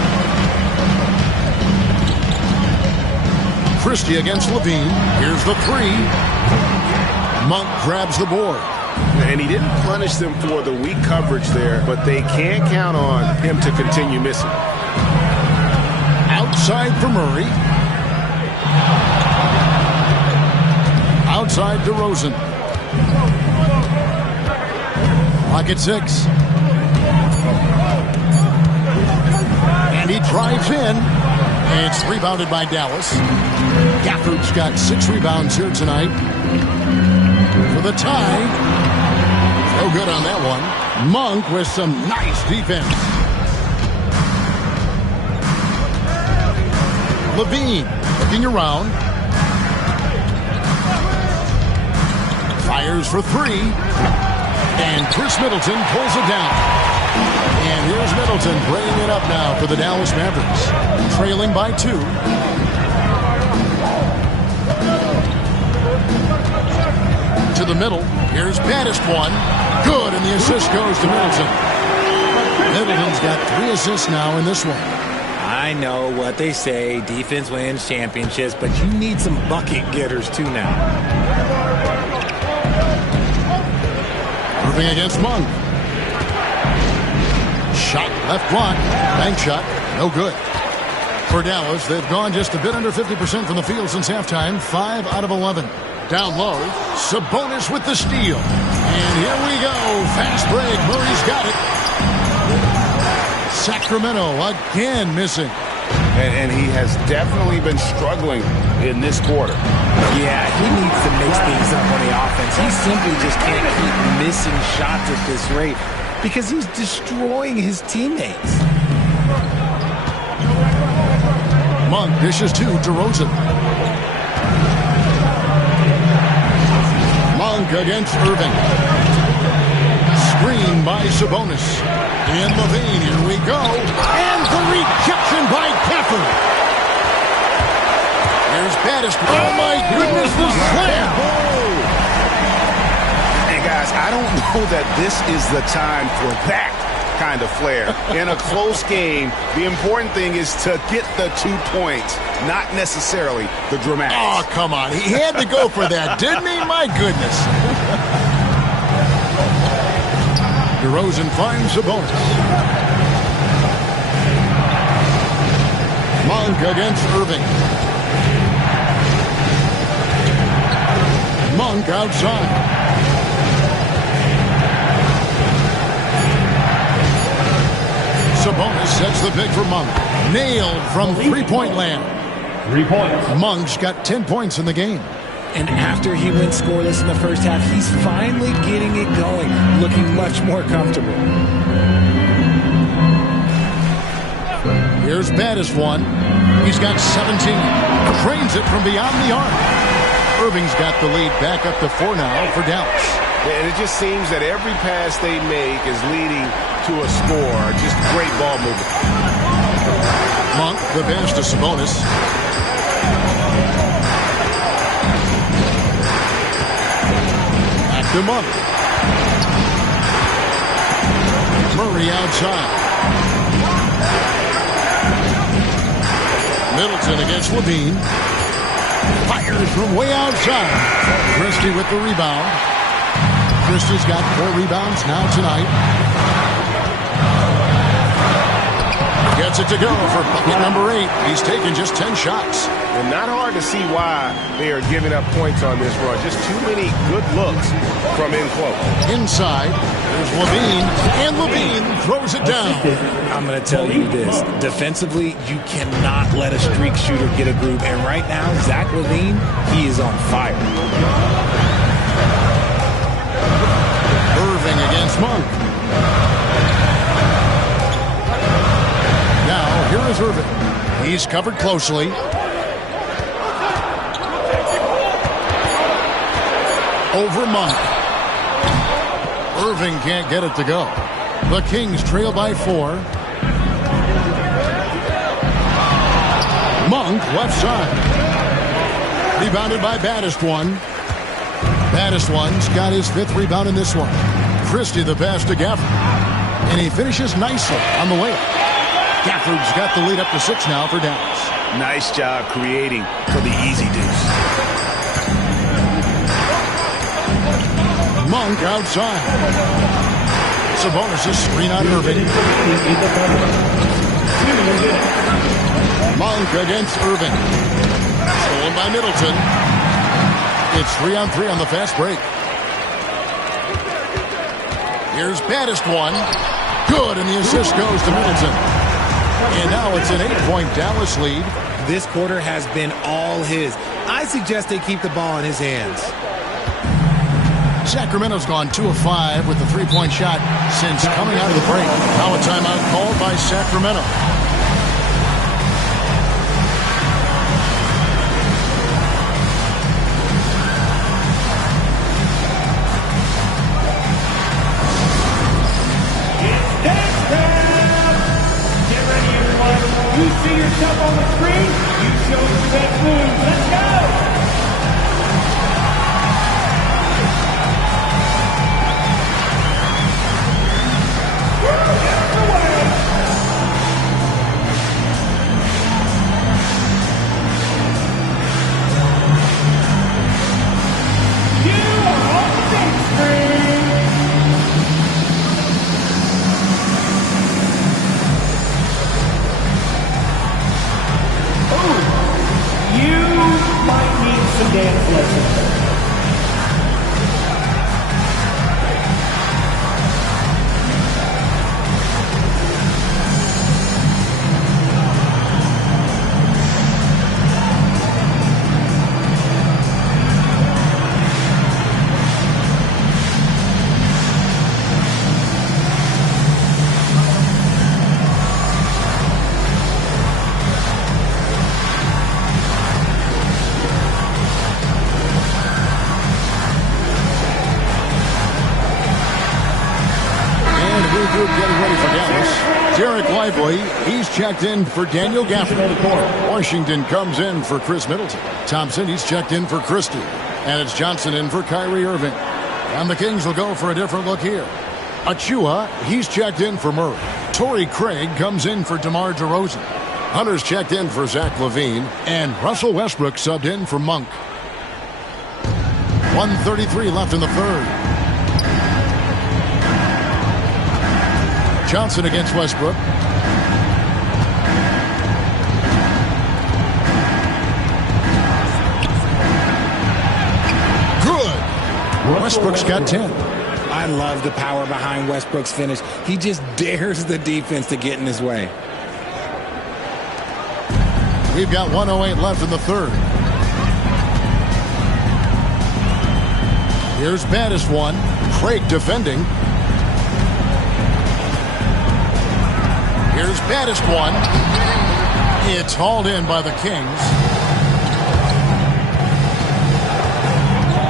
Christie against Levine. Here's the 3. Monk grabs the board. And he didn't punish them for the weak coverage there, but they can't count on him to continue missing. Outside for Murray. Outside DeRozan. Clock at 6. And he drives in. It's rebounded by Dallas. Gafford's got 6 rebounds here tonight. For the tie. No good on that one. Monk with some nice defense. Levine looking around. Fires for 3. And Chris Middleton pulls it down. And here's Middleton bringing it up now for the Dallas Mavericks. Trailing by 2. To the middle. Here's Baddest one. Good, and the assist goes to Middleton. Middleton's got 3 assists now in this one. I know what they say, defense wins championships, but you need some bucket getters too now. Irving against Monk. Shot left block. Bank shot. No good. For Dallas, they've gone just a bit under 50% from the field since halftime. 5 out of 11. Down low. Sabonis with the steal. And here we go. Fast break. Murray's got it. Sacramento again missing. And he has definitely been struggling in this quarter. Yeah, he needs to mix things up on the offense. He simply just can't keep missing shots at this rate because he's destroying his teammates. Monk dishes to DeRozan. Monk against Irving. Screen by Sabonis. In Levine, here we go. And the rejection by Gafford. Here's Baddest. Oh my goodness, the slam. And guys, I don't know that this is the time for that kind of flair. In a close game, the important thing is to get the 2 points, not necessarily the dramatics. Oh, come on. He had to go for that, didn't he? My goodness. DeRozan finds Sabonis. Monk against Irving. Monk outside. Sabonis sets the pick for Monk. Nailed from three-point land. 3 points. Monk's got 10 points in the game. And after he went scoreless in the first half, he's finally getting it going, looking much more comfortable. Here's Baddest one. He's got 17. Trains it from beyond the arc. Irving's got the lead back up to 4 now for Dallas. And it just seems that every pass they make is leading to a score. Just great ball movement. Monk, the pass to Sabonis. Back to Monk. Murray outside. Middleton against Levine. Fires from way outside. Christie with the rebound. Christie's got 4 rebounds now tonight. Gets Gets it to go for bucket number 8. He's taken just 10 shots. And not hard to see why they are giving up points on this run. Just too many good looks from in close. Inside, there's Levine, and Levine throws it down. I'm going to tell you this. Defensively, you cannot let a streak shooter get a groove. And right now, Zach LaVine, he is on fire. Irving against Monk. Now, here is Irving. He's covered closely. Over Monk. Irving can't get it to go. The Kings trail by 4. Monk left side. Rebounded by Baddest-One. Baddest-One's got his 5th rebound in this one. Christie the pass to Gafford. And he finishes nicely on the layup. Gafford's got the lead up to 6 now for Dallas. Nice job creating for the easy deuce. Monk outside. Sabonis' screen on Irving. Monk against Irving. Stolen by Middleton. It's 3-on-3 on the fast break. Here's Baddest-One. Good, and the assist goes to Middleton. And now it's an 8-point Dallas lead. This quarter has been all his. I suggest they keep the ball in his hands. Sacramento's gone 2 of 5 with the 3-point shot since coming out of the break. Now a timeout called by Sacramento. Get ready, everyone. You see yourself on the screen. You show us your best moves. Let's go. Some dance lessons. Getting ready for Dallas. Derek Lively, he's checked in for Daniel Gafford. Washington comes in for Chris Middleton. Thompson, he's checked in for Christie. And it's Johnson in for Kyrie Irving. And the Kings will go for a different look here. Achua, he's checked in for Murray. Torrey Craig comes in for DeMar DeRozan. Hunter's checked in for Zach LaVine. And Russell Westbrook subbed in for Monk. 1:33 left in the third. Johnson against Westbrook. Good. Westbrook's got 10. I love the power behind Westbrook's finish. He just dares the defense to get in his way. We've got 1:08 left in the third. Here's Baddest-One. Craig defending. Here's Baddest-One. It's hauled in by the Kings.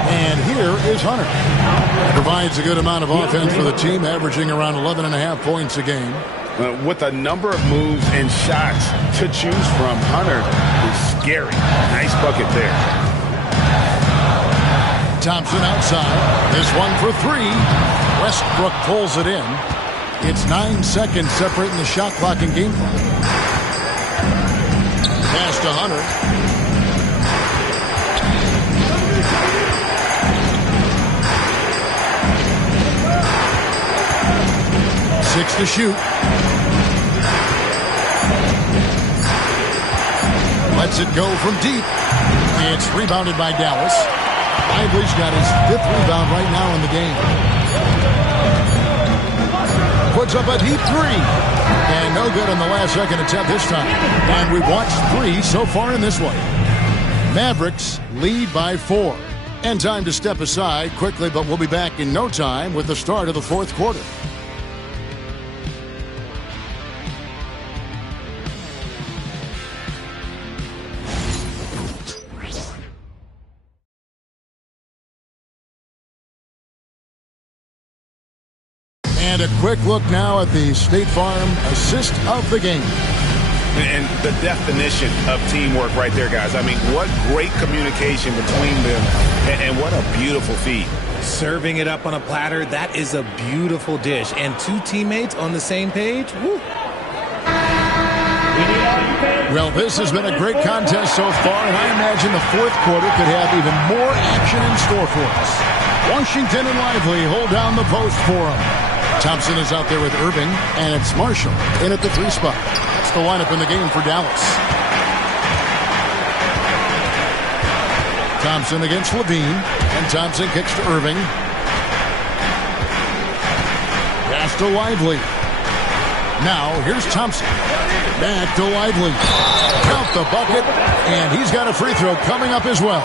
And here is Hunter. Provides a good amount of offense for the team, averaging around 11.5 points a game. With a number of moves and shots to choose from, Hunter is scary. Nice bucket there. Thompson outside. This one for 3. Westbrook pulls it in. It's 9 seconds separating the shot clock and game clock. Pass to Hunter. Six to shoot. Lets it go from deep. It's rebounded by Dallas. Lively's got his 5th rebound right now in the game. Puts up a deep 3. And no good on the last second attempt this time. And we've watched 3 so far in this one. Mavericks lead by 4. And time to step aside quickly, but we'll be back in no time with the start of the 4th quarter. And a quick look now at the State Farm assist of the game. And the definition of teamwork right there, guys. I mean, what great communication between them, and what a beautiful feed. Serving it up on a platter, that is a beautiful dish. And 2 teammates on the same page, woo. Well, this has been a great contest so far, and I imagine the 4th quarter could have even more action in store for us. Washington and Lively hold down the post for them. Thompson is out there with Irving, and it's Marshall in at the 3 spot. That's the lineup in the game for Dallas. Thompson against Levine, and Thompson kicks to Irving. Pass to Lively. Now, here's Thompson. Back to Lively. Count the bucket, and he's got a free throw coming up as well.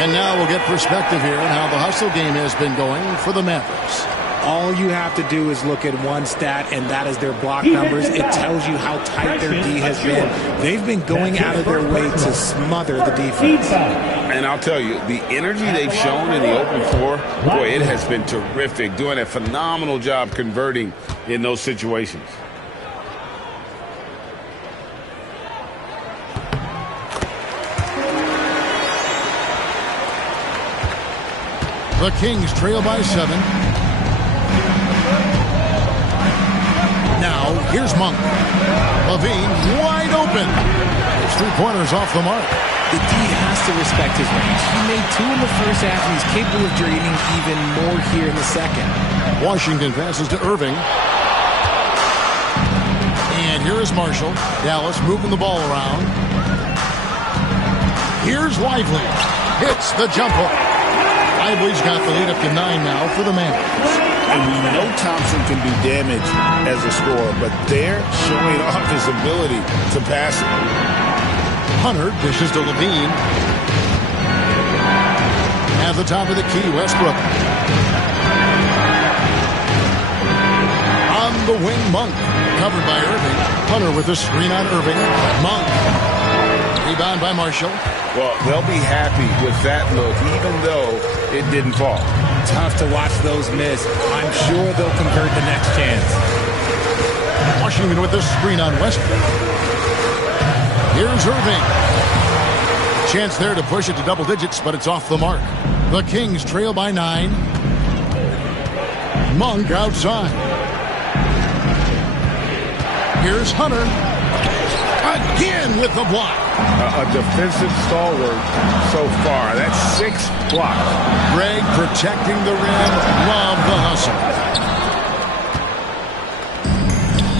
And now we'll get perspective here on how the hustle game has been going for the Mavericks. All you have to do is look at one stat, and that is their block numbers. It tells you how tight their D has been. They've been going out of their way to smother the defense. And I'll tell you, the energy they've shown in the open floor, boy, it has been terrific. Doing a phenomenal job converting in those situations. The Kings trail by 7. Now, here's Monk. Levine wide open. His 3-pointer's off the mark. The D has to respect his range. He made 2 in the first half, and he's capable of draining even more here in the second. Washington passes to Irving. And here is Marshall. Dallas moving the ball around. Here's Lively. Hits the jumper. Lively's got the lead up to 9 now for the Mavericks. And we know Thompson can do damage as a scorer, but they're showing off his ability to pass it. Hunter dishes to Levine. At the top of the key, Westbrook. On the wing, Monk. Covered by Irving. Hunter with the screen on Irving. Monk. Rebound by Marshall. Well, they'll be happy with that look, even though it didn't fall. Tough to watch those miss. I'm sure they'll convert the next chance. Washington with the screen on Westbrook. Here's Irving. Chance there to push it to double digits, but it's off the mark. The Kings trail by 9. Monk outside. Here's Hunter. Again with the block. A defensive stalwart so far. That's 6 blocks. Greg protecting the rim. Love the hustle.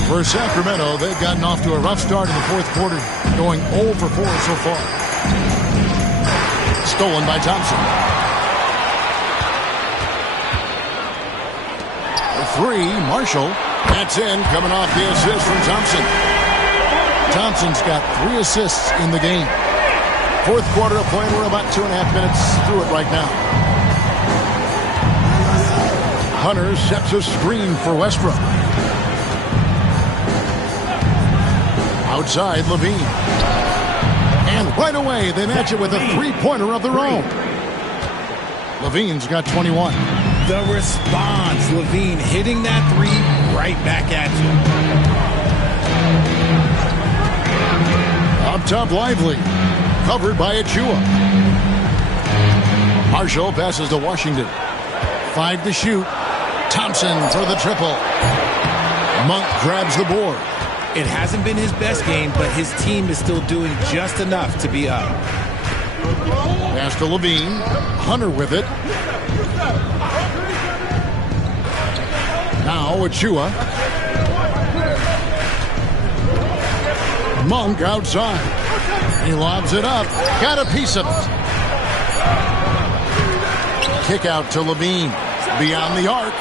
For Sacramento, they've gotten off to a rough start in the 4th quarter, going 0 for 4 so far. Stolen by Thompson. The 3, Marshall. That's in, coming off the assist from Thompson. Thompson's got 3 assists in the game. 4th quarter of play. We're about 2.5 minutes through it right now. Hunter sets a screen for Westbrook. Outside, Levine. And right away, they match it with a 3-pointer of their own. Levine's got 21. The response, Levine hitting that 3 right back at you. Up top, Lively. Covered by Achua. Marshall passes to Washington. 5 to shoot. Thompson for the triple. Monk grabs the board. It hasn't been his best game, but his team is still doing just enough to be up. Pass to Levine. Hunter with it. Now Achua. Monk outside. He lobs it up. Got a piece of it. Kick out to Levine. Beyond the arc.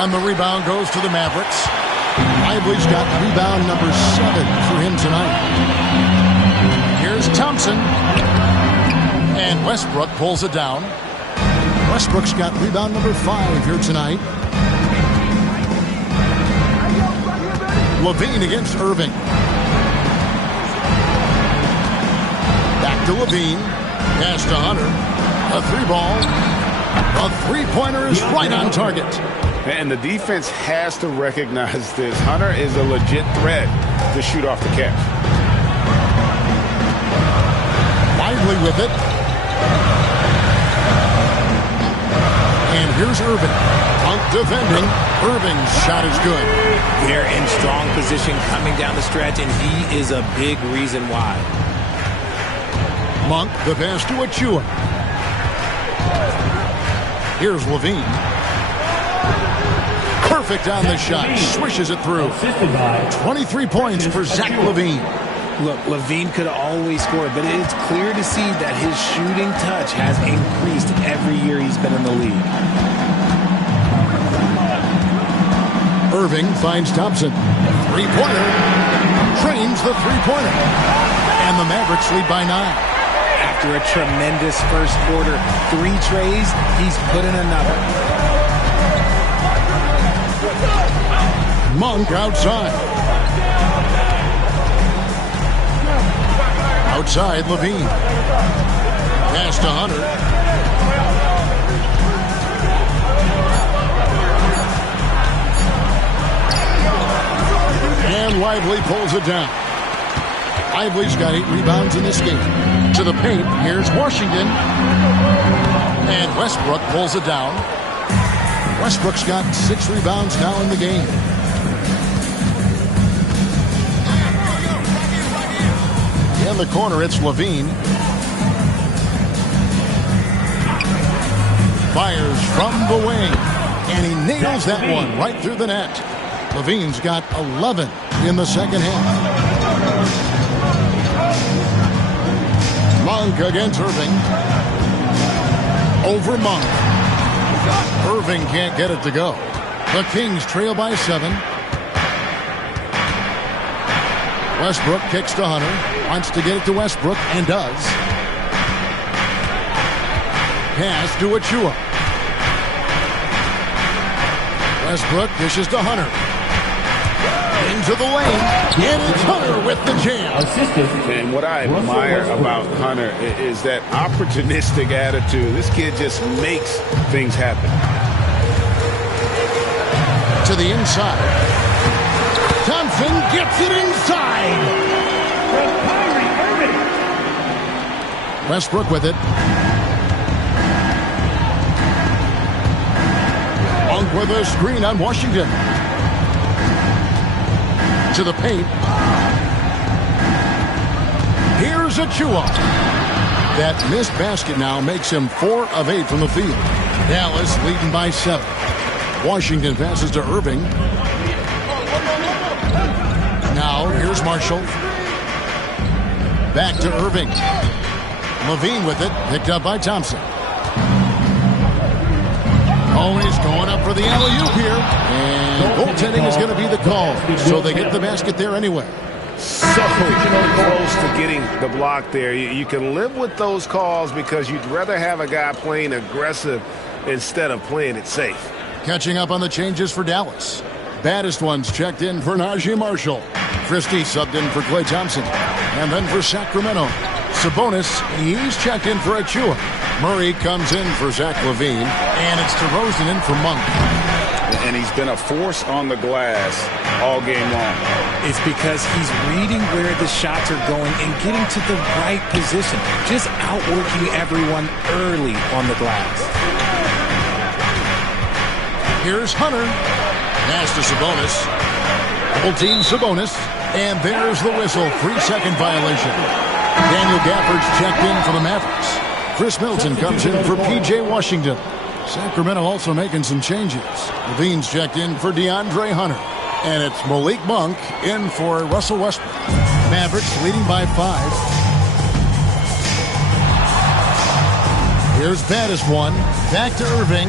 And the rebound goes to the Mavericks. Lively's got rebound number 7 for him tonight. Here's Thompson. And Westbrook pulls it down. Westbrook's got rebound number 5 here tonight. Levine against Irving. Back to Levine. Pass to Hunter. A 3-ball. A 3-pointer is right on target. And the defense has to recognize this. Hunter is a legit threat to shoot off the catch. Lively with it. And here's Irving. Monk defending. Irving's shot is good. They're in strong position coming down the stretch, and he is a big reason why. Monk, the pass to Achua. Here's Levine. Perfect on the shot. Swishes it through. 23 points for Zach Levine. Look, Levine could always score, but it's clear to see that his shooting touch has increased every year he's been in the league. Irving finds Thompson. 3-pointer. Trains the 3-pointer. And the Mavericks lead by 9. After a tremendous first quarter, 3 trays, he's put in another. Monk outside. Outside, Levine. Pass to Hunter. And Lively pulls it down. Lively's got 8 rebounds in this game. To the paint, here's Washington. And Westbrook pulls it down. Westbrook's got 6 rebounds now in the game. In the corner, it's Levine. Fires from the wing. And he nails that one right through the net. Levine's got 11 in the second half. Monk against Irving. Over Monk. Irving can't get it to go. The Kings trail by 7. Westbrook kicks to Hunter. Wants to get it to Westbrook and does. Pass to Achua. Westbrook dishes to Hunter. Into the lane. And it's Hunter with the jam. And what I admire about Hunter is that opportunistic attitude. This kid just makes things happen. To the inside. Thompson gets it inside. Westbrook with it. Monk with a screen on Washington. To the paint. Here's Achua. That missed basket now makes him 4 of 8 from the field. Dallas leading by 7. Washington passes to Irving. Now here's Marshall. Back to Irving. Levine with it, picked up by Thompson. Always going up for the alley-oop here. And goaltending is going to be the call. So they get the basket there anyway. So close to getting the block there. You can live with those calls because you'd rather have a guy playing aggressive instead of playing it safe. Catching up on the changes for Dallas. Baddest ones checked in for Najee Marshall. Christie subbed in for Klay Thompson. And then for Sacramento, Sabonis, he's checked in for Achua. Murray comes in for Zach Levine. And it's DeRozan in for Monk. And he's been a force on the glass all game long. It's because he's reading where the shots are going and getting to the right position. Just outworking everyone early on the glass. Here's Hunter. Pass to Sabonis. Double team Sabonis. And there's the whistle. 3-second violation. Daniel Gafford's checked in for the Mavericks. Chris Middleton comes in for P.J. Washington. Sacramento also making some changes. Levine's checked in for DeAndre Hunter. And it's Malik Monk in for Russell Westbrook. Mavericks leading by 5. Here's Baddest one. Back to Irving.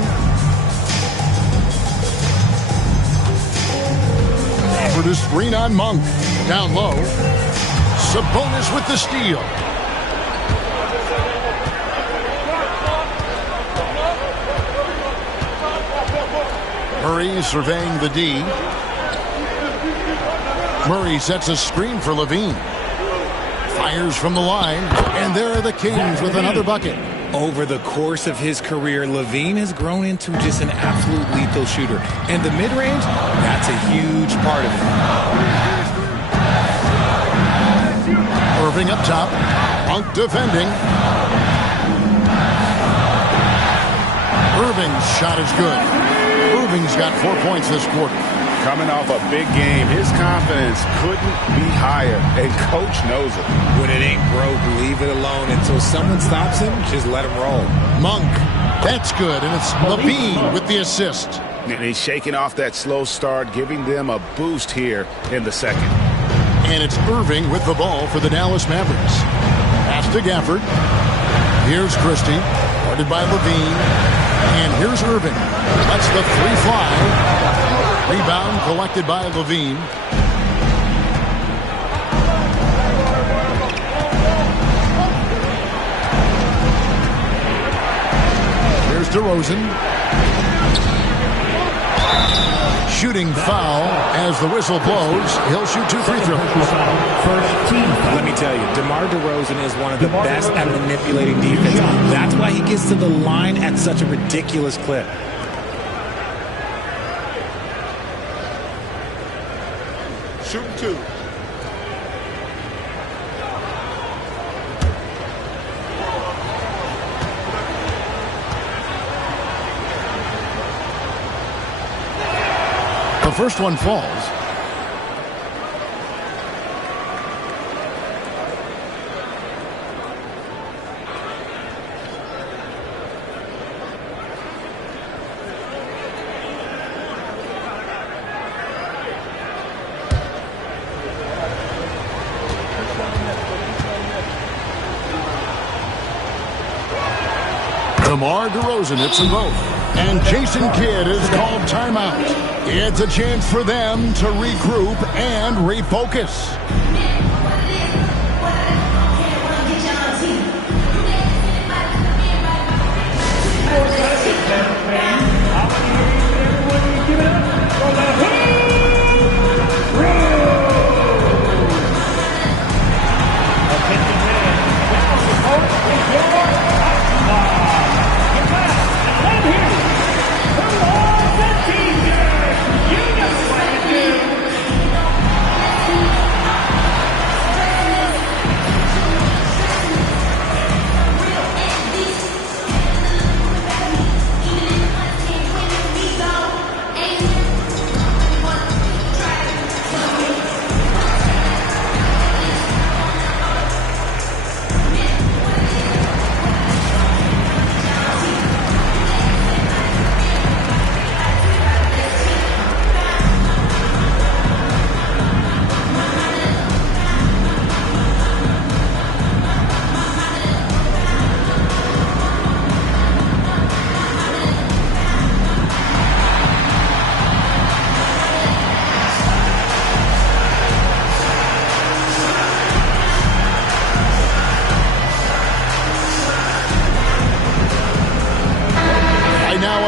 For the screen on Monk. Down low. Sabonis with the steal. Murray surveying the D. Murray sets a screen for Levine. Fires from the line. And there are the Kings with another bucket. Over the course of his career, Levine has grown into just an absolute lethal shooter. And the mid-range, that's a huge part of it. Irving up top. Monk defending. Irving's shot is good. Irving's got 4 points this quarter. Coming off a big game, his confidence couldn't be higher, and Coach knows it. When it ain't broke, leave it alone. Until someone stops him, just let him roll. Monk, that's good, and it's Levine with the assist. And he's shaking off that slow start, giving them a boost here in the second. And it's Irving with the ball for the Dallas Mavericks. Pass to Gafford. Here's Christie, guarded by Levine. And here's Irving. That's the 3 fly. Rebound collected by Levine. Here's DeRozan. Shooting foul as the whistle blows. He'll shoot 2 free throws. Let me tell you, DeMar DeRozan is one of the best at manipulating defense. That's why he gets to the line at such a ridiculous clip. Shooting 2. The first one falls. DeMar DeRozan hits them both. And Jason Kidd is called timeout. It's a chance for them to regroup and refocus.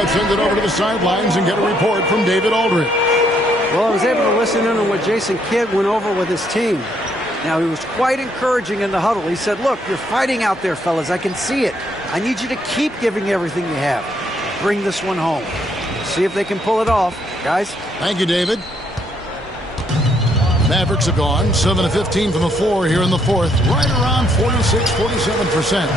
Send it over to the sidelines and get a report from David Aldridge. Well, I was able to listen in on what Jason Kidd went over with his team. Now, he was quite encouraging in the huddle. He said, look, you're fighting out there, fellas. I can see it. I need you to keep giving everything you have. Bring this one home. See if they can pull it off. Guys? Thank you, David. Mavericks have gone 7 of 15 from the floor here in the fourth. Right around 46-47%.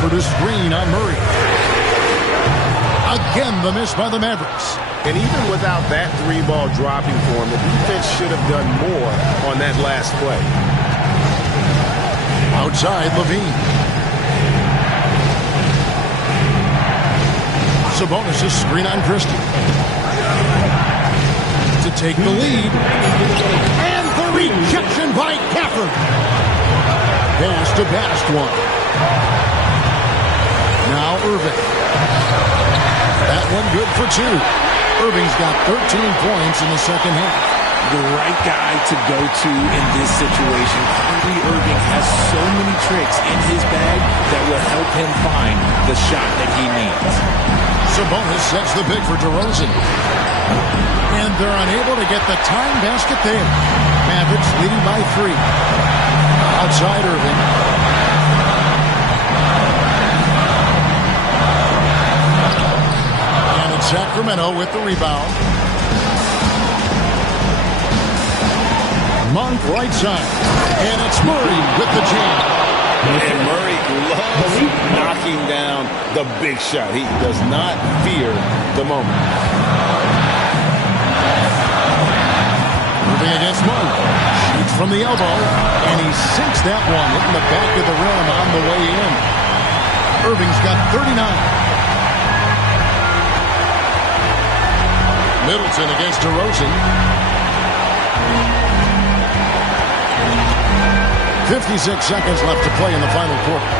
For the screen on Murray. Again, the miss by the Mavericks. And even without that 3-ball dropping for him, the defense should have done more on that last play. Outside, Levine. Sabonis' screen on Christie. To take the lead. And the rejection by Gafford. Pass to Bastwan. Now Irving. That one good for 2. Irving's got 13 points in the second half. The right guy to go to in this situation. Kyrie Irving has so many tricks in his bag that will help him find the shot that he needs. Sabonis sets the pick for DeRozan. And they're unable to get the tying basket there. Mavericks leading by 3. Outside Irving. And it's Sacramento with the rebound. Monk right side. And it's Murray with the jam. And Murray loves knocking down the big shot. He does not fear the moment. Irving against Monk. Shoots from the elbow. And he sinks that one, hitting the back of the rim on the way in. Irving's got 39. Middleton against DeRozan. 56 seconds left to play in the final quarter.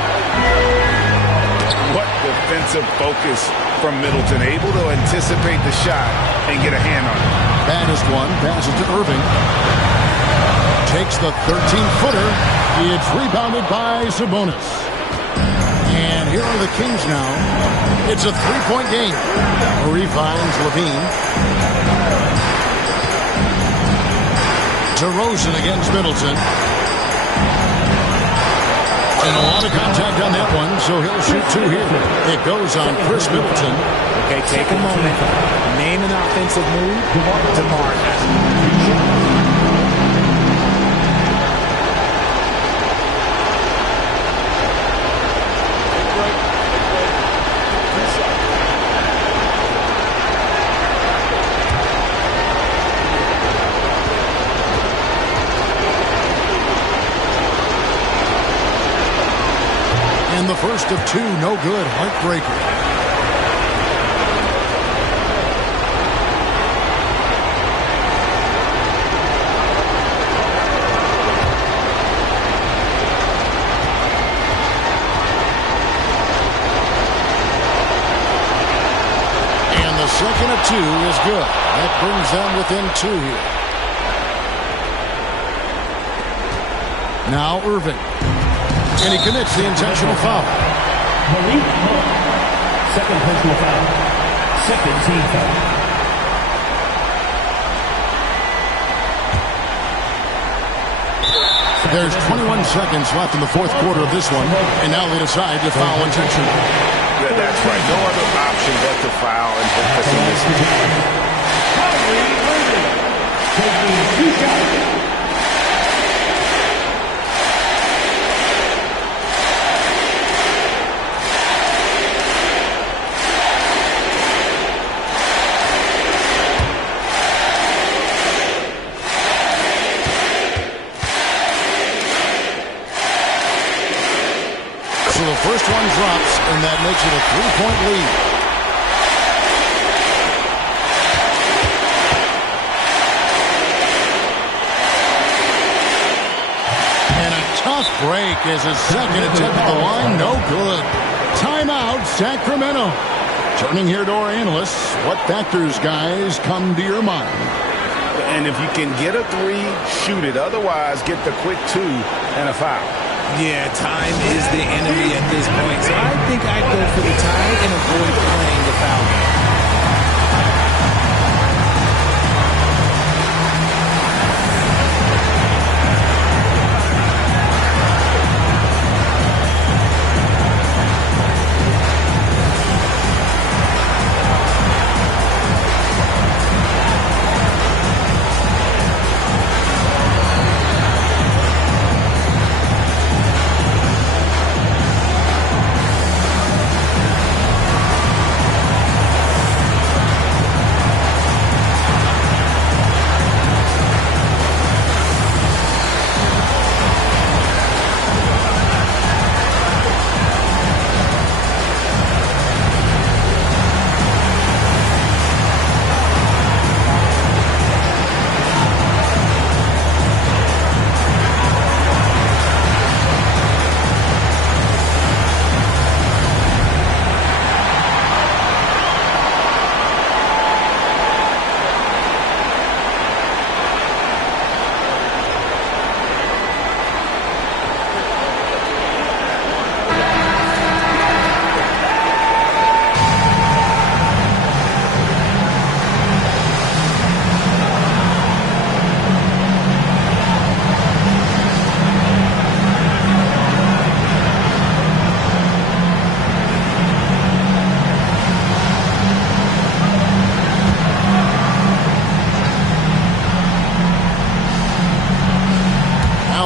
What defensive focus from Middleton. Able to anticipate the shot and get a hand on it. Baddest one. Passes to Irving. Takes the 13-footer. It's rebounded by Sabonis. And here are the Kings now. It's a 3-point game. Murray finds Levine. DeRozan against Middleton. And a lot of contact on that one, so he'll shoot 2 here. It goes on Chris Middleton. Okay, take a moment. Name an offensive move. DeMar has. And the first of 2, no good. Heartbreaker. And the second of 2 is good. That brings them within 2 here. Now Irving. And he commits the intentional foul. Malik Monk. Second personal foul. Second team foul. There's 21 seconds left in the fourth quarter of this one. And now they decide to foul intentionally. Yeah, that's right. No other option but to foul and hope for some distance. Kyrie Irving. Taking 2 shots. So the first one drops, and that makes it a 3-point lead. And a tough break as his second attempt at the line, no good. Timeout, Sacramento. Turning here to our analysts, what factors, guys, come to your mind? And if you can get a 3, shoot it. Otherwise, get the quick 2 and a foul. Yeah, time is the enemy at this point. So I think I'd go for the tie and avoid playing the foul.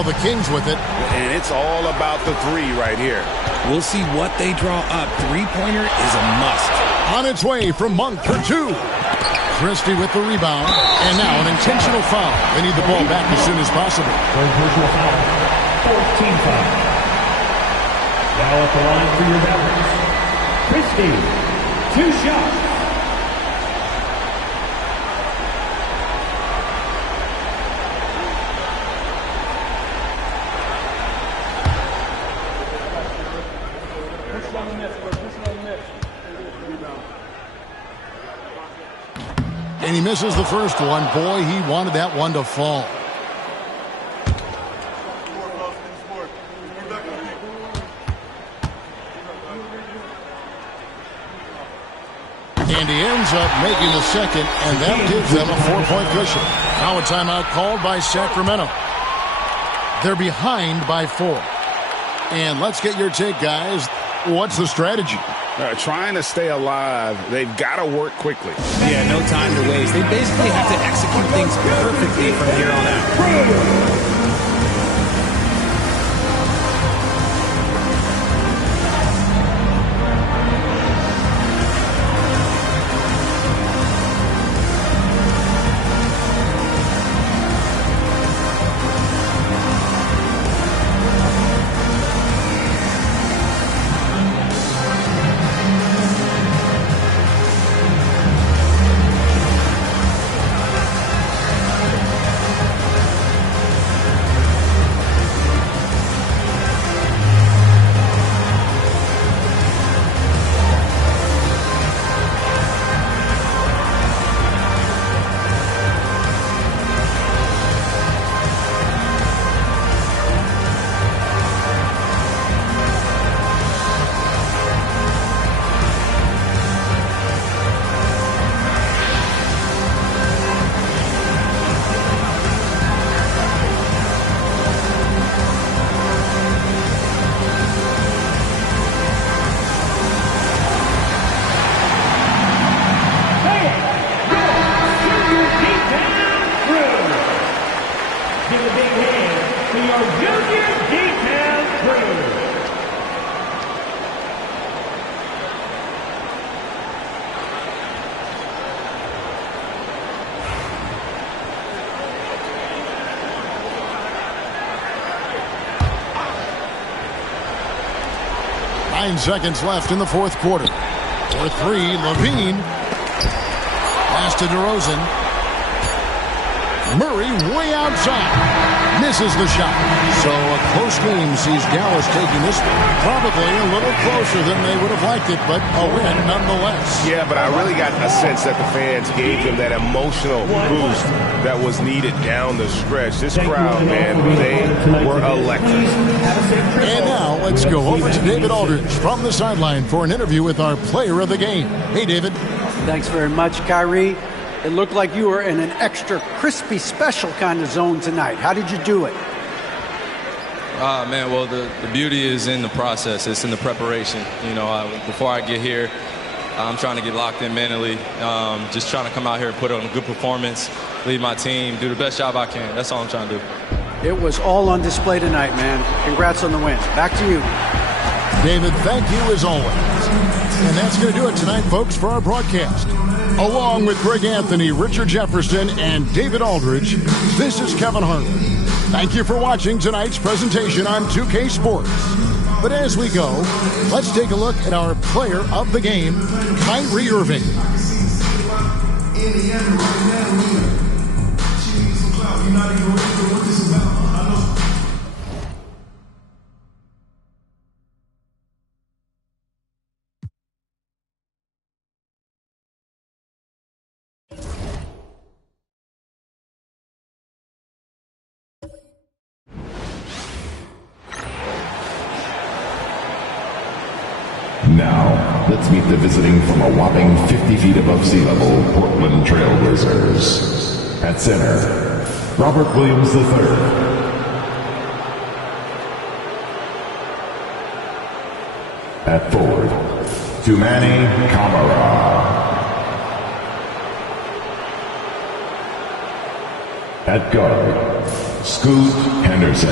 the Kings with it. And it's all about the three right here. We'll see what they draw up. Three-pointer is a must. On its way from Monk for two. Christie with the rebound. And now an intentional foul. They need the ball back as soon as possible. Personal foul. Fourth team foul. Now at the line for your Mavericks. Christie, 2 shots. And he misses the first one. Boy, he wanted that one to fall. And he ends up making the second, and that gives them a 4-point cushion. Now a timeout called by Sacramento. They're behind by 4. And let's get your take, guys. What's the strategy? Trying to stay alive, they've got to work quickly. Yeah, no time to waste. They basically have to execute things perfectly from here on out. Seconds left in the fourth quarter. For 3, Levine. Pass to DeRozan. Murray way outside. Misses the shot. So a close game sees Dallas taking this probably a little closer than they would have liked it, but a win nonetheless. Yeah, but I really got a sense that the fans gave them that emotional boost that was needed down the stretch. This crowd, man, they were electric. And now let's go over to David Aldridge from the sideline for an interview with our player of the game. Hey, David. Thanks very much, Kyrie. It looked like you were in an extra crispy special kind of zone tonight. How did you do it? Man, well, the beauty is in the process. It's in the preparation. You know, before I get here, I'm trying to get locked in mentally. Just trying to come out here and put on a good performance, lead my team, do the best job I can. That's all I'm trying to do. It was all on display tonight, man. Congrats on the win. Back to you. David, thank you as always. And that's going to do it tonight, folks, for our broadcast. Along with Greg Anthony, Richard Jefferson, and David Aldridge, this is Kevin Harlan. Thank you for watching tonight's presentation on 2K Sports. But as we go, let's take a look at our player of the game, Kyrie Irving. Now, let's meet the visiting from a whopping 50 feet above sea level Portland Trail Blazers. At center, Robert Williams III. At forward, Toumani Camara. At guard, Scoot Henderson.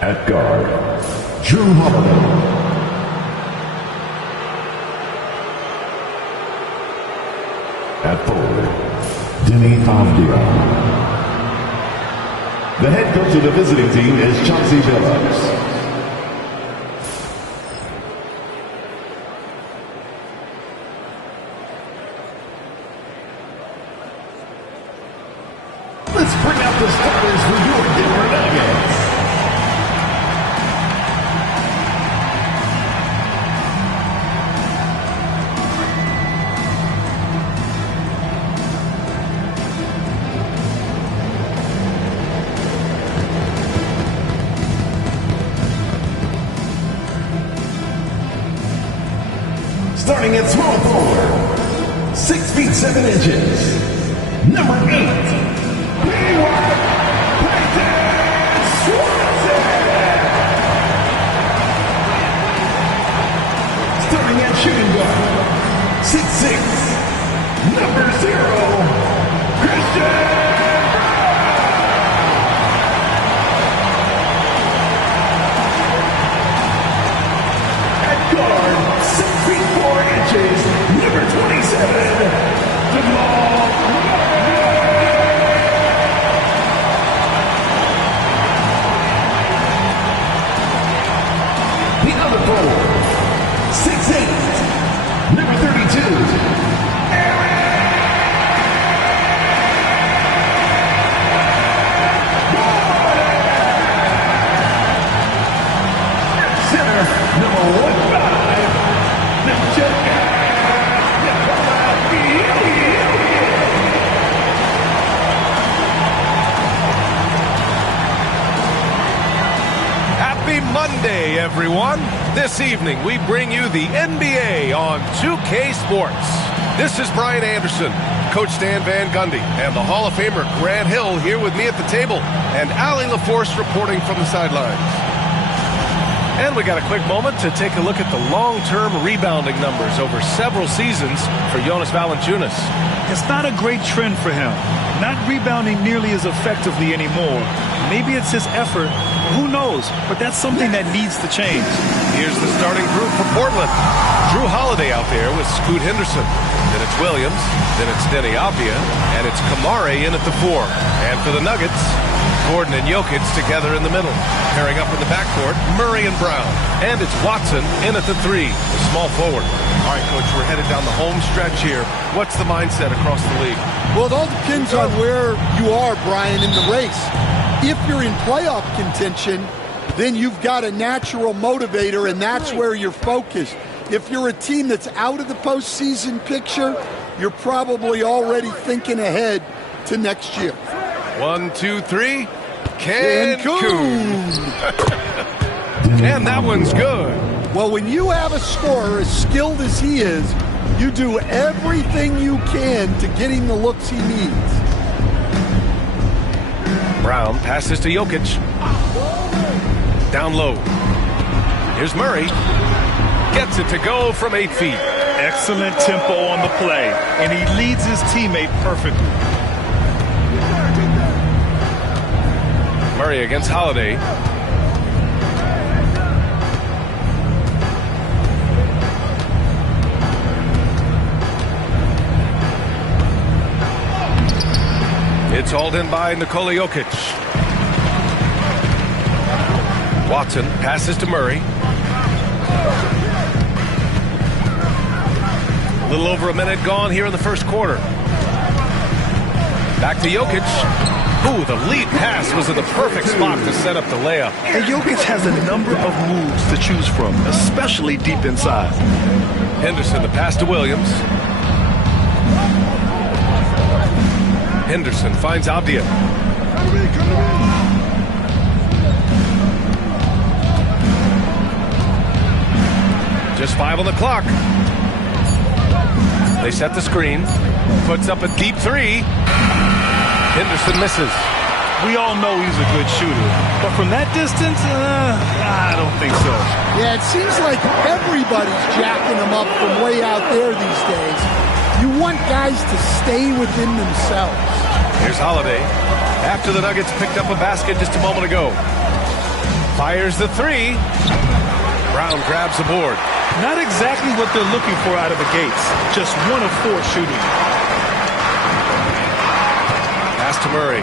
At guard, Drew Holiday. At forward, Denny Avdia. The head coach of the visiting team is Chauncey Billups. Let's bring out the starters for your Denver Nuggets. Starting at small forward, 6 feet 7 inches, number 8. Starting at shooting guard, 6'6", number 0, Christian Braun. At guard, 6 feet 4 inches, number 27, Jamal Murray. The other forward, 6'8", number 32, Aaron Gordon. Center, number 15, Nikola. Happy Monday, everyone. This evening, we bring you the NBA on 2K Sports. This is Brian Anderson, Coach Stan Van Gundy, and the Hall of Famer Grant Hill here with me at the table, and Allie LaForce reporting from the sidelines. And we got a quick moment to take a look at the long-term rebounding numbers over several seasons for Jonas Valanciunas. It's not a great trend for him. Not rebounding nearly as effectively anymore. Maybe it's his effort. Who knows? But that's something that needs to change. Here's the starting group for Portland. Drew Holiday out there with Scoot Henderson. Then it's Williams. Then it's Denny Avdia. And it's Kamare in at the 4. And for the Nuggets, Gordon and Jokic together in the middle. Pairing up in the backcourt, Murray and Brown. And it's Watson in at the 3, the small forward. All right, Coach, we're headed down the home stretch here. What's the mindset across the league? Well, it all depends on where you are, Brian, in the race. If you're in playoff contention, then you've got a natural motivator, and that's where you're focused. If you're a team that's out of the postseason picture, you're probably already thinking ahead to next year. 1, 2, 3. Cancun. And that one's good. Well, when you have a scorer as skilled as he is, you do everything you can to get him the looks he needs. Brown passes to Jokic. Down low. Here's Murray. Gets it to go from 8 feet. Excellent tempo on the play, and he leads his teammate perfectly. Murray against Holiday. It's hauled in by Nikola Jokic. Watson passes to Murray. A little over a minute gone here in the first quarter. Back to Jokic. Ooh, the lead pass was in the perfect spot to set up the layup. And Jokic has a number of moves to choose from, especially deep inside. Henderson, the pass to Williams. Henderson finds Avdia. Just 5 on the clock. They set the screen. Puts up a deep 3. Henderson misses. We all know he's a good shooter, but from that distance, I don't think so. Yeah, it seems like everybody's jacking him up from way out there these days. You want guys to stay within themselves. Here's Holiday. After the Nuggets picked up a basket just a moment ago. Fires the three. Brown grabs the board. Not exactly what they're looking for out of the gates. Just 1 of 4 shooting. Pass to Murray.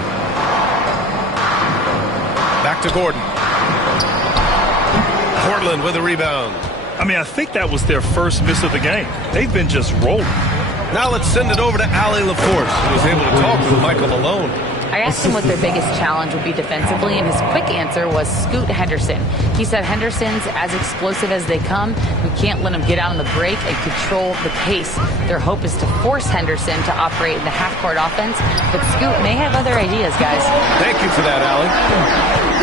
Back to Gordon. Portland with a rebound. I mean, I think that was their first miss of the game. They've been just rolling. Now let's send it over to Allie LaForce, who was able to talk with Michael Malone. I asked him what their biggest challenge would be defensively, and his quick answer was Scoot Henderson. He said Henderson's as explosive as they come. We can't let him get out on the break and control the pace. Their hope is to force Henderson to operate in the half-court offense, but Scoot may have other ideas, guys. Thank you for that, Allie.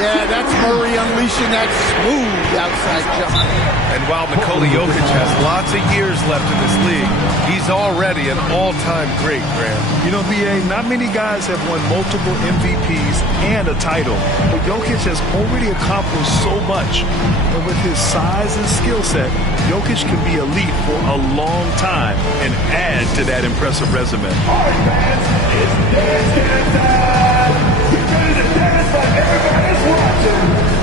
Yeah, that's Murray unleashing that smooth outside jump. And while Nikola Jokic has lots of years left in this league, he's already an all-time great, Graham. You know, B.A., not many guys have won multiple MVPs and a title. But Jokic has already accomplished so much. And with his size and skill set, Jokic can be elite for a long time and add to that impressive resume. All right, fans, it's dance time. Get ready to dance like everybody's watching.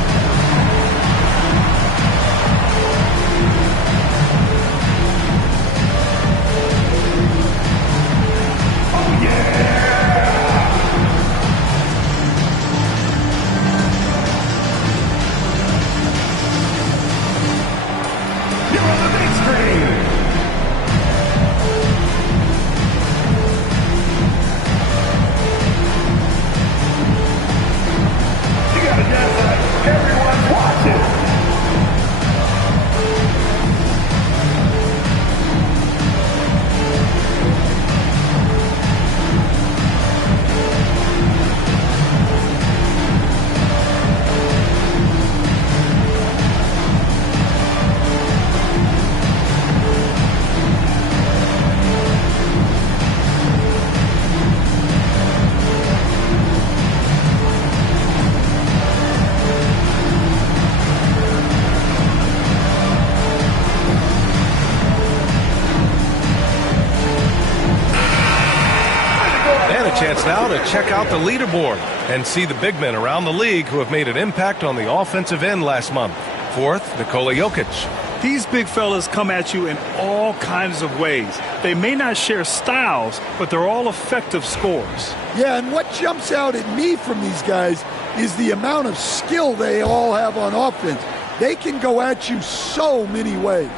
Chance now to check out the leaderboard and see the big men around the league who have made an impact on the offensive end last month. Fourth, Nikola Jokic. These big fellas come at you in all kinds of ways. They may not share styles, but they're all effective scorers. Yeah, and what jumps out at me from these guys is the amount of skill they all have on offense. They can go at you so many ways.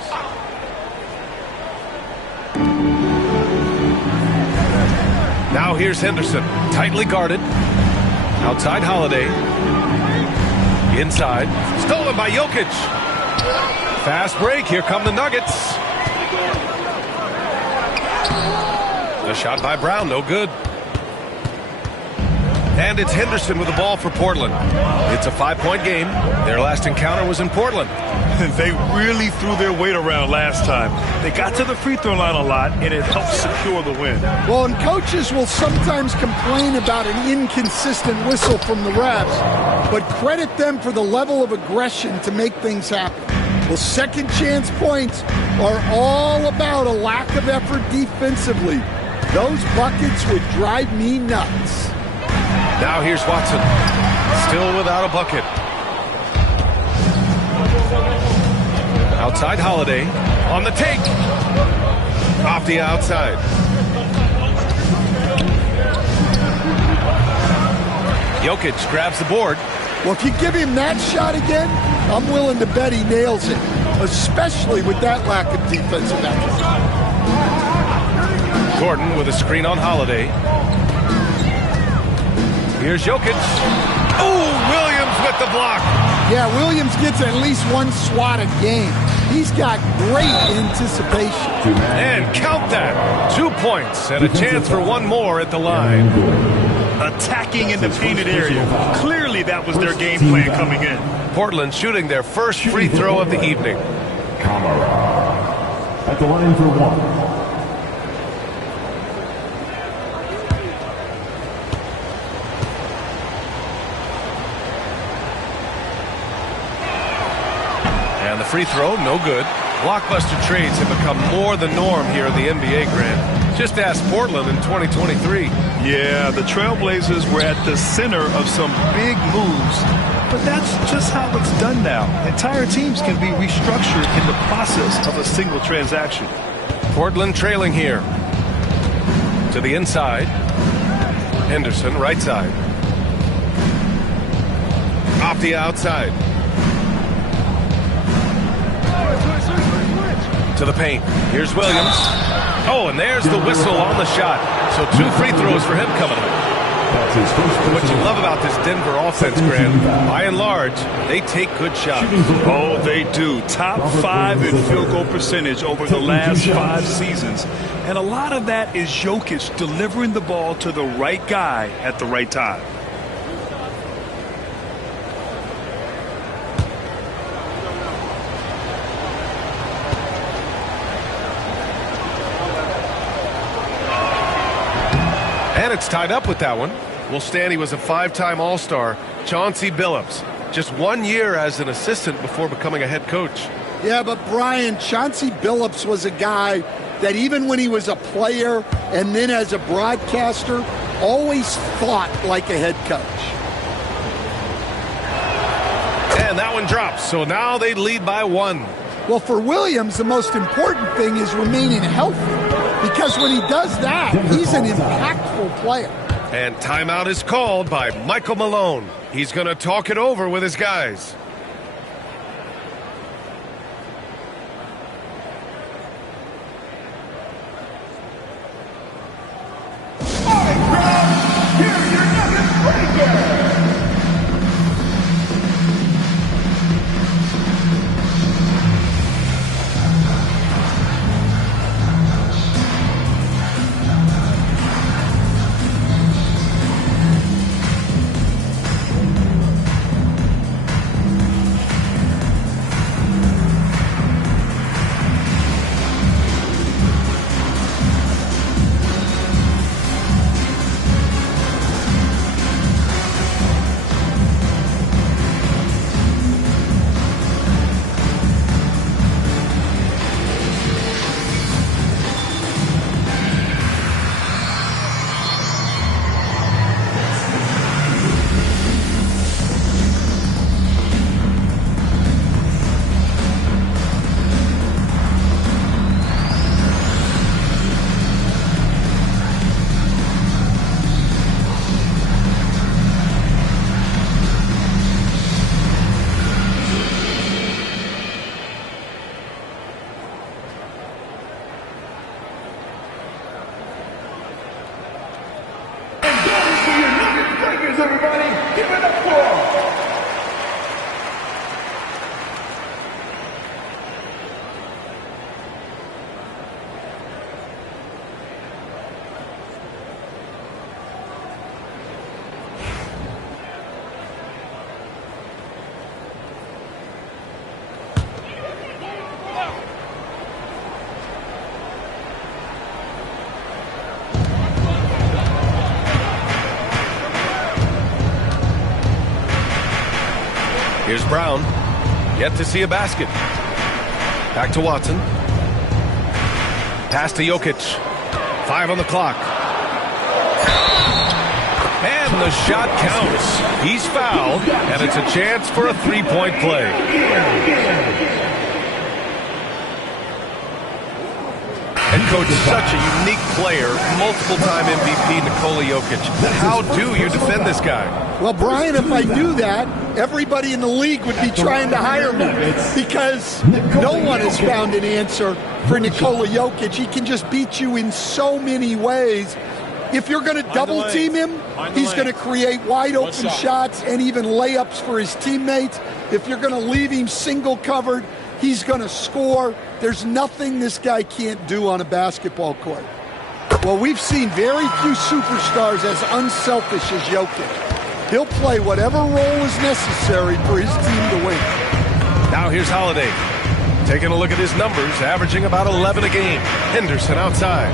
Now here's Henderson, tightly guarded. Outside Holiday. Inside. Stolen by Jokic. Fast break. Here come the Nuggets. A shot by Brown. No good. And it's Henderson with the ball for Portland. It's a 5-point game. Their last encounter was in Portland. They really threw their weight around last time. They got to the free throw line a lot, and it helped secure the win. Well, and coaches will sometimes complain about an inconsistent whistle from the refs, but credit them for the level of aggression to make things happen. Well, second chance points are all about a lack of effort defensively. Those buckets would drive me nuts. Now here's Watson, still without a bucket. Outside Holiday, on the take. Off the outside. Jokic grabs the board. Well, if you give him that shot again, I'm willing to bet he nails it, especially with that lack of defensive effort. Gordon with a screen on Holiday. Here's Jokic. Oh, Williams with the block. Yeah, Williams gets at least one swat a game. He's got great anticipation. And count that. 2 points and a chance for one more at the line. Attacking in the painted area. Clearly that was their game plan coming in. Portland shooting their first free throw of the evening. Camara at the line for one. And the free throw, no good. Blockbuster trades have become more the norm here in the NBA, Grant. Just ask Portland in 2023. Yeah, the Trailblazers were at the center of some big moves, but that's just how it's done now. Entire teams can be restructured in the process of a single transaction. Portland trailing here. To the inside. Henderson, right side. Off the outside. To the paint. Here's Williams. Oh, and there's the whistle on the shot. So 2 free throws for him coming up. What you love about this Denver offense, Grant, by and large, they take good shots. Oh, they do. Top 5 in field goal percentage over the last 5 seasons. And a lot of that is Jokic delivering the ball to the right guy at the right time. And it's tied up with that one. Will Stanley was a 5-time All-Star. Chauncey Billups, just 1 year as an assistant before becoming a head coach. Yeah, but Brian, Chauncey Billups was a guy that even when he was a player and then as a broadcaster, always fought like a head coach. And that one drops, so now they lead by 1. Well, for Williams, the most important thing is remaining healthy, because when he does that, he's an impactful player. And timeout is called by Michael Malone. He's going to talk it over with his guys. Everybody, give it up for them. Here's Brown. Yet to see a basket. Back to Watson. Pass to Jokic. 5 on the clock. And the shot counts. He's fouled, and it's a chance for a three-point play. And coach, such a unique player, multiple-time MVP Nikola Jokic. How do you defend this guy? Well, Brian, if I do that, everybody in the league would be trying to hire me because no one has found an answer for Nikola Jokic. He can just beat you in so many ways. If you're going to double team him, he's going to create wide open shots and even layups for his teammates. If you're going to leave him single covered, he's going to score. There's nothing this guy can't do on a basketball court. Well, we've seen very few superstars as unselfish as Jokic. He'll play whatever role is necessary for his team to win. Now here's Holiday. Taking a look at his numbers, averaging about 11 a game. Henderson outside.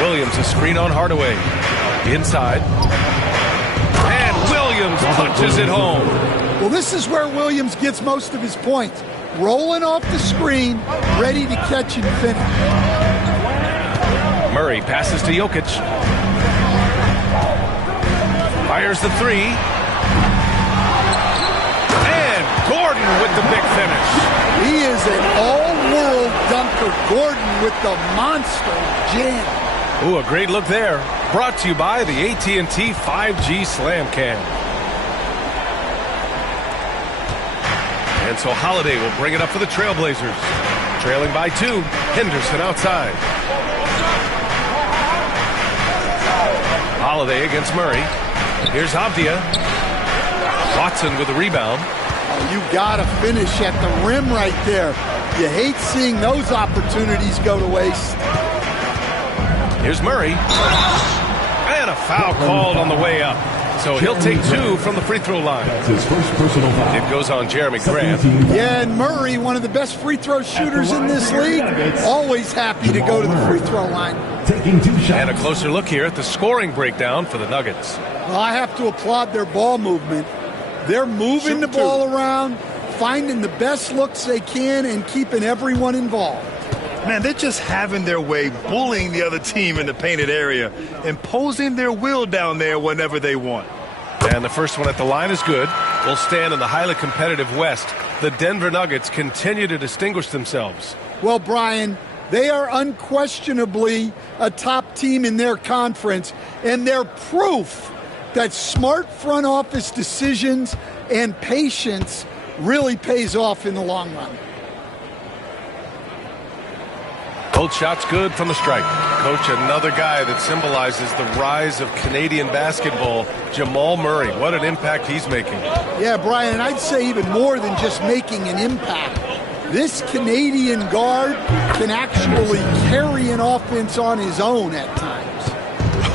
Williams a screen on Hardaway. Inside. And Williams punches it home. Well, this is where Williams gets most of his points. Rolling off the screen, ready to catch and finish. Murray passes to Jokic. Fires the three. And Gordon with the big finish. He is an all-world dunker. Gordon with the monster jam. Ooh, a great look there. Brought to you by the AT&T 5G Slam Cam. And so Holiday will bring it up for the Trailblazers. Trailing by 2. Henderson outside. Holiday against Murray. Here's Avdia. Watson with the rebound. Oh, you got to finish at the rim right there. You hate seeing those opportunities go to waste. Here's Murray. And a foul called on the way up. So he'll take 2 from the free throw line. That's his first personal foul. It goes on Jeremy Grant. Yeah, and Murray, one of the best free throw shooters in this league, always happy to go to the free throw line. Taking 2 shots. And a closer look here at the scoring breakdown for the Nuggets. Well, I have to applaud their ball movement. They're moving the ball around, finding the best looks they can, and keeping everyone involved. Man, they're just having their way, bullying the other team in the painted area, imposing their will down there whenever they want. And the first one at the line is good. Will stand in the highly competitive West. The Denver Nuggets continue to distinguish themselves. Well, Brian, they are unquestionably a top team in their conference, and they're proof that smart front office decisions and patience really pays off in the long run. Both shots good from the stripe. Coach, another guy that symbolizes the rise of Canadian basketball, Jamal Murray. What an impact he's making. Yeah, Brian, and I'd say even more than just making an impact. This Canadian guard can actually carry an offense on his own at times.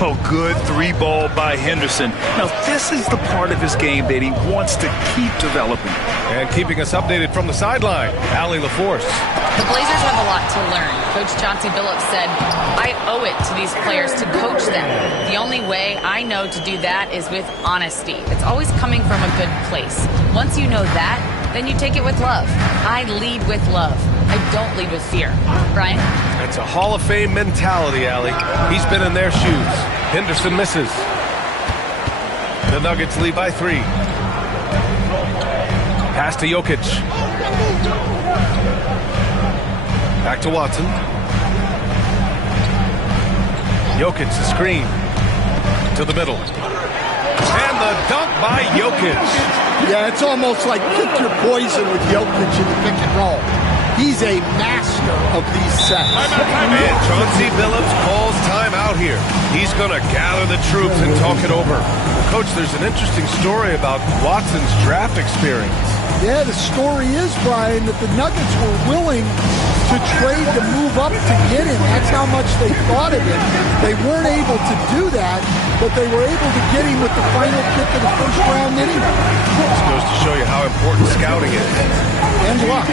Oh, good 3-ball by Henderson. Now, this is the part of his game that he wants to keep developing. And keeping us updated from the sideline, Allie LaForce. The Blazers have a lot to learn. Coach Chauncey Billups said, I owe it to these players to coach them. The only way I know to do that is with honesty. It's always coming from a good place. Once you know that, then you take it with love. I lead with love. I don't lead with fear. Brian? That's a Hall of Fame mentality, Allie. He's been in their shoes. Henderson misses. The Nuggets lead by 3. Pass to Jokic. Back to Watson. Jokic, the screen. To the middle. And the dunk by Jokic. Yeah, it's almost like pick your poison with Jokic in the pick and roll. He's a master of these sets. And Chauncey Billups calls time out here. He's going to gather the troops and talk it over. Coach, there's an interesting story about Watson's draft experience. Yeah, the story is, Brian, that the Nuggets were willing to trade to move up to get him. That's how much they thought of him. They weren't able to do that, but they were able to get him with the final pick of the first round anyway. This goes to show you how important scouting is. And luck.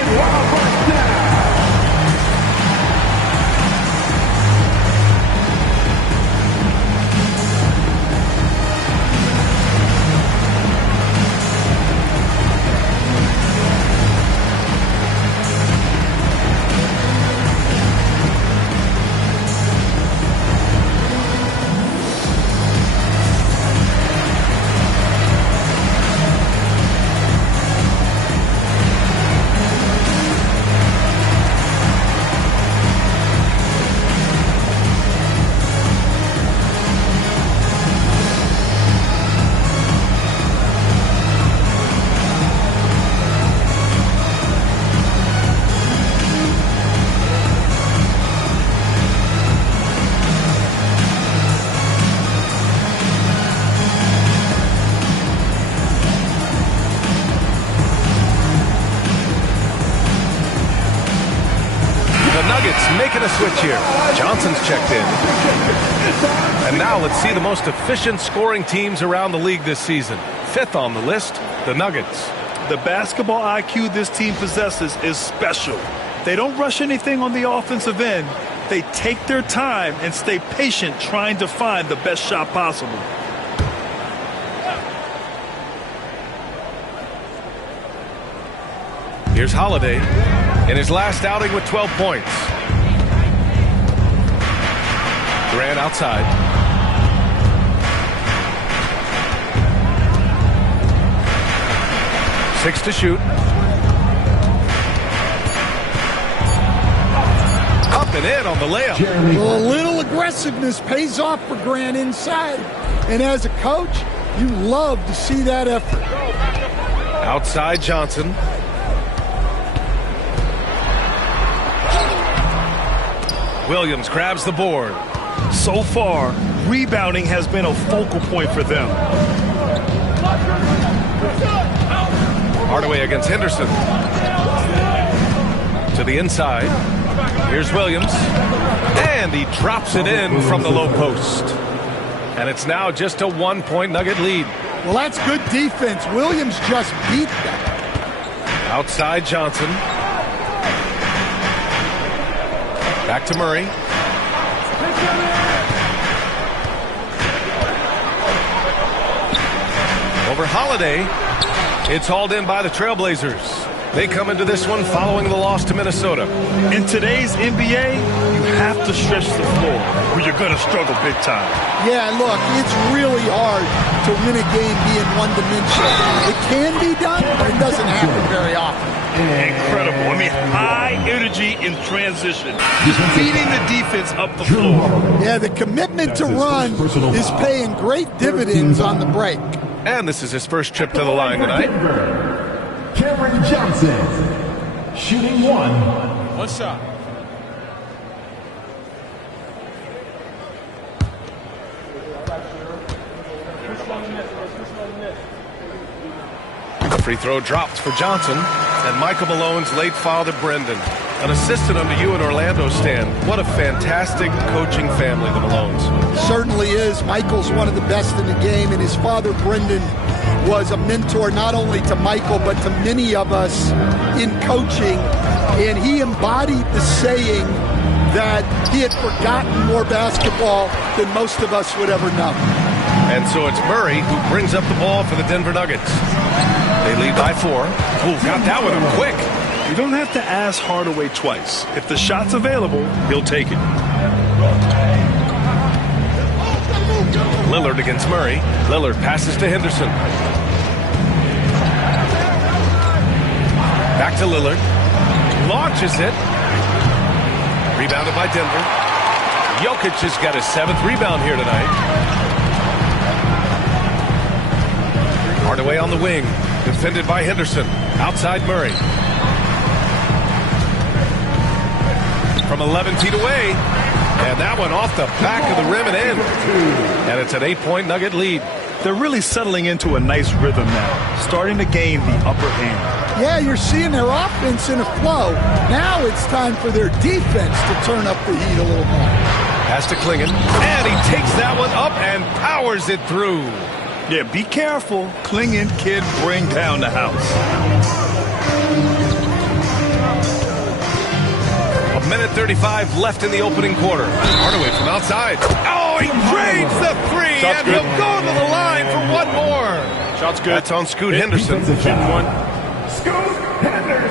Making a switch here. Johnson's checked in. And now let's see the most efficient scoring teams around the league this season. 5th on the list, the Nuggets. The basketball IQ this team possesses is special. They don't rush anything on the offensive end. They take their time and stay patient trying to find the best shot possible. Here's Holiday in his last outing with 12 points. Bryant outside. Six to shoot. Up and in on the layup. Well, a little aggressiveness pays off for Grant inside. And as a coach, you love to see that effort. Outside Johnson. Williams grabs the board. So far, rebounding has been a focal point for them. Hardaway against Henderson. To the inside. Here's Williams. And he drops it in from the low post. And it's now just a 1-point Nugget lead. Well, that's good defense. Williams just beat that. Outside Johnson. Back to Murray. Over Holiday. It's hauled in by the Trailblazers. They come into this one following the loss to Minnesota. In today's NBA, you have to stretch the floor or you're going to struggle big time. Yeah, look, it's really hard to win a game being one-dimensional. It can be done, but it doesn't happen very often. Incredible. I mean, high energy in transition. Just feeding the defense up the floor. Yeah, the commitment to run is paying great dividends on the break. And this is his first trip to the line tonight. Cameron Johnson, shooting one. One shot. The free throw drops for Johnson, and Michael Malone's late father, Brendan, an assistant under you in Orlando, Stan. What a fantastic coaching family, the Malones. Certainly is. Michael's one of the best in the game, and his father, Brendan, was a mentor not only to Michael, but to many of us in coaching. And he embodied the saying that he had forgotten more basketball than most of us would ever know. And so it's Murray who brings up the ball for the Denver Nuggets. They lead by 4. Ooh, got that one quick. You don't have to ask Hardaway twice. If the shot's available, he'll take it. Lillard against Murray. Lillard passes to Henderson. Back to Lillard. Launches it. Rebounded by Denver. Jokic has got his 7th rebound here tonight. Hardaway on the wing. Defended by Henderson. Outside Murray. From 11 feet away. And that one off the back of the rim and in. And it's an 8-point Nugget lead. They're really settling into a nice rhythm now, starting to gain the upper hand. Yeah, you're seeing their offense in a flow. Now it's time for their defense to turn up the heat a little more. Pass to Klingon. And he takes that one up and powers it through. Yeah, be careful. Klingon kid bring down the house. A minute 35 left in the opening quarter. Hardaway from outside. Oh, he drains the 3, Shot's and good. he'll go to the line for one more. Shot's good. That's on Scoot Henderson. Shooting one.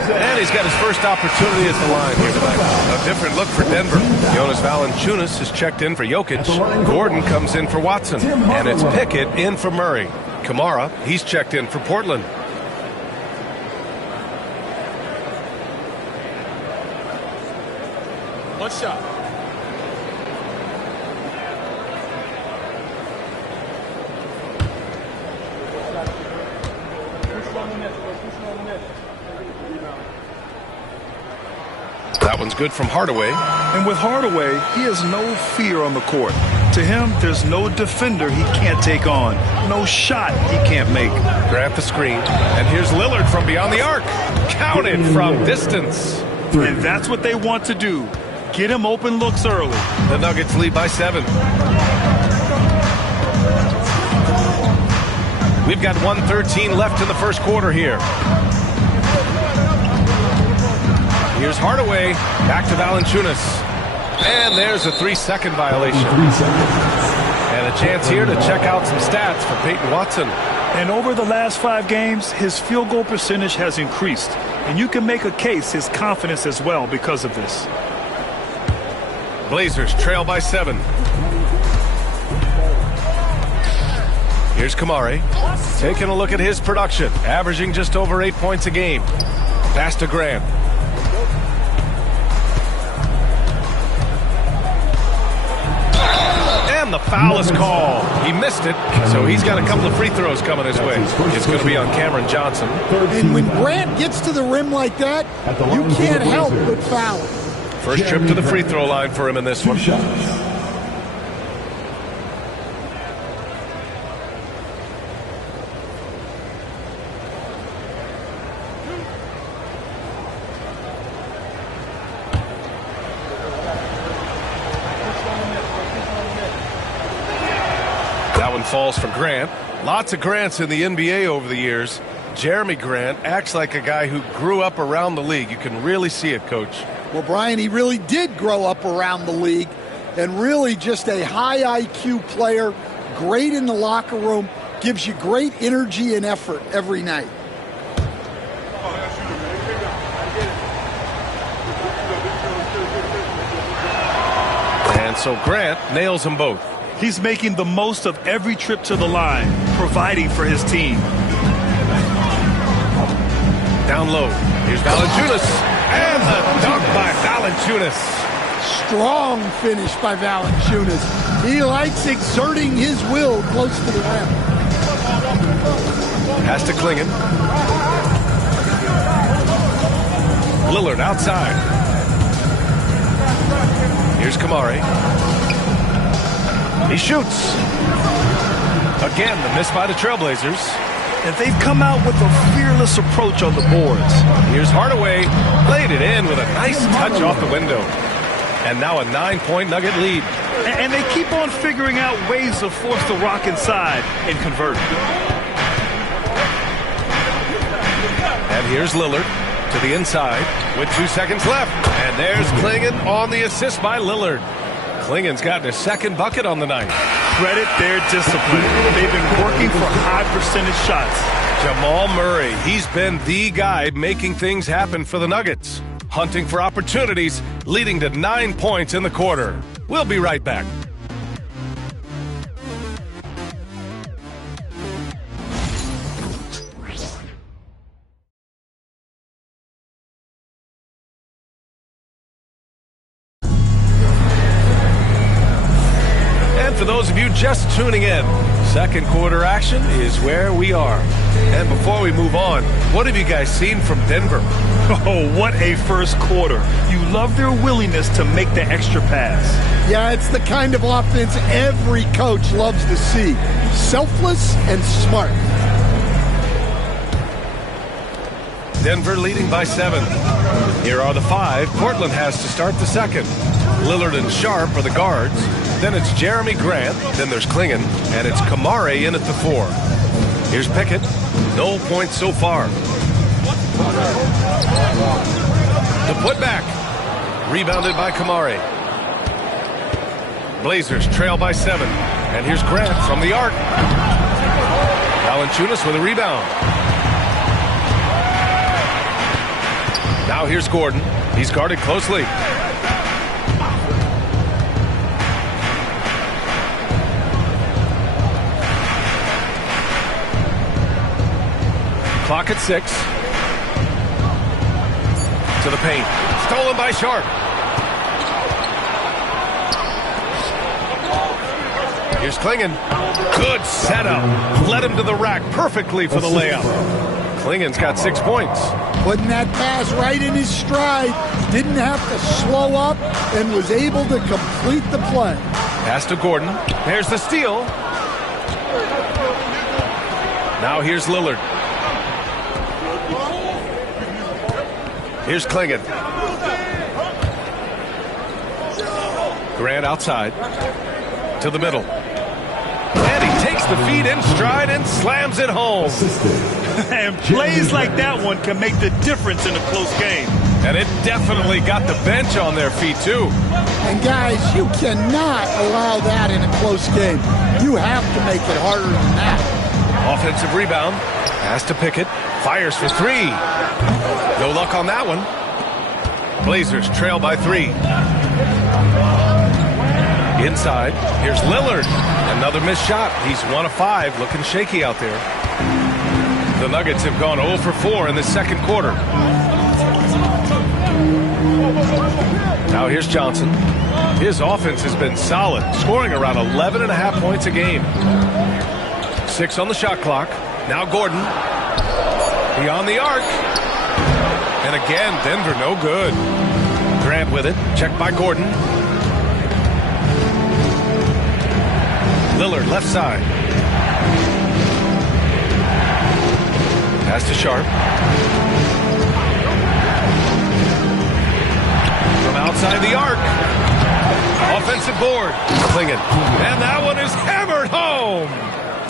And he's got his first opportunity at the line here tonight. A different look for Denver. Jonas Valanciunas has checked in for Jokic. Gordon comes in for Watson. And it's Pickett in for Murray. Kamara, he's checked in for Portland. One shot. That one's good from Hardaway. And with Hardaway, he has no fear on the court. To him, there's no defender he can't take on. No shot he can't make. Grant the screen. And here's Lillard from beyond the arc. Counted from distance. And that's what they want to do. Get him open looks early. The Nuggets lead by 7. We've got 1:13 left in the first quarter here. Here's Hardaway. Back to Valanciunas. And there's a 3-second violation. 3 seconds. And a chance here to check out some stats for Peyton Watson. And over the last 5 games, his field goal percentage has increased. And you can make a case his confidence as well because of this. Blazers trail by 7. Here's Kamari. Taking a look at his production. Averaging just over 8 points a game. Pass to Grant. And the foul is called. He missed it, so he's got a couple of free throws coming his way. It's going to be on Cameron Johnson. And when Grant gets to the rim like that, you can't help but foul him. First trip to the free throw line for him in this one. That one falls for Grant. Lots of Grants in the NBA over the years. Jeremy Grant acts like a guy who grew up around the league. You can really see it, Coach. Well, Brian, he really did grow up around the league and really just a high IQ player, great in the locker room, gives you great energy and effort every night. And so Grant nails them both. He's making the most of every trip to the line, providing for his team. Down low. Here's Valanciunas. And the dunk by Valanciunas. Strong finish by Valanciunas. He likes exerting his will close to the rim. Pass to Klingon. Lillard outside. Here's Kamari. He shoots. Again, the miss by the Trailblazers. And they've come out with a fearless approach on the boards. Here's Hardaway. Laid it in with a nice touch off the window. And now a 9-point Nugget lead. And they keep on figuring out ways to force the Rock inside and convert. And here's Lillard to the inside with 2 seconds left. And there's Klingon on the assist by Lillard. Klingon's gotten his second bucket on the night. Credit their discipline. They've been working for high percentage shots. Jamal Murray, he's been the guy making things happen for the Nuggets. Hunting for opportunities, leading to 9 points in the quarter. We'll be right back. For those of you just tuning in, second quarter action is where we are. And before we move on, what have you guys seen from Denver? Oh, what a first quarter. You love their willingness to make the extra pass. Yeah, it's the kind of offense every coach loves to see. Selfless and smart. Denver leading by 7. Here are the 5 Portland has to start the second. Lillard and Sharp are the guards. Then it's Jeremy Grant. Then there's Klingon. And it's Kamari in at the 4. Here's Pickett. No points so far. The putback. Rebounded by Kamari. Blazers trail by 7. And here's Grant from the arc. Valanciunas with a rebound. Now here's Gordon. He's guarded closely. Clock at 6. To the paint. Stolen by Sharp. Here's Klingon. Good setup. Led him to the rack perfectly for the layup. Klingon's got 6 points. Putting that pass right in his stride. Didn't have to slow up and was able to complete the play. Pass to Gordon. There's the steal. Now here's Lillard. Here's Klingon. Grant outside. To the middle. And he takes the feed in stride and slams it home. And plays like that one can make the difference in a close game. And it definitely got the bench on their feet, too. And, guys, you cannot allow that in a close game. You have to make it harder than that. Offensive rebound. Pass to Pickett. Fires for 3. No luck on that one. Blazers trail by 3. Inside, here's Lillard. Another missed shot. He's 1 of 5, looking shaky out there. The Nuggets have gone 0 for 4 in the second quarter. Now here's Johnson. His offense has been solid, scoring around 11.5 points a game. 6 on the shot clock. Now Gordon. Beyond the arc. And again, Denver no good. Grant with it. Checked by Gordon. Lillard left side. Pass to Sharp. From outside the arc. Offensive board. Clingan. And that one is hammered home.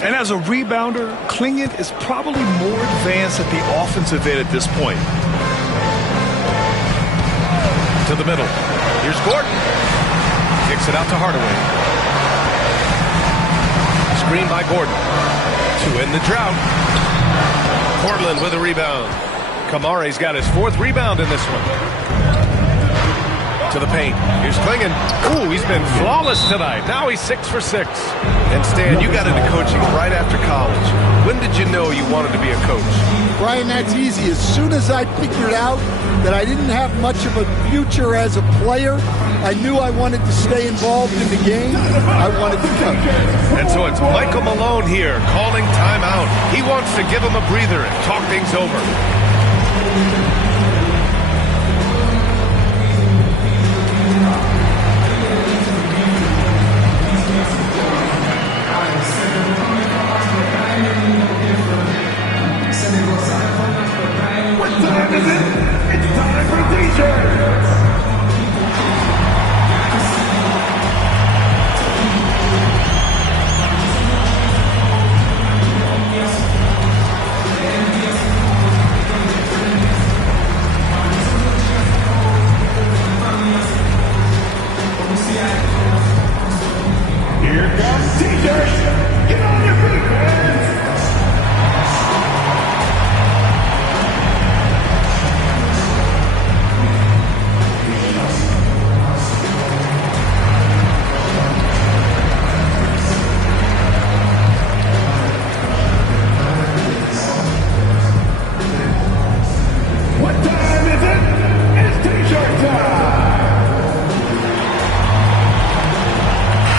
And as a rebounder, Clingan is probably more advanced at the offensive end at this point. To the middle. Here's Gordon. Kicks it out to Hardaway. Screen by Gordon. To end the drought. Portland with a rebound. Kamare's got his 4th rebound in this one. To the paint. Here's Clingan. Ooh, he's been flawless tonight. Now he's 6 for 6. And Stan, you got into coaching right after college. When did you know you wanted to be a coach? Brian, that's easy. As soon as I figured out that I didn't have much of a future as a player, I knew I wanted to stay involved in the game. I wanted to coach. And so it's Michael Malone here calling timeout. He wants to give him a breather and talk things over. What time is it? It's time for T-shirts! Here comes T-shirts! Get on your feet, fans! What time is it? It's T-shirt time!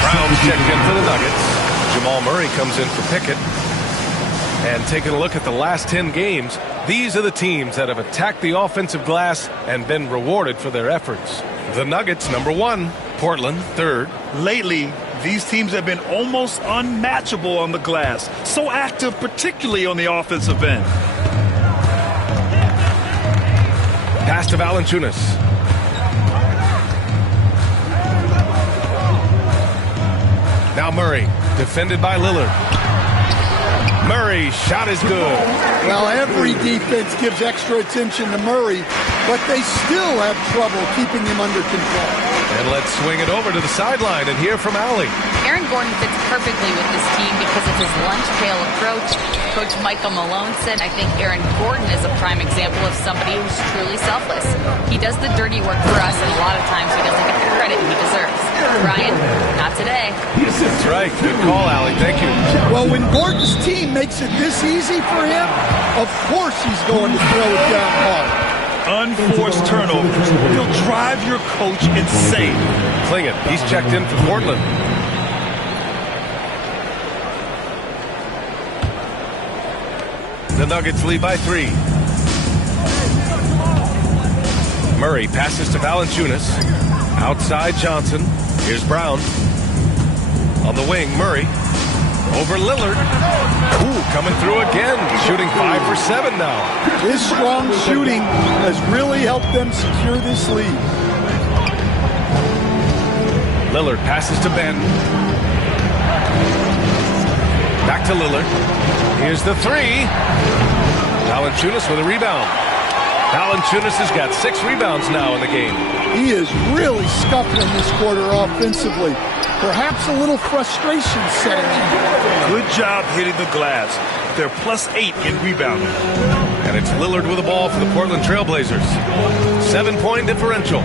Brown's checked in for the Nuggets. Jamal Murray comes in for Pickett. And taking a look at the last 10 games, these are the teams that have attacked the offensive glass and been rewarded for their efforts. The Nuggets, number 1. Portland, 3rd. Lately, these teams have been almost unmatchable on the glass. So active, particularly on the offensive end. Pass to Valanciunas. Now Murray, defended by Lillard. Murray's shot is good. Well, every defense gives extra attention to Murray, but they still have trouble keeping him under control. And let's swing it over to the sideline and hear from Allie. Aaron Gordon fits perfectly with this team because of his lunch pail approach. Coach Michael Malone said, I think Aaron Gordon is a prime example of somebody who's truly selfless. He does the dirty work for us, and a lot of times he doesn't get the credit he deserves. Brian, not today. That's right. Good call, Allie. Thank you. Well, when Gordon's team makes it this easy for him, of course he's going to throw it down hard. Unforced turnovers will drive your coach insane. Clingan, he's checked in for Portland. The Nuggets lead by 3. Murray passes to Valanciunas. Outside Johnson. Here's Brown. On the wing, Murray. Over Lillard. Ooh, coming through again. Shooting 5 for 7 now. His strong shooting has really helped them secure this lead. Lillard passes to Ben. Back to Lillard. Here's the 3. Valanciunas with a rebound. Valanciunas has got 6 rebounds now in the game. He is really scuffling this quarter offensively. Perhaps a little frustration setting in. Good job hitting the glass. They're +8 in rebounding. And it's Lillard with the ball for the Portland Trailblazers. 7-point differential.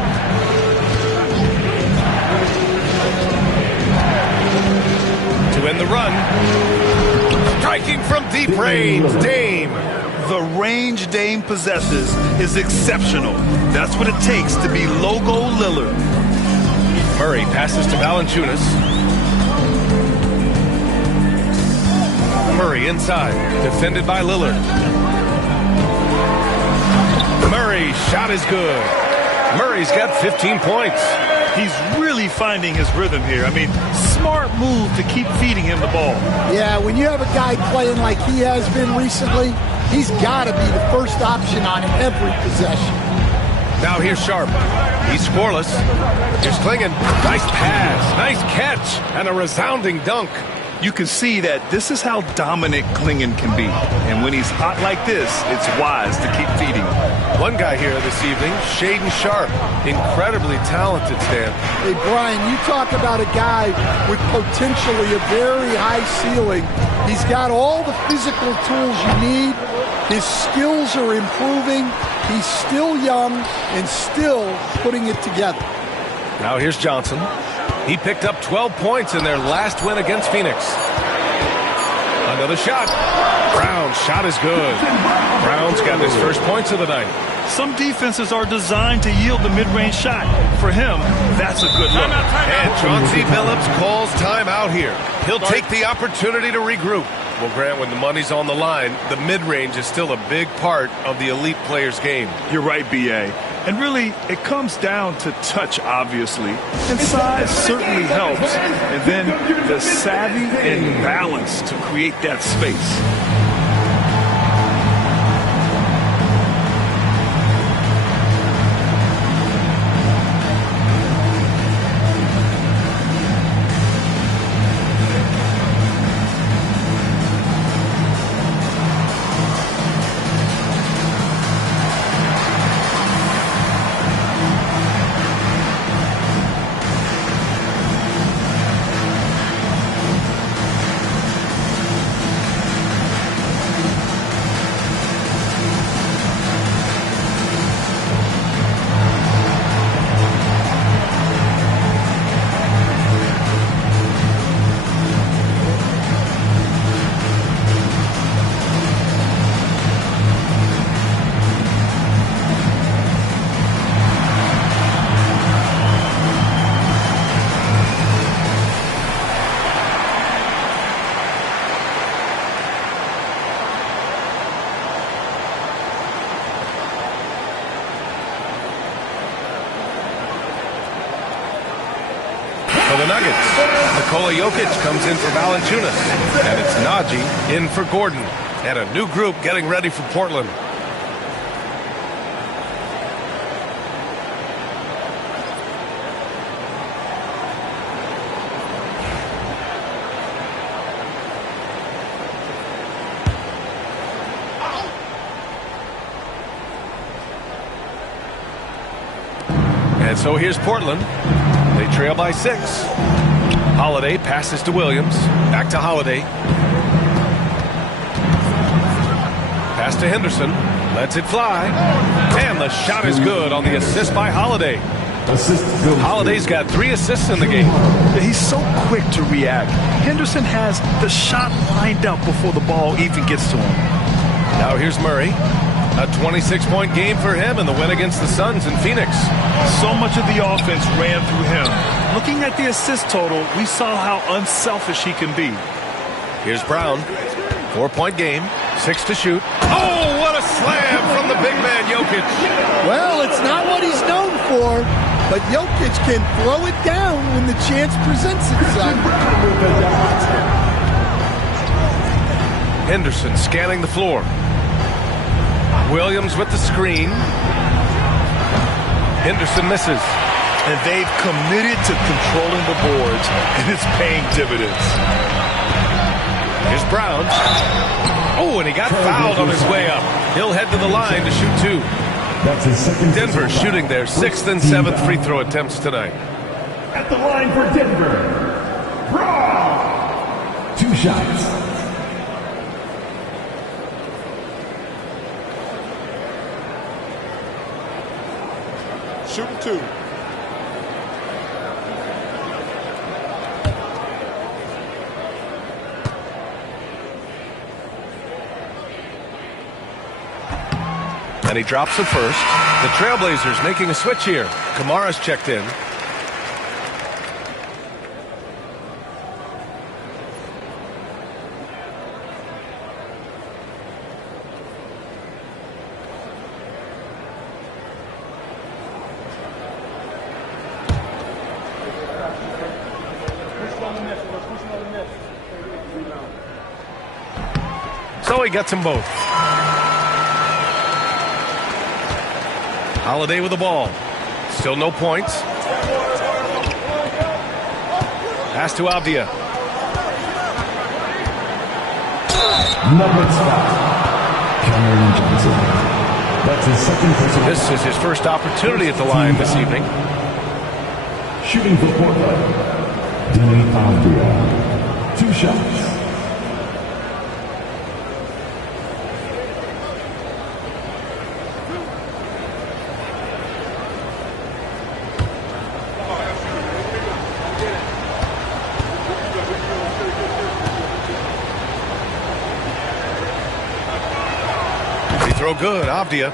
deep range, Dame. The range Dame possesses is exceptional. That's what it takes to be Logo Lillard. Murray passes to Valanciunas. Murray inside, defended by Lillard. Murray's shot is good. Murray's got 15 points. He's really finding his rhythm here. I mean, smart move to keep feeding him the ball. Yeah, when you have a guy playing like he has been recently, he's got to be the first option on every possession. Now here's Sharp. He's scoreless. Here's Clingan. Nice pass, nice catch, and a resounding dunk. You can see that this is how dominant Clingan can be. And when he's hot like this, it's wise to keep feeding him. One guy here this evening, Shaedon Sharp. Incredibly talented, Stan. Hey, Brian, you talk about a guy with potentially a very high ceiling. He's got all the physical tools you need. His skills are improving. He's still young and still putting it together. Now here's Johnson. He picked up 12 points in their last win against Phoenix. Another shot. Brown's shot is good. Brown's got his first points of the night. Some defenses are designed to yield the mid-range shot. For him, that's a good look. And Chauncey Billups calls timeout here. He'll take the opportunity to regroup. Well, Grant, when the money's on the line, the mid-range is still a big part of the elite player's game. You're right, B.A. And really, it comes down to touch, obviously. And size certainly helps. And then the savvy and balance to create that space. For the Nuggets, Nikola Jokic comes in for Valanciunas, and it's Najee in for Gordon, and a new group getting ready for Portland. And so here's Portland. They trail by 6. Holiday passes to Williams. Back to Holiday. Pass to Henderson. Lets it fly. And the shot is good on the assist by Holiday. Holiday's got 3 assists in the game. He's so quick to react. Henderson has the shot lined up before the ball even gets to him. Now here's Murray. A 26-point game for him in the win against the Suns in Phoenix. So much of the offense ran through him. Looking at the assist total, we saw how unselfish he can be. Here's Brown. 4-point game. 6 to shoot. Oh, what a slam from the big man, Jokic. Well, it's not what he's known for, but Jokic can throw it down when the chance presents itself. Henderson scanning the floor. Williams with the screen. Henderson misses. And they've committed to controlling the boards, and it's paying dividends. Here's Brown. Oh, and he got fouled on his way up. He'll head to the line to shoot 2. That's his second. Denver shooting their 6th and 7th free throw attempts tonight. At the line for Denver, Brown. 2 shots. Shooting 2. And he drops it first. The Trailblazers making a switch here. Kamara's checked in. So he gets them both. Holiday with the ball. Still no points. Pass to Avdia. Number 12, Cameron Johnson. That's his second personal. This is his first opportunity at the line this evening. Shooting for Portland, Denny Avdia. 2 shots. Throw good, Avdia.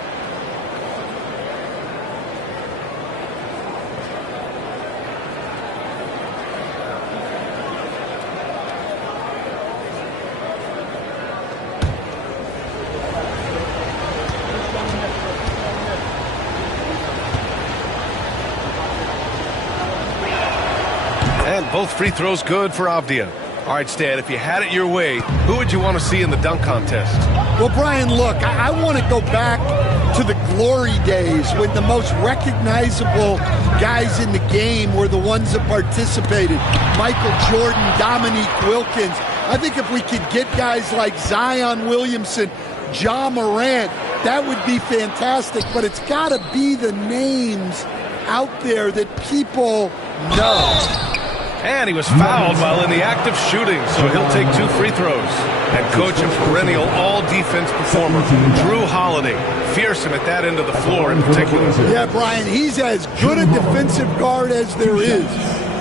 And both free throws good for Avdia. All right, Stan, if you had it your way, who would you want to see in the dunk contest? Well, Brian, look, I want to go back to the glory days when the most recognizable guys in the game were the ones that participated. Michael Jordan, Dominique Wilkins. I think if we could get guys like Zion Williamson, Ja Morant, that would be fantastic. But it's got to be the names out there that people know. And he was fouled while in the act of shooting, so he'll take 2 free throws. And coach and perennial all-defense performer, Drew Holiday, fearsome at that end of the floor in particular. Yeah, Brian, he's as good a defensive guard as there is.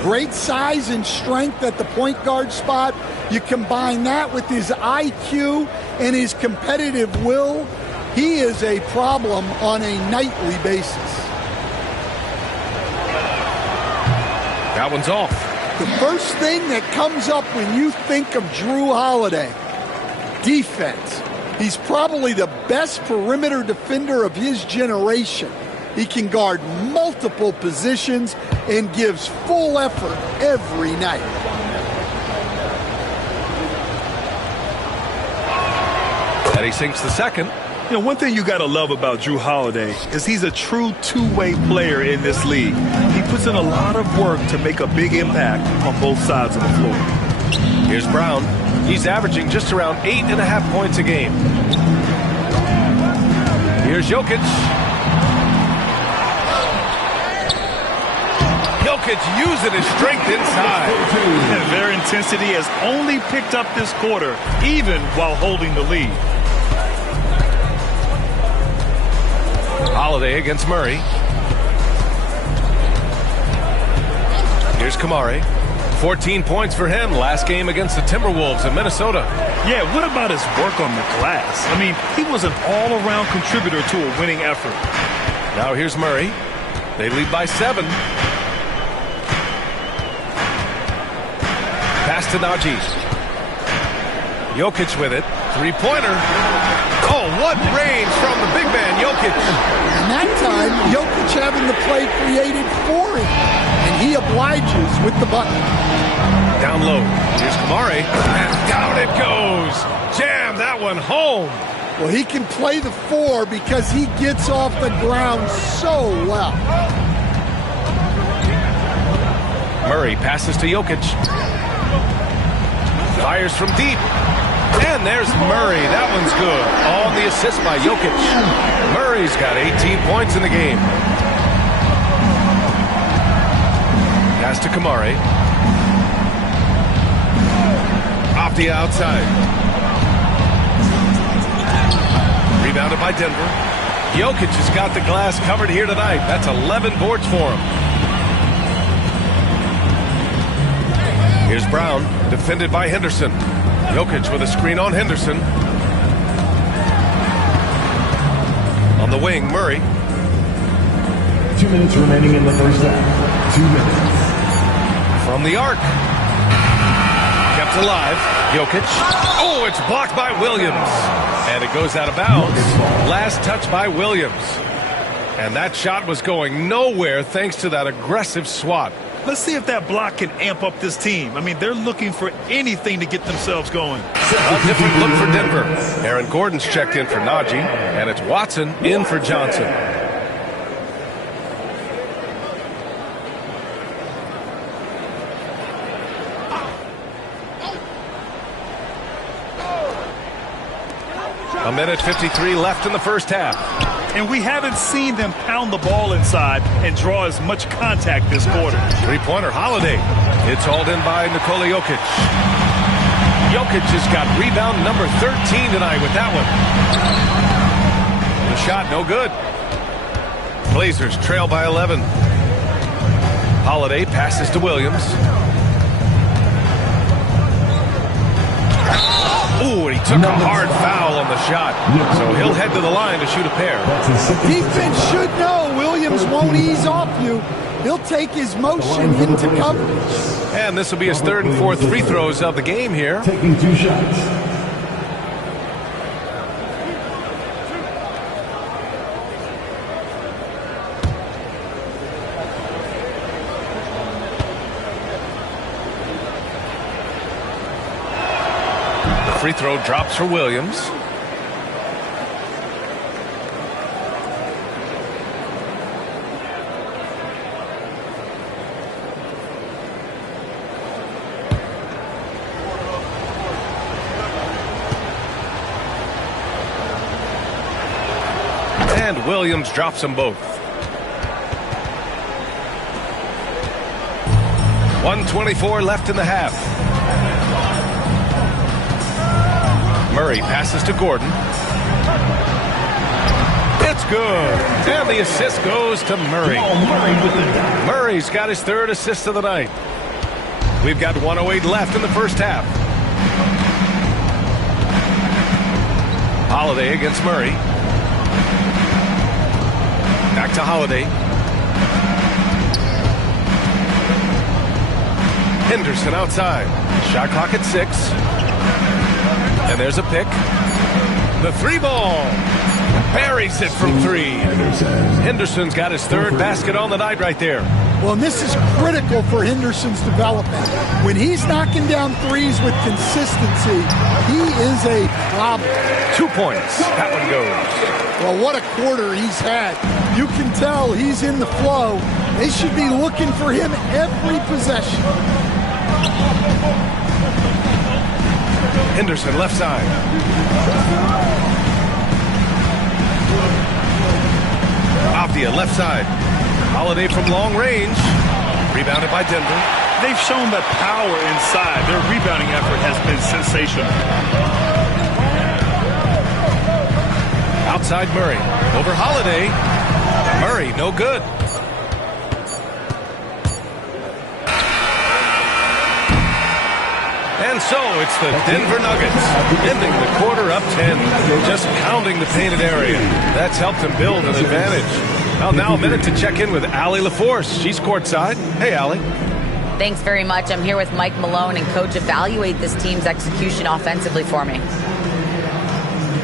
Great size and strength at the point guard spot. You combine that with his IQ and his competitive will, he is a problem on a nightly basis. That one's off. The first thing that comes up when you think of Drew Holiday, defense. He's probably the best perimeter defender of his generation. He can guard multiple positions and gives full effort every night. And he sinks the second. You know, one thing you got to love about Drew Holiday is he's a true two-way player in this league. He puts in a lot of work to make a big impact on both sides of the floor. Here's Brown. He's averaging just around 8.5 points a game. Here's Jokic. Jokic using his strength inside. And their intensity has only picked up this quarter, even while holding the lead. Holiday against Murray. Here's Kamari. 14 points for him last game against the Timberwolves in Minnesota. Yeah, what about his work on the glass? I mean, he was an all-around contributor to a winning effort. Now here's Murray. They lead by 7. Pass to Najee. Jokic with it. 3-pointer. Oh, what range from the big man, Jokic. And that time, Jokic having the play created for him. And he obliges with the bucket. Down low. Here's Kamari. And down it goes. Jam that one home. Well, he can play the 4 because he gets off the ground so well. Murray passes to Jokic. Fires from deep. And there's Murray. That one's good. On the assist by Jokic. Murray's got 18 points in the game. Pass to Kamari. Off the outside. Rebounded by Denver. Jokic has got the glass covered here tonight. That's 11 boards for him. Here's Brown, defended by Henderson. Jokic with a screen on Henderson. On the wing, Murray. 2 minutes remaining in the first half. 2 minutes. From the arc. Kept alive. Jokic. Oh, it's blocked by Williams. And it goes out of bounds. Last touch by Williams. And that shot was going nowhere thanks to that aggressive swat. Let's see if that block can amp up this team. I mean, they're looking for anything to get themselves going. A different look for Denver. Aaron Gordon's checked in for Najee, and it's Watson in for Johnson. A minute 53 left in the first half. And we haven't seen them pound the ball inside and draw as much contact this quarter. Three-pointer, Holiday. It's hauled in by Nikola Jokic. Jokic has got rebound number 13 tonight with that one. The shot, no good. Blazers trail by 11. Holiday passes to Williams. Ooh, and he took a hard foul on the shot. So he'll head to the line to shoot a pair. Defense should know Williams won't ease off you. He'll take his motion into coverage. And this will be his third and fourth free throws of the game here. Taking 2 shots. Free throw drops for Williams. And Williams drops them both. 1:24 left in the half. Murray passes to Gordon. It's good. And the assist goes to Murray. Murray's got his third assist of the night. We've got 1:08 left in the first half. Holiday against Murray. Back to Holiday. Henderson outside. Shot clock at 6. And there's a pick. The 3 ball. Buries it from 3. Henderson's got his third basket on the night right there. Well, and this is critical for Henderson's development. When he's knocking down threes with consistency, he is a problem. 2 points. That one goes. Well, what a quarter he's had. You can tell he's in the flow. They should be looking for him every possession. Henderson left side. Avdia left side. Holiday from long range. Rebounded by Denver. They've shown that power inside. Their rebounding effort has been sensational. Outside Murray. Over Holiday. Murray, no good. And so it's the Denver Nuggets ending the quarter up 10, just pounding the painted area. That's helped them build an advantage. Well, now a minute to check in with Allie LaForce. She's courtside. Hey, Allie. Thanks very much. I'm here with Mike Malone, and Coach, evaluate this team's execution offensively for me.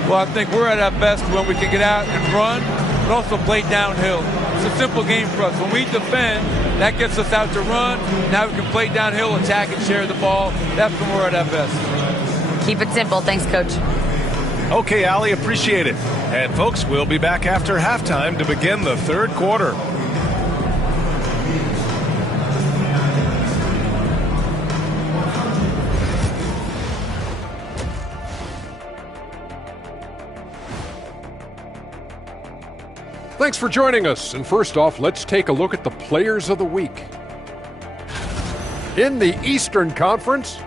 Well, I think we're at our best when we can get out and run, but also play downhill. It's a simple game for us. When we defend, that gets us out to run. Now we can play downhill, attack, and share the ball. That's when we're at our best. Keep it simple. Thanks, Coach. Okay, Allie, appreciate it. And, folks, we'll be back after halftime to begin the third quarter. Thanks for joining us. And first off, let's take a look at the players of the week. In the Eastern Conference,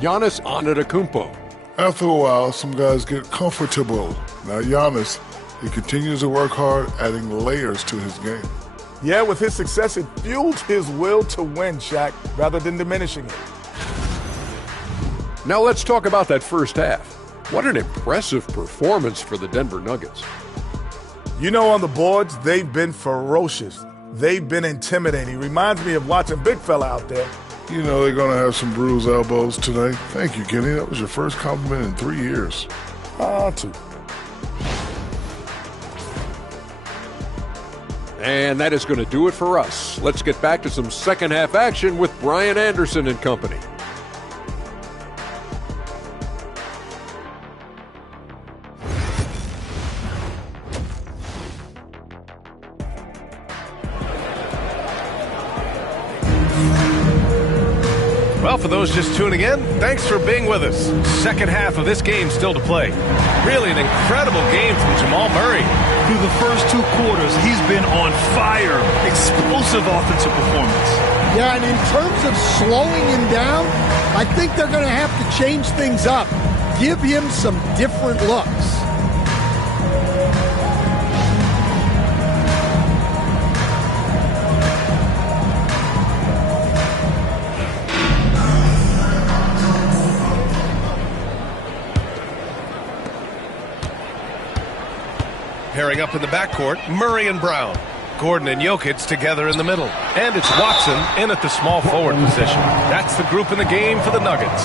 Giannis Antetokounmpo. After a while, some guys get comfortable. Now Giannis, he continues to work hard, adding layers to his game. Yeah, with his success, it fueled his will to win, Shaq, rather than diminishing it. Now let's talk about that first half. What an impressive performance for the Denver Nuggets. You know, on the boards, they've been ferocious. They've been intimidating. Reminds me of watching big fella out there. You know they're going to have some bruised elbows today. Thank you, Kenny. That was your first compliment in 3 years. 2. And that is going to do it for us. Let's get back to some second half action with Brian Anderson and company. Well, for those just tuning in, thanks for being with us. Second half of this game still to play. Really an incredible game from Jamal Murray. Through the first 2 quarters, he's been on fire. Explosive offensive performance. Yeah, and in terms of slowing him down, I think they're going to have to change things up. Give him some different looks. Pairing up in the backcourt, Murray and Brown. Gordon and Jokic together in the middle. And it's Watson in at the small forward position. That's the group in the game for the Nuggets.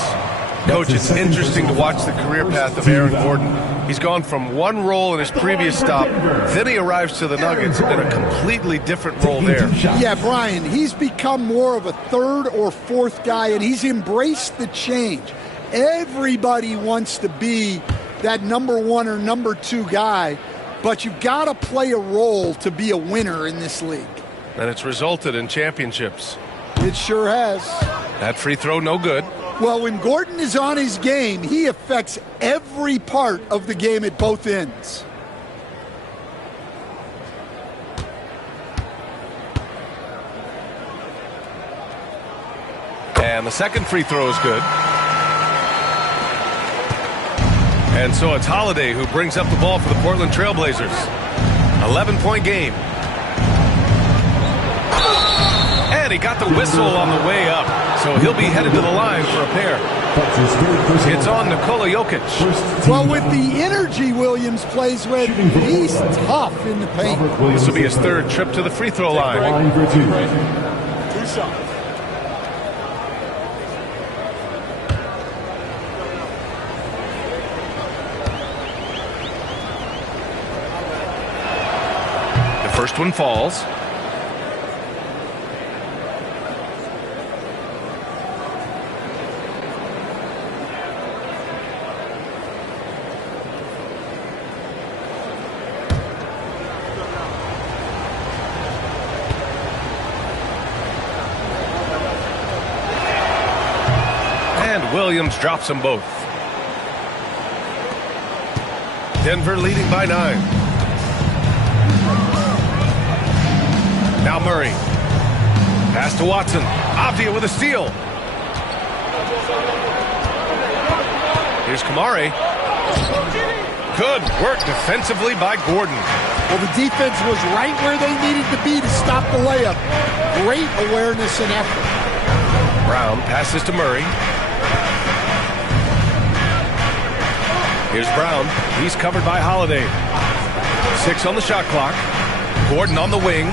Coach, it's interesting to watch the career path of Aaron Gordon. He's gone from one role in his previous stop, then he arrives to the Nuggets in a completely different role there. Yeah, Brian, he's become more of a third or fourth guy, and he's embraced the change. Everybody wants to be that number 1 or number 2 guy, but you've got to play a role to be a winner in this league. And it's resulted in championships. It sure has. That free throw, no good. Well, when Gordon is on his game, he affects every part of the game at both ends. And the second free throw is good. And so it's Holiday who brings up the ball for the Portland Trailblazers. 11-point game. And he got the whistle on the way up. So he'll be headed to the line for a pair. It's on Nikola Jokic. Well, with the energy Williams plays with, he's tough in the paint. This will be his third trip to the free throw line. 2 shots. First one falls. And Williams drops them both. Denver leading by 9. Now Murray. Pass to Watson. Avdia with a steal. Here's Kamari. Good work defensively by Gordon. Well, the defense was right where they needed to be to stop the layup. Great awareness and effort. Brown passes to Murray. Here's Brown. He's covered by Holiday. 6 on the shot clock. Gordon on the wing.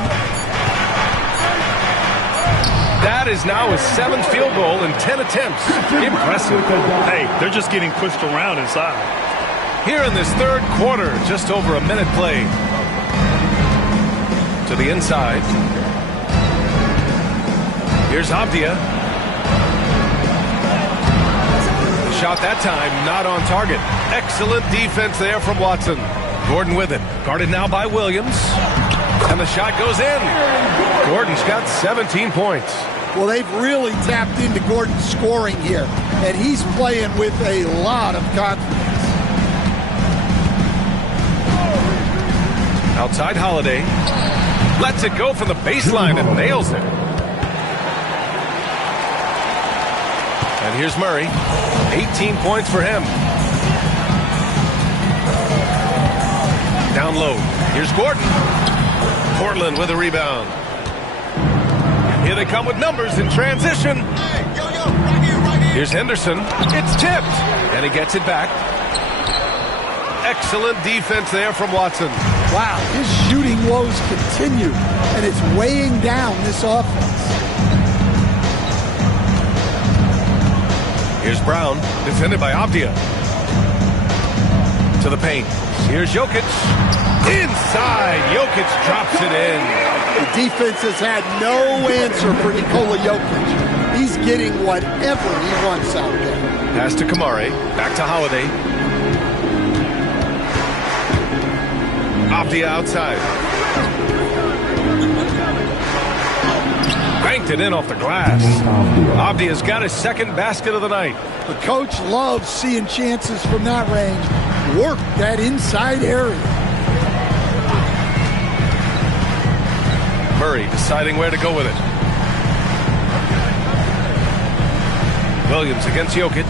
That is now his 7th field goal in 10 attempts. Impressive. Hey, they're just getting pushed around inside. Here in this third quarter, just over a minute play. To the inside. Here's Avdia. Shot that time, not on target. Excellent defense there from Watson. Gordon with it. Guarded now by Williams. And the shot goes in. Gordon's got 17 points. Well, they've really tapped into Gordon's scoring here, and he's playing with a lot of confidence. Outside Holiday. Lets it go from the baseline and nails it. And here's Murray. 18 points for him. Down low. Here's Gordon. Portland with a rebound. Here they come with numbers in transition. Here's Henderson. It's tipped. And he gets it back. Excellent defense there from Watson. Wow, his shooting woes continue, and it's weighing down this offense. Here's Brown, defended by Avdia. To the paint. Here's Jokic. Inside, Jokic drops it in. The defense has had no answer for Nikola Jokic. He's getting whatever he wants out there. Pass to Kamari. Back to Holiday. Avdia outside. Banked it in off the glass. Avdia's got his second basket of the night. The coach loves seeing chances from that range. Work that inside area. Murray deciding where to go with it. Williams against Jokic.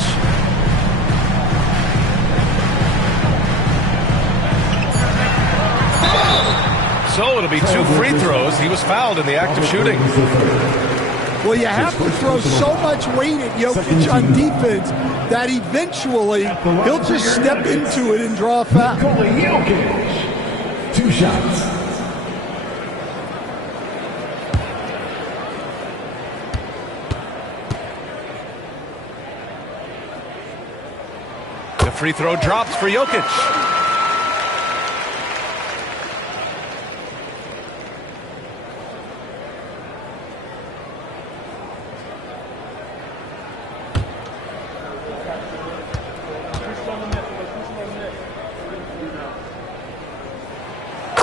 So it'll be 2 free throws. He was fouled in the act of shooting. Well, you have to throw so much weight at Jokic on defense that eventually he'll just step into it and draw a foul. Jokic. 2 shots. The free throw drops for Jokic.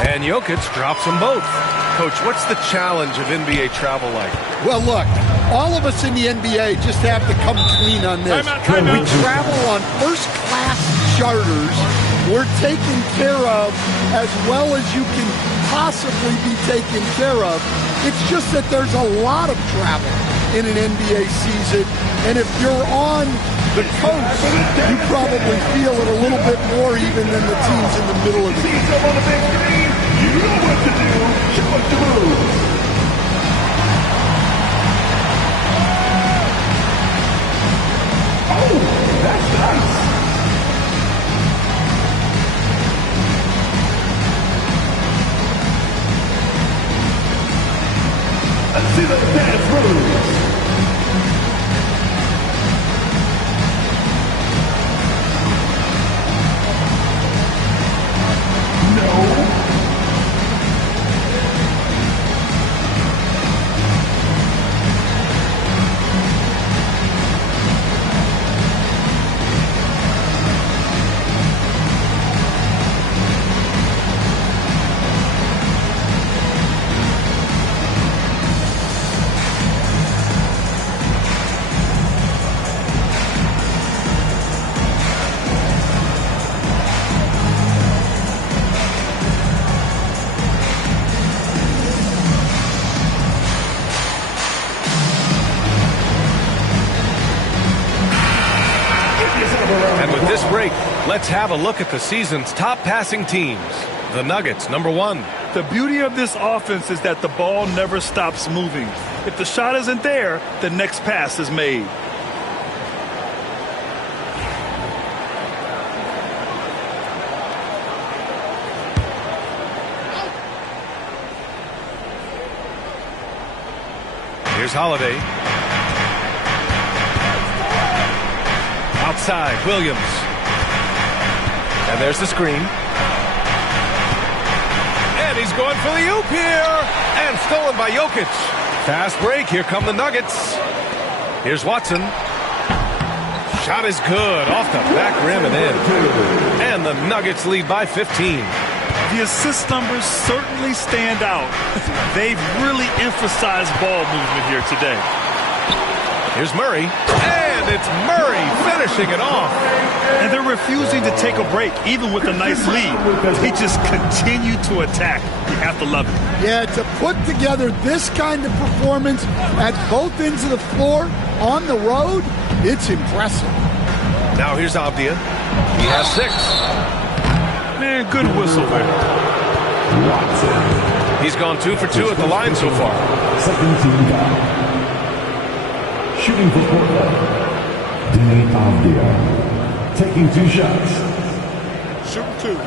And Jokic drops them both. Coach, what's the challenge of NBA travel like? Well, look, all of us in the NBA just have to come clean on this. Time out. We travel on first-class charters. We're taken care of as well as you can possibly be taken care of. It's just that there's a lot of travel in an NBA season, and if you're on the coast, you probably feel it a little bit more even than the teams in the middle of the game. You know what to do. Show us the move. Oh, that's nice. Let's see the dance moves. And with this break, let's have a look at the season's top passing teams. The Nuggets, number 1. The beauty of this offense is that the ball never stops moving. If the shot isn't there, the next pass is made. Here's Holiday. Outside, Williams. And there's the screen. And he's going for the oop here. And stolen by Jokic. Fast break. Here come the Nuggets. Here's Watson. Shot is good. Off the back rim and in. And the Nuggets lead by 15. The assist numbers certainly stand out. They've really emphasized ball movement here today. Here's Murray. And it's Murray finishing it off. And they're refusing to take a break, even with a nice lead. They just continue to attack. You have to love it. Yeah, to put together this kind of performance at both ends of the floor on the road, it's impressive. Now here's Avdia. He has 6. Man, good whistle there. He's gone 2 for 2 at the line so far. Second team foul. Shooting for Portland, Deni Avdia. Taking 2 shots. Shooting 2.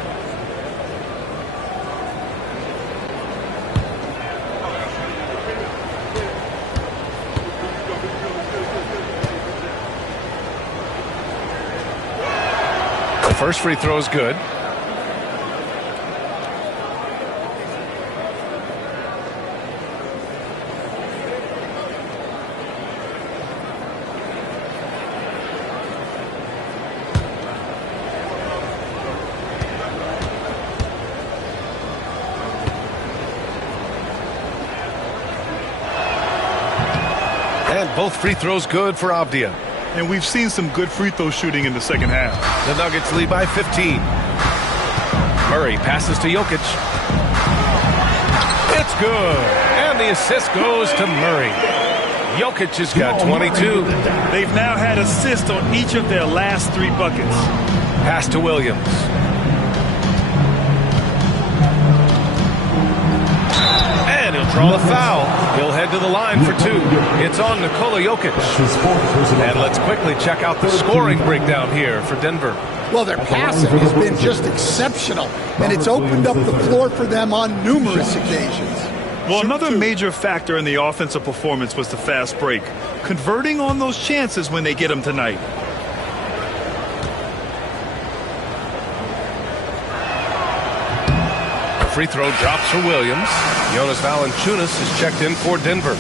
First free throw is good. And both free throws good for Avdia. And we've seen some good free throw shooting in the second half. The Nuggets lead by 15. Murray passes to Jokic. It's good. And the assist goes to Murray. Jokic has got 22. They've now had assists on each of their last 3 buckets. Pass to Williams. And he'll draw the foul. He'll head to the line for 2. It's on Nikola Jokic. And let's quickly check out the scoring breakdown here for Denver. Well, their passing has been just exceptional, and it's opened up the floor for them on numerous occasions. Well, another major factor in the offensive performance was the fast break, converting on those chances when they get them tonight. Free throw drops for Williams. Jonas Valanciunas is checked in for Denver.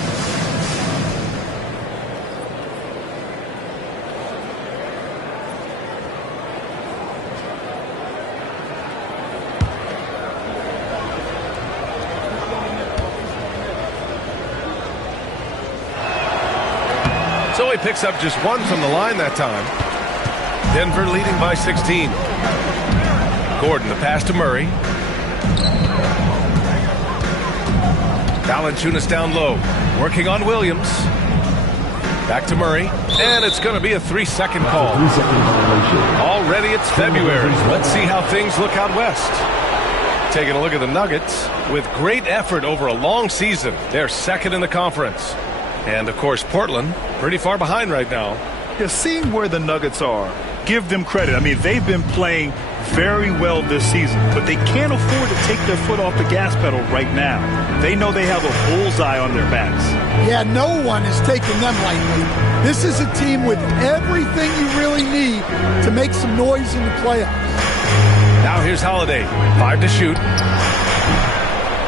So he picks up just 1 from the line that time. Denver leading by 16. Gordon, the pass to Murray. Valanciunas down low, working on Williams. Back to Murray, and it's going to be a 3-second call. Already it's February. Let's see how things look out west. Taking a look at the Nuggets. With great effort over a long season, they're second in the conference. And, of course, Portland, pretty far behind right now. Yeah, seeing where the Nuggets are, give them credit. I mean, they've been playing very well this season, but they can't afford to take their foot off the gas pedal right now. They know they have a bullseye on their backs. Yeah, no one is taking them lightly. This is a team with everything you really need to make some noise in the playoffs. Now here's Holiday. 5 to shoot.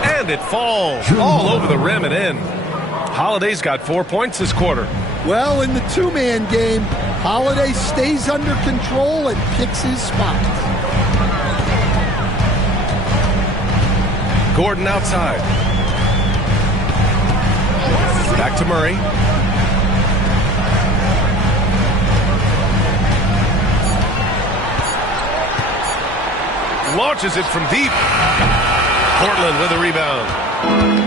And it falls all over the rim and in. Holiday's got 4 points this quarter. Well, in the 2-man game, Holiday stays under control and picks his spots. Gordon outside. Back to Murray. Launches it from deep. Portland with a rebound.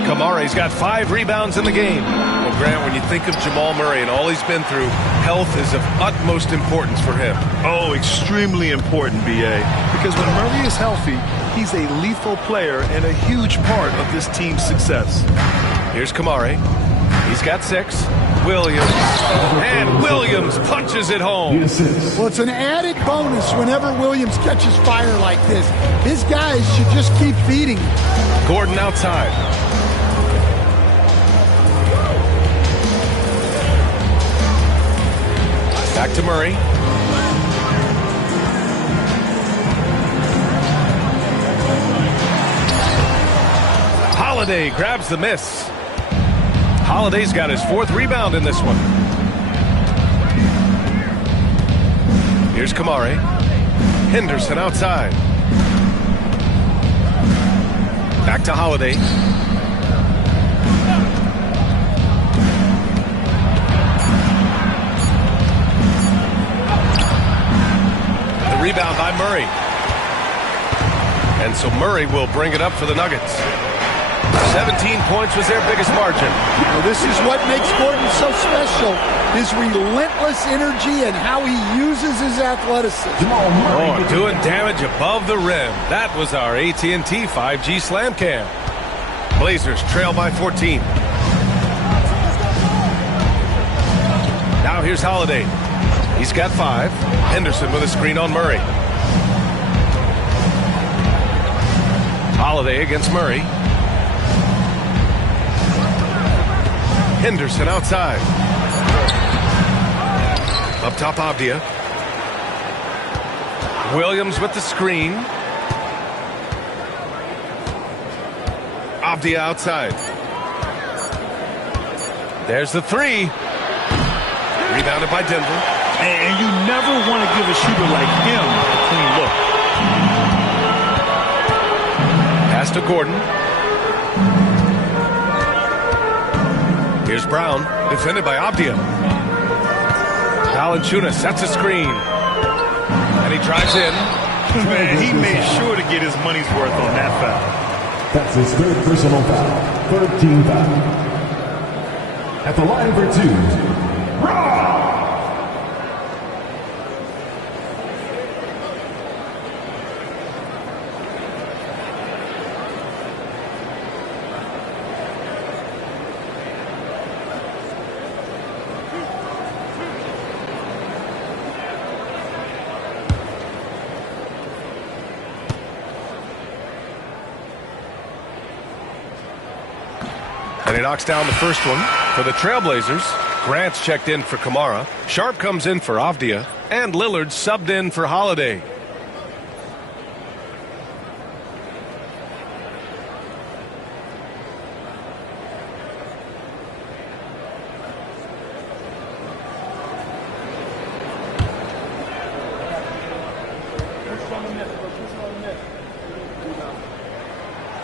Kamare's got 5 rebounds in the game. Well, Grant, when you think of Jamal Murray and all he's been through, health is of utmost importance for him. Oh, extremely important, B.A. Because when Murray is healthy, he's a lethal player and a huge part of this team's success. Here's Kamare. He's got 6. Williams. And Williams punches it home. Well, it's an added bonus whenever Williams catches fire like this. His guys should just keep feeding him. Gordon outside. Back to Murray. Holiday grabs the miss. Holiday's got his 4th rebound in this one. Here's Kamare. Henderson outside. Back to Holiday. The rebound by Murray. And so Murray will bring it up for the Nuggets. 17 points was their biggest margin. Well, this is what makes Gordon so special. His relentless energy and how he uses his athleticism. Oh, doing damage above the rim. That was our AT&T 5G Slam Cam. Blazers trail by 14. Now here's Holiday. He's got 5. Henderson with a screen on Murray. Holiday against Murray. Henderson outside. Up top, Avdia. Williams with the screen. Avdia outside. There's the three. Rebounded by Denver. And you never want to give a shooter like him a clean look. Pass to Gordon. Here's Brown, defended by Avdia. Valanciunas sets a screen. And he drives in. Man, he made sure to get his money's worth on that foul. That's his third personal foul. Third team foul. At the line for two, Brown. And he knocks down the first one for the Trailblazers. Grant's checked in for Kamara. Sharp comes in for Avdia. And Lillard subbed in for Holiday.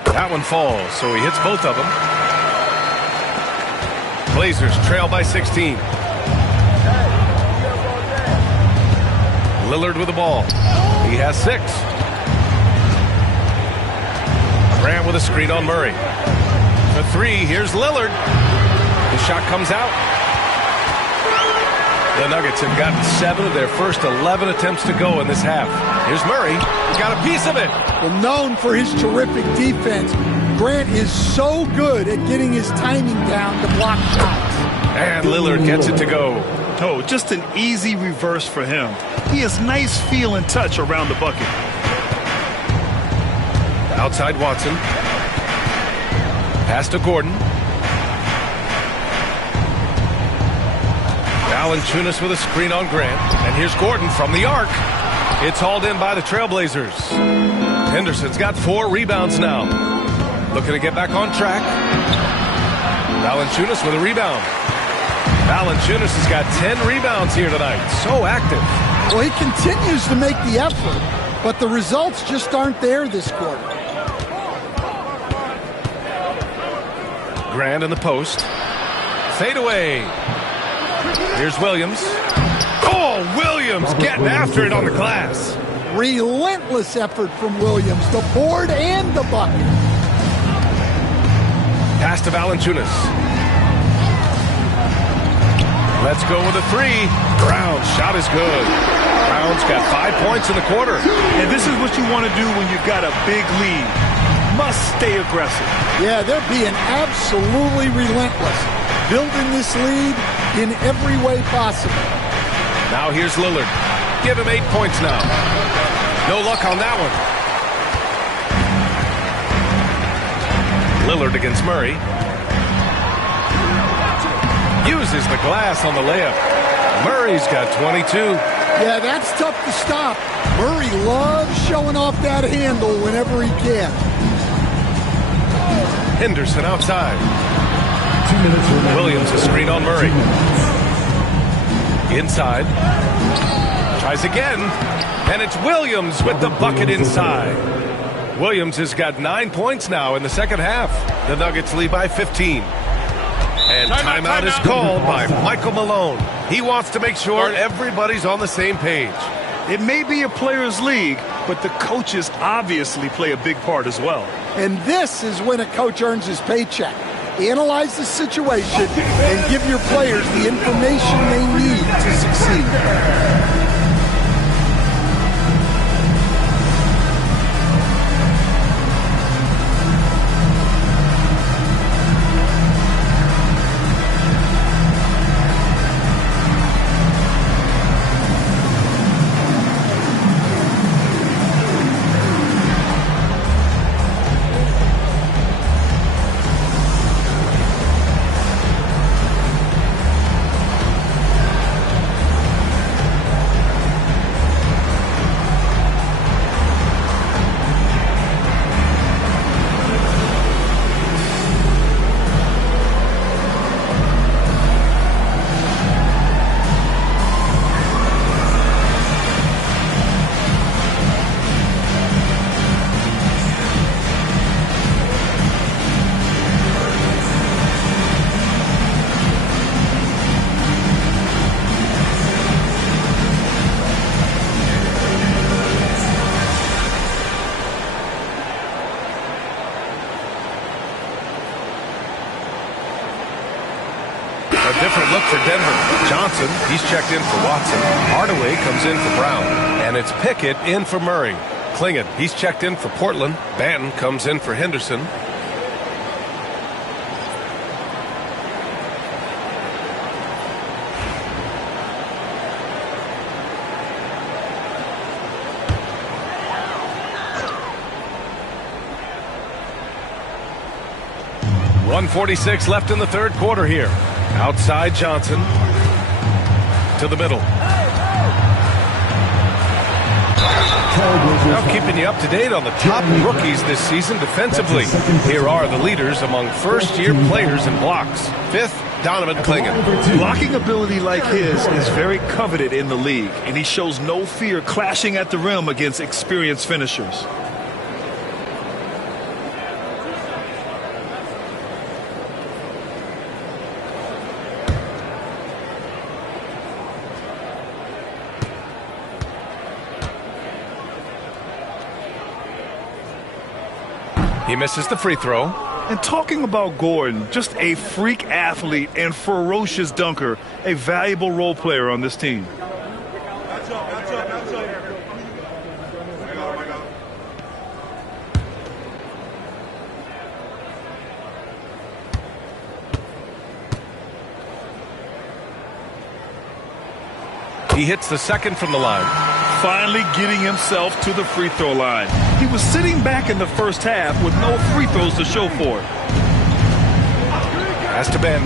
That one falls, so he hits both of them. Blazers trail by 16. Lillard with the ball. He has 6. Grant with a screen on Murray. For 3, here's Lillard. The shot comes out. The Nuggets have gotten 7 of their first 11 attempts to go in this half. Here's Murray. He's got a piece of it. Well, known for his terrific defense, Grant is so good at getting his timing down to block shots. And Lillard gets it to go. Oh, just an easy reverse for him. He has nice feel and touch around the bucket. Outside Watson. Pass to Gordon. Valanciunas with a screen on Grant. And here's Gordon from the arc. It's hauled in by the Trailblazers. Henderson's got 4 rebounds now. Looking to get back on track. Valanciunas with a rebound. Valanciunas has got 10 rebounds here tonight. So active. Well, he continues to make the effort, but the results just aren't there this quarter. Grant in the post. Fade away. Here's Williams. Oh, Williams getting after it on the glass. Relentless effort from Williams, the board and the bucket. Pass to Valanciunas. Let's go with a 3. Brown's shot is good. Brown's got 5 points in the quarter. And this is what you want to do when you've got a big lead. Must stay aggressive. Yeah, they're being absolutely relentless. Building this lead in every way possible. Now here's Lillard. Give him 8 points now. No luck on that one. Lillard against Murray. Uses the glass on the layup. Murray's got 22. Yeah, that's tough to stop. Murray loves showing off that handle whenever he can. Henderson outside. 2 minutes remaining. Williams a screen on Murray. Inside. Tries again. And it's Williams with the bucket inside. Williams has got 9 points now in the second half. The Nuggets lead by 15. And timeout is called by Michael Malone. He wants to make sure everybody's on the same page. It may be a players' league, but the coaches obviously play a big part as well. And this is when a coach earns his paycheck. Analyze the situation and give your players the information they need to succeed. checked in for Watson. Hardaway comes in for Brown. And it's Pickett in for Murray. Klingon, he's checked in for Portland. Banton comes in for Henderson. .146 left in the third quarter here. Outside Johnson. To the middle. Now keeping you up to date on the top rookies this season defensively. Here are the leaders among first-year players in blocks. Fifth, Donovan Klingon. Blocking ability like his is very coveted in the league, and he shows no fear clashing at the rim against experienced finishers. He misses the free throw. And talking about Gordon, just a freak athlete and ferocious dunker, a valuable role player on this team. He hits the second from the line. Finally getting himself to the free throw line. He was sitting back in the first half with no free throws to show for it. Pass to Ben.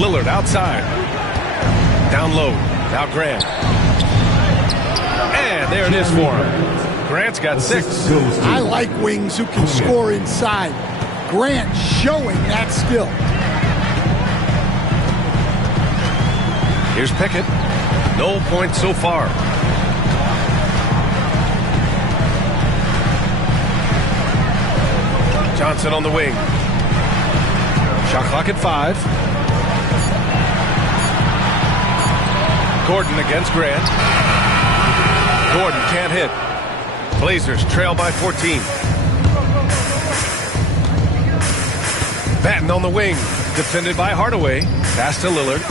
Lillard outside. Down low. Now Grant. And there it is for him. Grant's got 6. I like wings who can score inside. Grant showing that skill. Here's Pickett. No points so far. Johnson on the wing. Shot clock at 5. Gordon against Grant. Gordon can't hit. Blazers trail by 14. Banton on the wing. Defended by Hardaway. Pass to Lillard.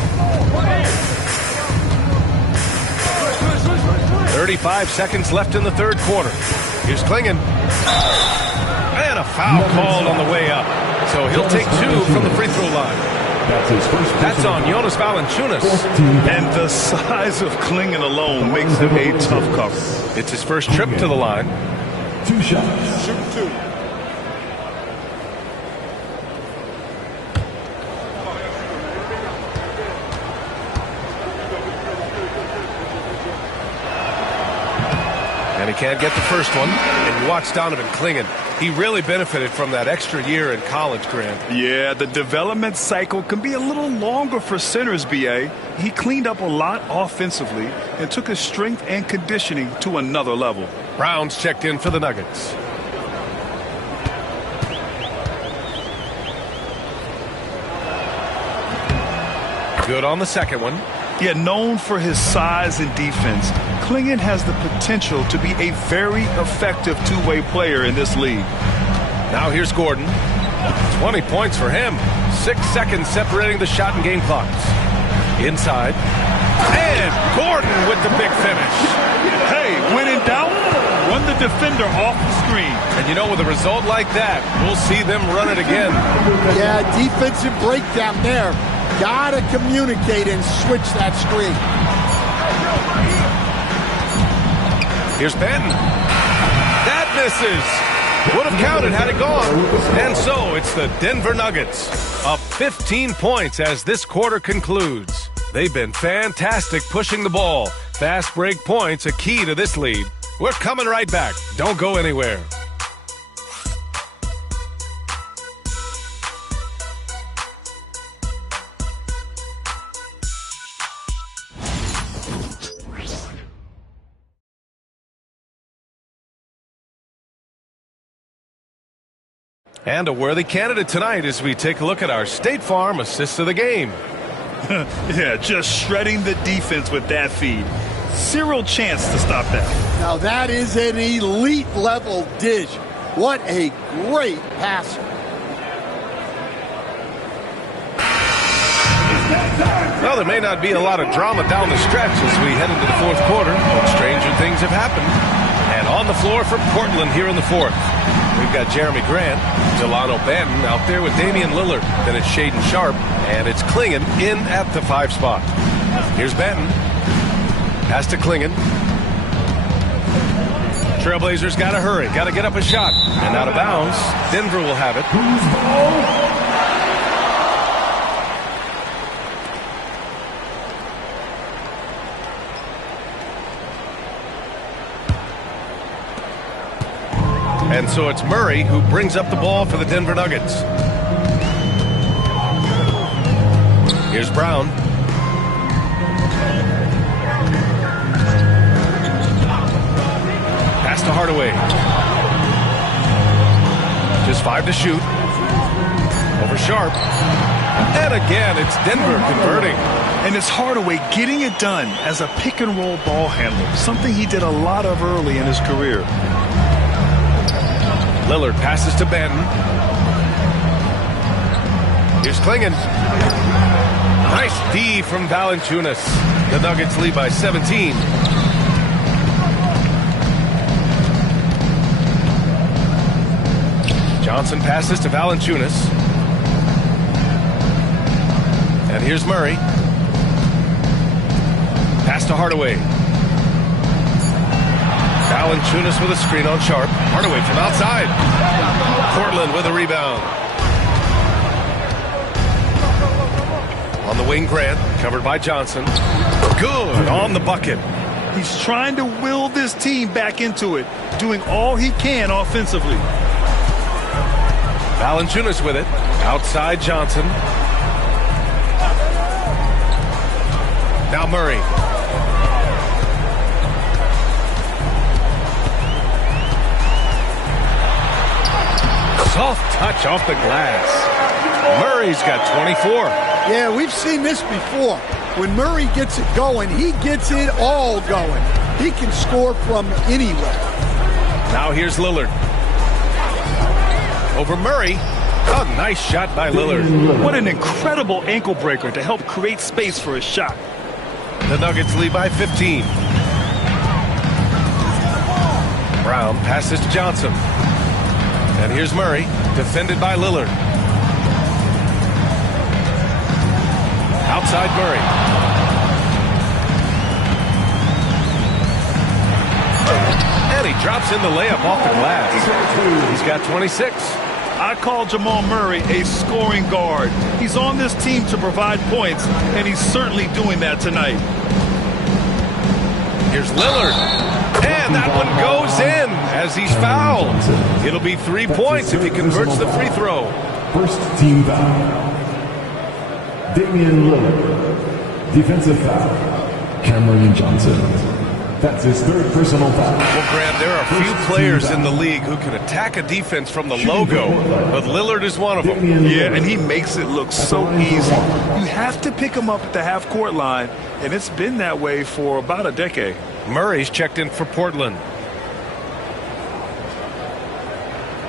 35 seconds left in the third quarter. Here's Klingon. And a foul called on the way up. So he'll take 2 from the free throw line. That's on Jonas Valanciunas. And the size of Klingon alone makes him a tough cover. It's his first trip to the line. 2 shots. Shoot 2. And he can't get the first one. And you watch Donovan Klingon. He really benefited from that extra year in college, Grant. Yeah, the development cycle can be a little longer for centers, B.A. He cleaned up a lot offensively and took his strength and conditioning to another level. Brown's checked in for the Nuggets. Good on the second one. Yet known for his size and defense, Klingon has the potential to be a very effective two-way player in this league. Now here's Gordon. 20 points for him. 6 seconds separating the shot and game clocks. Inside. And Gordon with the big finish. Hey, when in doubt, run the defender off the screen. And you know, with a result like that, we'll see them run it again. Yeah, defensive breakdown there. Gotta communicate and switch that screen. Here's Banton. That misses. Would have counted had it gone. And so it's the Denver Nuggets up 15 points as this quarter concludes. They've been fantastic pushing the ball. Fast break points a key to this lead. We're coming right back. Don't go anywhere. And a worthy candidate tonight as we take a look at our State Farm assist of the game. Yeah, just shredding the defense with that feed. Zero chance to stop that. Now that is an elite level dish. What a great passer. Well, there may not be a lot of drama down the stretch as we head into the fourth quarter, but stranger things have happened. And on the floor for Portland here in the fourth, we've got Jeremy Grant, Delano Banton out there with Damian Lillard. Then it's Shaedon Sharpe, and it's Clingan in at the 5 spot. Here's Banton. Pass to Clingan. Trailblazers got to hurry, got to get up a shot. And out of bounds, Denver will have it. And so it's Murray who brings up the ball for the Denver Nuggets. Here's Brown. Pass to Hardaway. Just 5 to shoot. Over Sharpe. And again, it's Denver converting. And it's Hardaway getting it done as a pick-and-roll ball handler, something he did a lot of early in his career. Lillard passes to Banton. Here's Clingan. Nice D from Valanciunas. The Nuggets lead by 17. Johnson passes to Valanciunas. And here's Murray. Pass to Hardaway. Valanciunas with a screen on Sharpe. Hardaway from outside. Portland with a rebound. On the wing, Grant, covered by Johnson. Good on the bucket. He's trying to will this team back into it, doing all he can offensively. Valanciunas with it. Outside Johnson. Now Murray. Soft touch off the glass. Murray's got 24. Yeah, we've seen this before. When Murray gets it going, he gets it all going. He can score from anywhere. Now here's Lillard. Over Murray. Oh, nice shot by Lillard. What an incredible ankle breaker to help create space for a shot. The Nuggets lead by 15. Brown passes to Johnson. And here's Murray, defended by Lillard. Outside Murray. And he drops in the layup off the glass. He's got 26. I call Jamal Murray a scoring guard. He's on this team to provide points, and he's certainly doing that tonight. Here's Lillard. And that one goes in as he's fouled. It'll be 3 points if he converts the free throw. First team foul. Damian Lillard. Defensive foul. Cameron Johnson. That's his 3rd personal foul. Well, Grant, there are a few players in the league who can attack a defense from the logo, but Lillard is one of them. Yeah, and he makes it look so easy. You have to pick him up at the half-court line, and it's been that way for about a decade. Murray's checked in for Portland.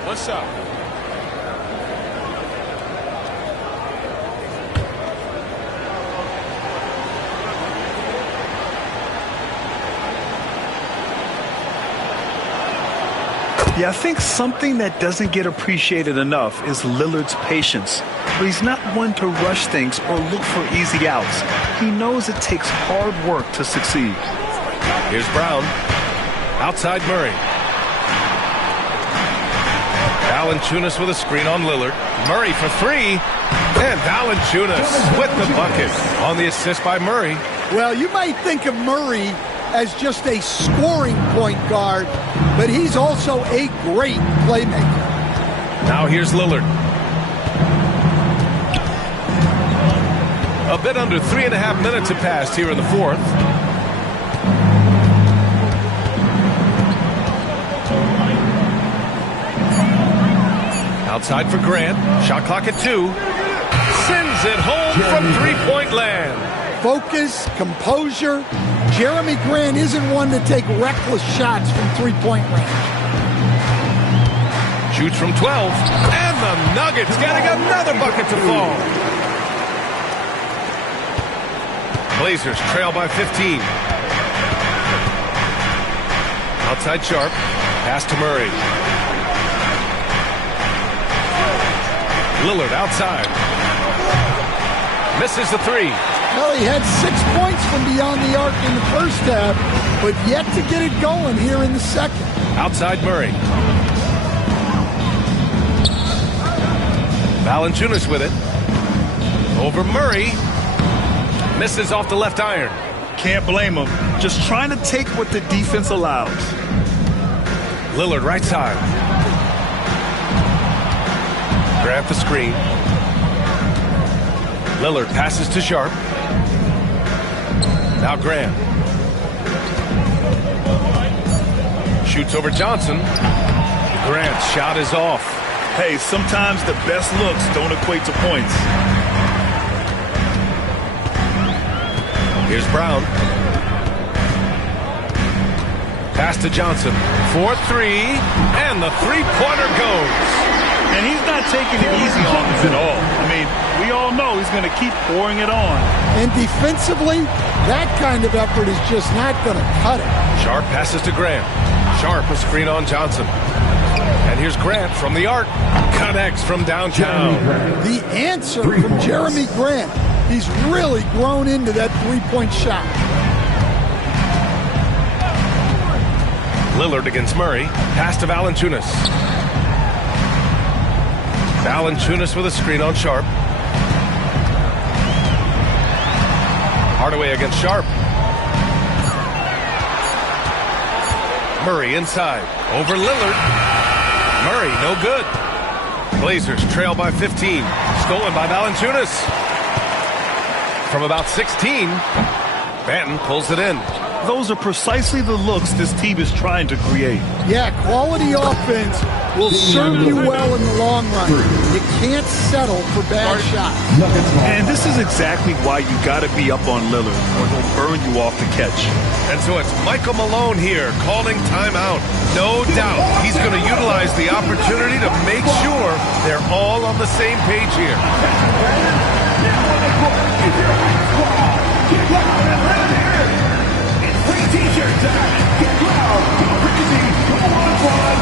What's up? Yeah, I think something that doesn't get appreciated enough is Lillard's patience. He's not one to rush things or look for easy outs. He knows it takes hard work to succeed. Here's Brown. Outside Murray. Valanciunas with a screen on Lillard. Murray for 3. And Valanciunas with the bucket on the assist by Murray. Well, you might think of Murray as just a scoring point guard, but he's also a great playmaker. Now here's Lillard. A bit under 3.5 minutes have passed here in the fourth. Outside for Grant. Shot clock at 2. Sends it home from three-point land. Focus, composure. Jeremy Grant isn't one to take reckless shots from three-point range. Shoots from 12. And the Nuggets getting another bucket to fall. Blazers trail by 15. Outside Sharp. Pass to Murray. Lillard outside. Misses the three. Well, he had 6 points from beyond the arc in the first half, but yet to get it going here in the second. Outside Murray. Valanciunas with it. Over Murray. Misses off the left iron. Can't blame him. Just trying to take what the defense allows. Lillard right side. Grab the screen. Lillard passes to Sharp. Now Grant. Shoots over Johnson. Grant's shot is off. Hey, sometimes the best looks don't equate to points. Here's Brown. Pass to Johnson. 4-3, and the three-pointer goes. And he's not taking it easy on us at all. I mean, we all know he's going to keep pouring it on. And defensively, that kind of effort is just not going to cut it. Sharp passes to Grant. Sharp a screen on Johnson. And here's Grant from the arc. Connects from downtown. The answer from Jeremy Grant. He's really grown into that three-point shot. Lillard against Murray. Pass to Valanciunas. Valanciunas with a screen on Sharp. Hardaway against Sharp. Murray inside. Over Lillard. Murray, no good. Blazers trail by 15. Stolen by Valanciunas. From about 16, Banton pulls it in. Those are precisely the looks this team is trying to create. Yeah, quality offense will serve you well in the long run. You can't settle for bad shots. And this is exactly why you got to be up on Lillard, or he'll burn you off the catch. And so it's Michael Malone here calling timeout. No doubt he's going to utilize the opportunity to make sure they're all on the same page here. T-shirt time. Get loud. Go crazy. Come on, squad.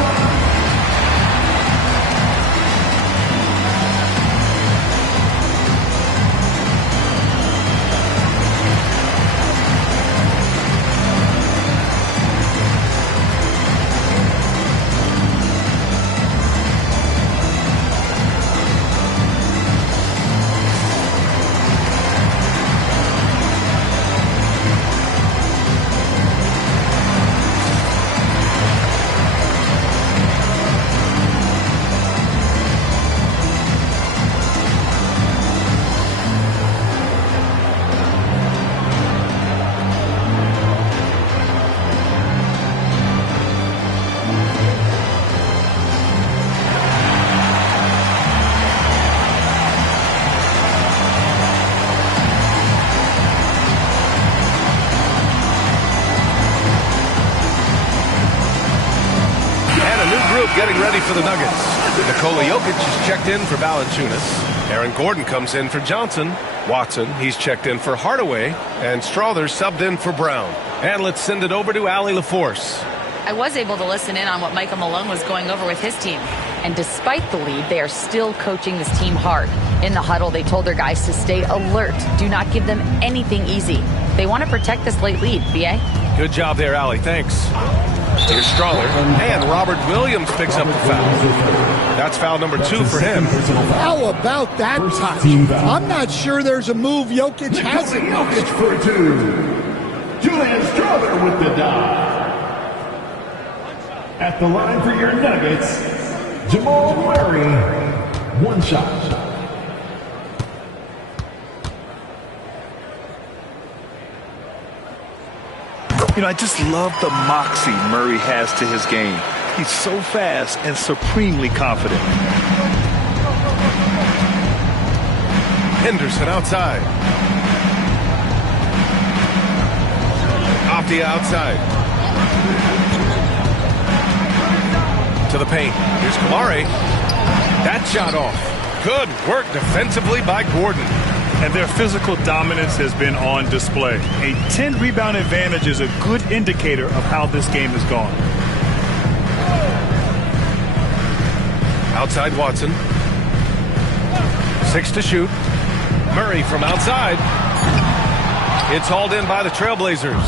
Getting ready for the Nuggets. Nikola Jokic is checked in for Valanciunas. Aaron Gordon comes in for Johnson. Watson, he's checked in for Hardaway. And Strother's subbed in for Brown. And let's send it over to Allie LaForce. I was able to listen in on what Michael Malone was going over with his team. And despite the lead, they are still coaching this team hard. In the huddle, they told their guys to stay alert. Do not give them anything easy. They want to protect this late lead, B.A. Good job there, Allie. Thanks. Here's Strother, and Robert Williams picks up the foul. That's foul number 2 for him. How about that touch? I'm not sure there's a move Jokic hasn't. Jokic for 2. Julian Strother with the dive. At the line for your Nuggets, Jamal Murray, 1 shot. You know, I just love the moxie Murray has to his game. He's so fast and supremely confident. Henderson outside. Off the outside. To the paint. Here's Kamari. That shot off. Good work defensively by Gordon. and their physical dominance has been on display. A 10-rebound advantage is a good indicator of how this game has gone. Outside Watson. 6 to shoot. Murray from outside. It's hauled in by the Trailblazers.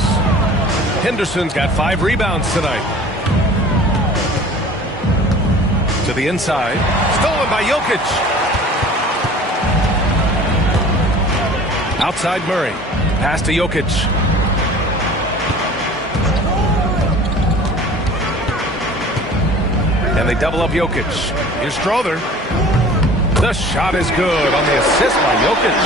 Henderson's got 5 rebounds tonight. To the inside. Stolen by Jokic. Outside Murray. Pass to Jokic. And they double up Jokic. Here's Strother. The shot is good on the assist by Jokic.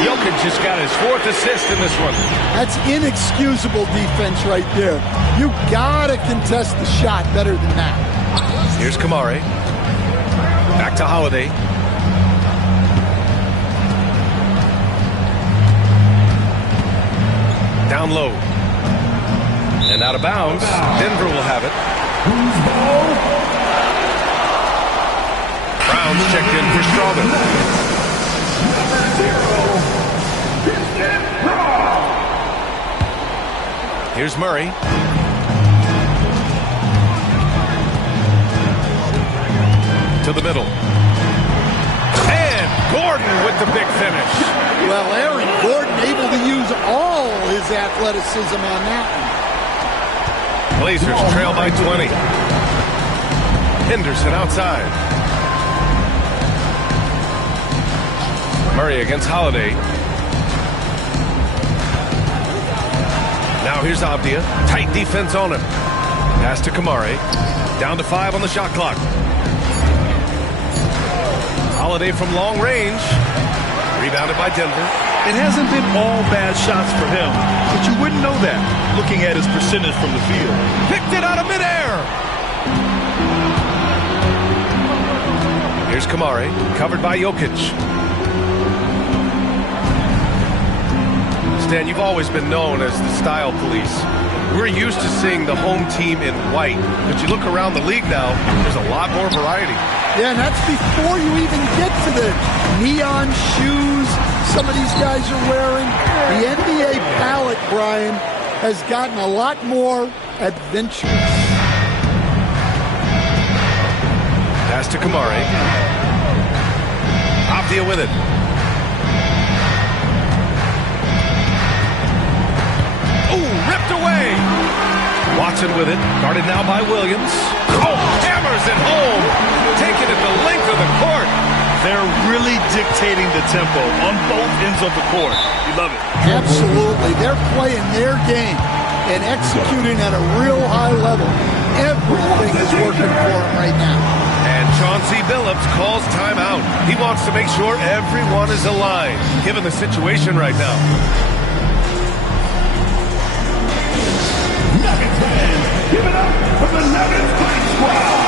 Jokic just got his 4th assist in this one. That's inexcusable defense right there. You gotta contest the shot better than that. Here's Kamari. Back to Holiday. Down low. And out of bounds. Denver will have it. Brown's checked in for Strother. Here's Murray. To the middle. And Gordon with the big finish. Well, Aaron Gordon able to use all his athleticism on that one. Blazers trail by 20. Henderson outside. Murray against Holiday. Now here's Avdia. Tight defense on him. Pass to Kamari. Down to 5 on the shot clock. Holiday from long range. Rebounded by Denver. It hasn't been all bad shots for him, but you wouldn't know that looking at his percentage from the field. Picked it out of midair. Here's Kamari, covered by Jokic. Stan, you've always been known as the style police. We're used to seeing the home team in white, but you look around the league now, there's a lot more variety. Yeah, and that's before you even get to the neon shoes some of these guys are wearing. The NBA palette, Brian, has gotten a lot more adventurous. Pass to Kamari. Avdia with it. Ooh, ripped away. Watson with it. Guarded now by Williams. Oh, hammers it home. Taking it the length of the court. They're really dictating the tempo on both ends of the court. You love it. Absolutely. They're playing their game and executing at a real high level. Everything is working for them right now. And Chauncey Billups calls timeout. He wants to make sure everyone is aligned, given the situation right now. Nuggets fans, give it up for the Nuggets Fight Squad.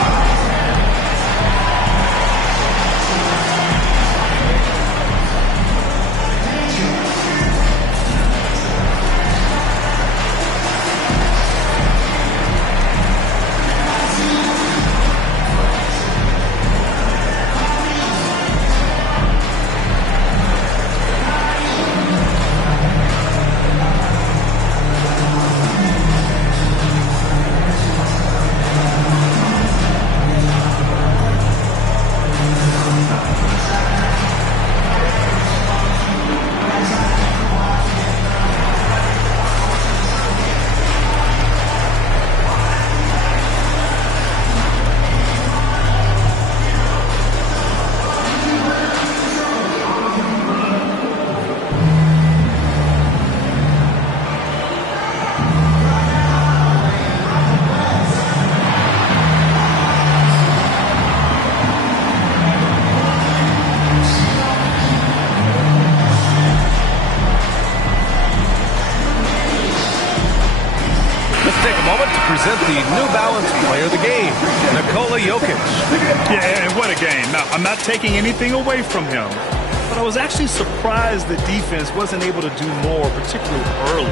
present the New Balance Player of the Game, Nikola Jokic. Yeah, and what a game. Now, I'm not taking anything away from him, but I was actually surprised the defense wasn't able to do more, particularly early.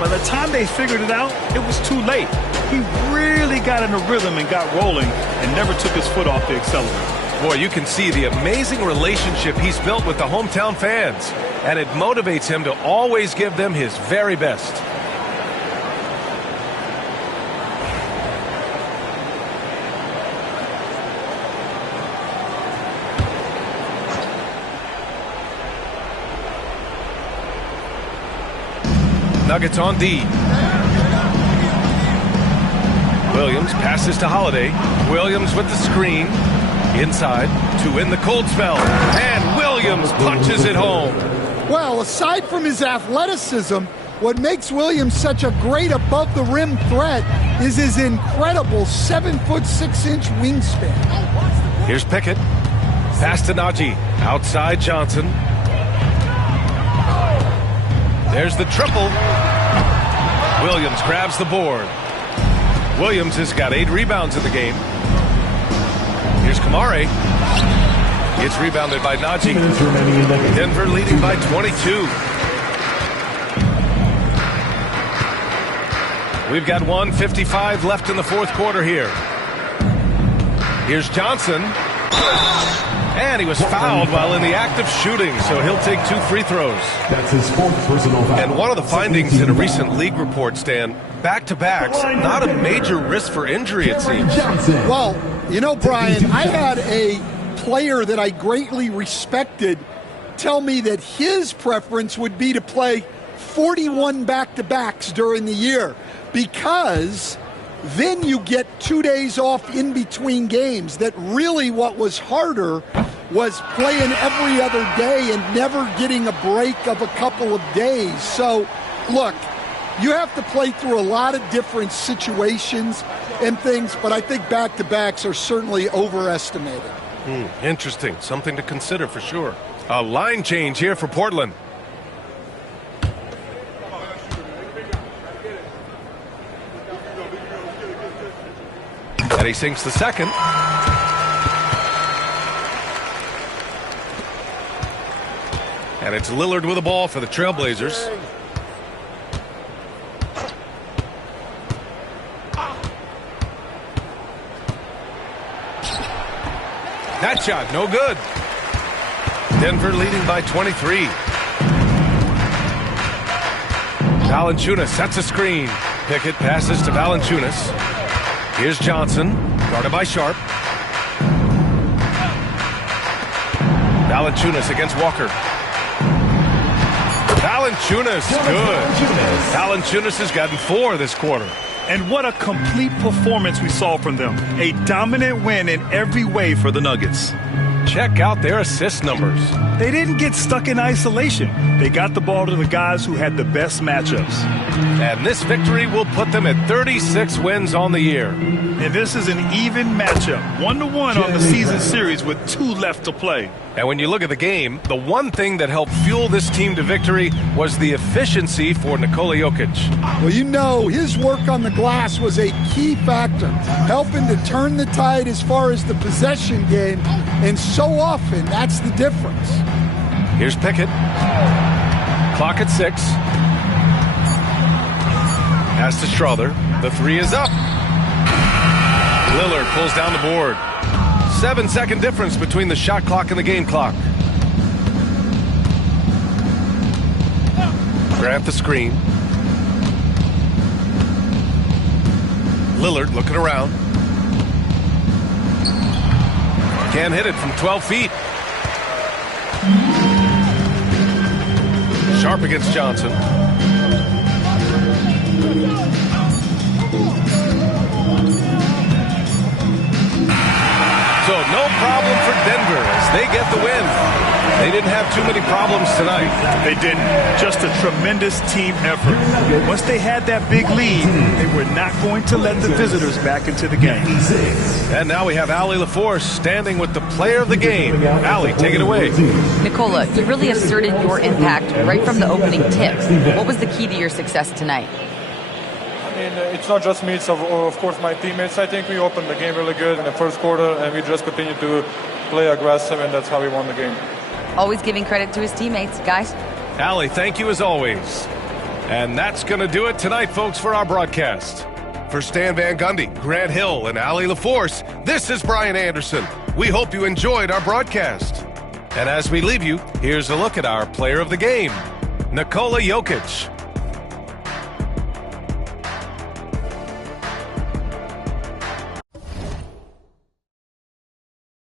By the time they figured it out, it was too late. He really got in a rhythm and got rolling and never took his foot off the accelerator. Boy, you can see the amazing relationship he's built with the hometown fans, and it motivates him to always give them his very best. Nuggets on D. Williams passes to Holiday. Williams with the screen. Inside to win the cold spell. And Williams punches it home. Well, aside from his athleticism, what makes Williams such a great above-the-rim threat is his incredible 7'6" wingspan. Here's Pickett. Pass to Najee. Outside Johnson. There's the triple. Williams grabs the board. Williams has got 8 rebounds in the game. Here's Kamare. It's rebounded by Najee. Denver leading by 22. We've got 1:55 left in the fourth quarter here. Here's Johnson. And he was fouled while in the act of shooting, so he'll take 2 free throws. That's his 4th personal foul. And one of the findings in a recent league report, Stan, back-to-backs, not a major risk for injury, it seems. Well, you know, Brian, I had a player that I greatly respected tell me that his preference would be to play 41 back-to-backs during the year because then you get 2 days off in between games. That really what was harder was playing every other day and never getting a break of a couple of days. So, look, you have to play through a lot of different situations and things, but I think back-to-backs are certainly overestimated. Interesting. Something to consider for sure. A line change here for Portland. And he sinks the second. And it's Lillard with the ball for the Trailblazers. That shot, no good. Denver leading by 23. Valanciunas sets a screen. Pickett passes to Valanciunas. Here's Johnson, guarded by Sharp. Valanciunas against Walker. Valanciunas, good. Valanciunas has gotten 4 this quarter. And what a complete performance we saw from them. A dominant win in every way for the Nuggets. Check out their assist numbers. They didn't get stuck in isolation. They got the ball to the guys who had the best matchups. And this victory will put them at 36 wins on the year. And this is an even matchup, 1-1 on the season series with 2 left to play. And when you look at the game, the one thing that helped fuel this team to victory was the efficiency for Nikola Jokic. Well, you know, his work on the glass was a key factor, helping to turn the tide as far as the possession game, and so often that's the difference. Here's Pickett. Clock at 6. Pass to Strother. The 3 is up. Lillard pulls down the board. 7-second difference between the shot clock and the game clock. Grant the screen. Lillard looking around. Can't hit it from 12 feet. Sharp against Johnson. So no problem for Denver as they get the win. They didn't have too many problems tonight. They didn't. Just a tremendous team effort. Once they had that big lead, they were not going to let the visitors back into the game. And now we have Allie LaForce standing with the player of the game. Allie, take it away. Nikola, you really asserted your impact right from the opening tip. What was the key to your success tonight? It's not just me, it's of course my teammates. I think we opened the game really good in the first quarter, and we just continued to play aggressive, and that's how we won the game. Always giving credit to his teammates, guys. Allie, thank you as always. And that's going to do it tonight, folks, for our broadcast. For Stan Van Gundy, Grant Hill, and Allie LaForce, this is Brian Anderson. We hope you enjoyed our broadcast. And as we leave you, here's a look at our player of the game, Nikola Jokic.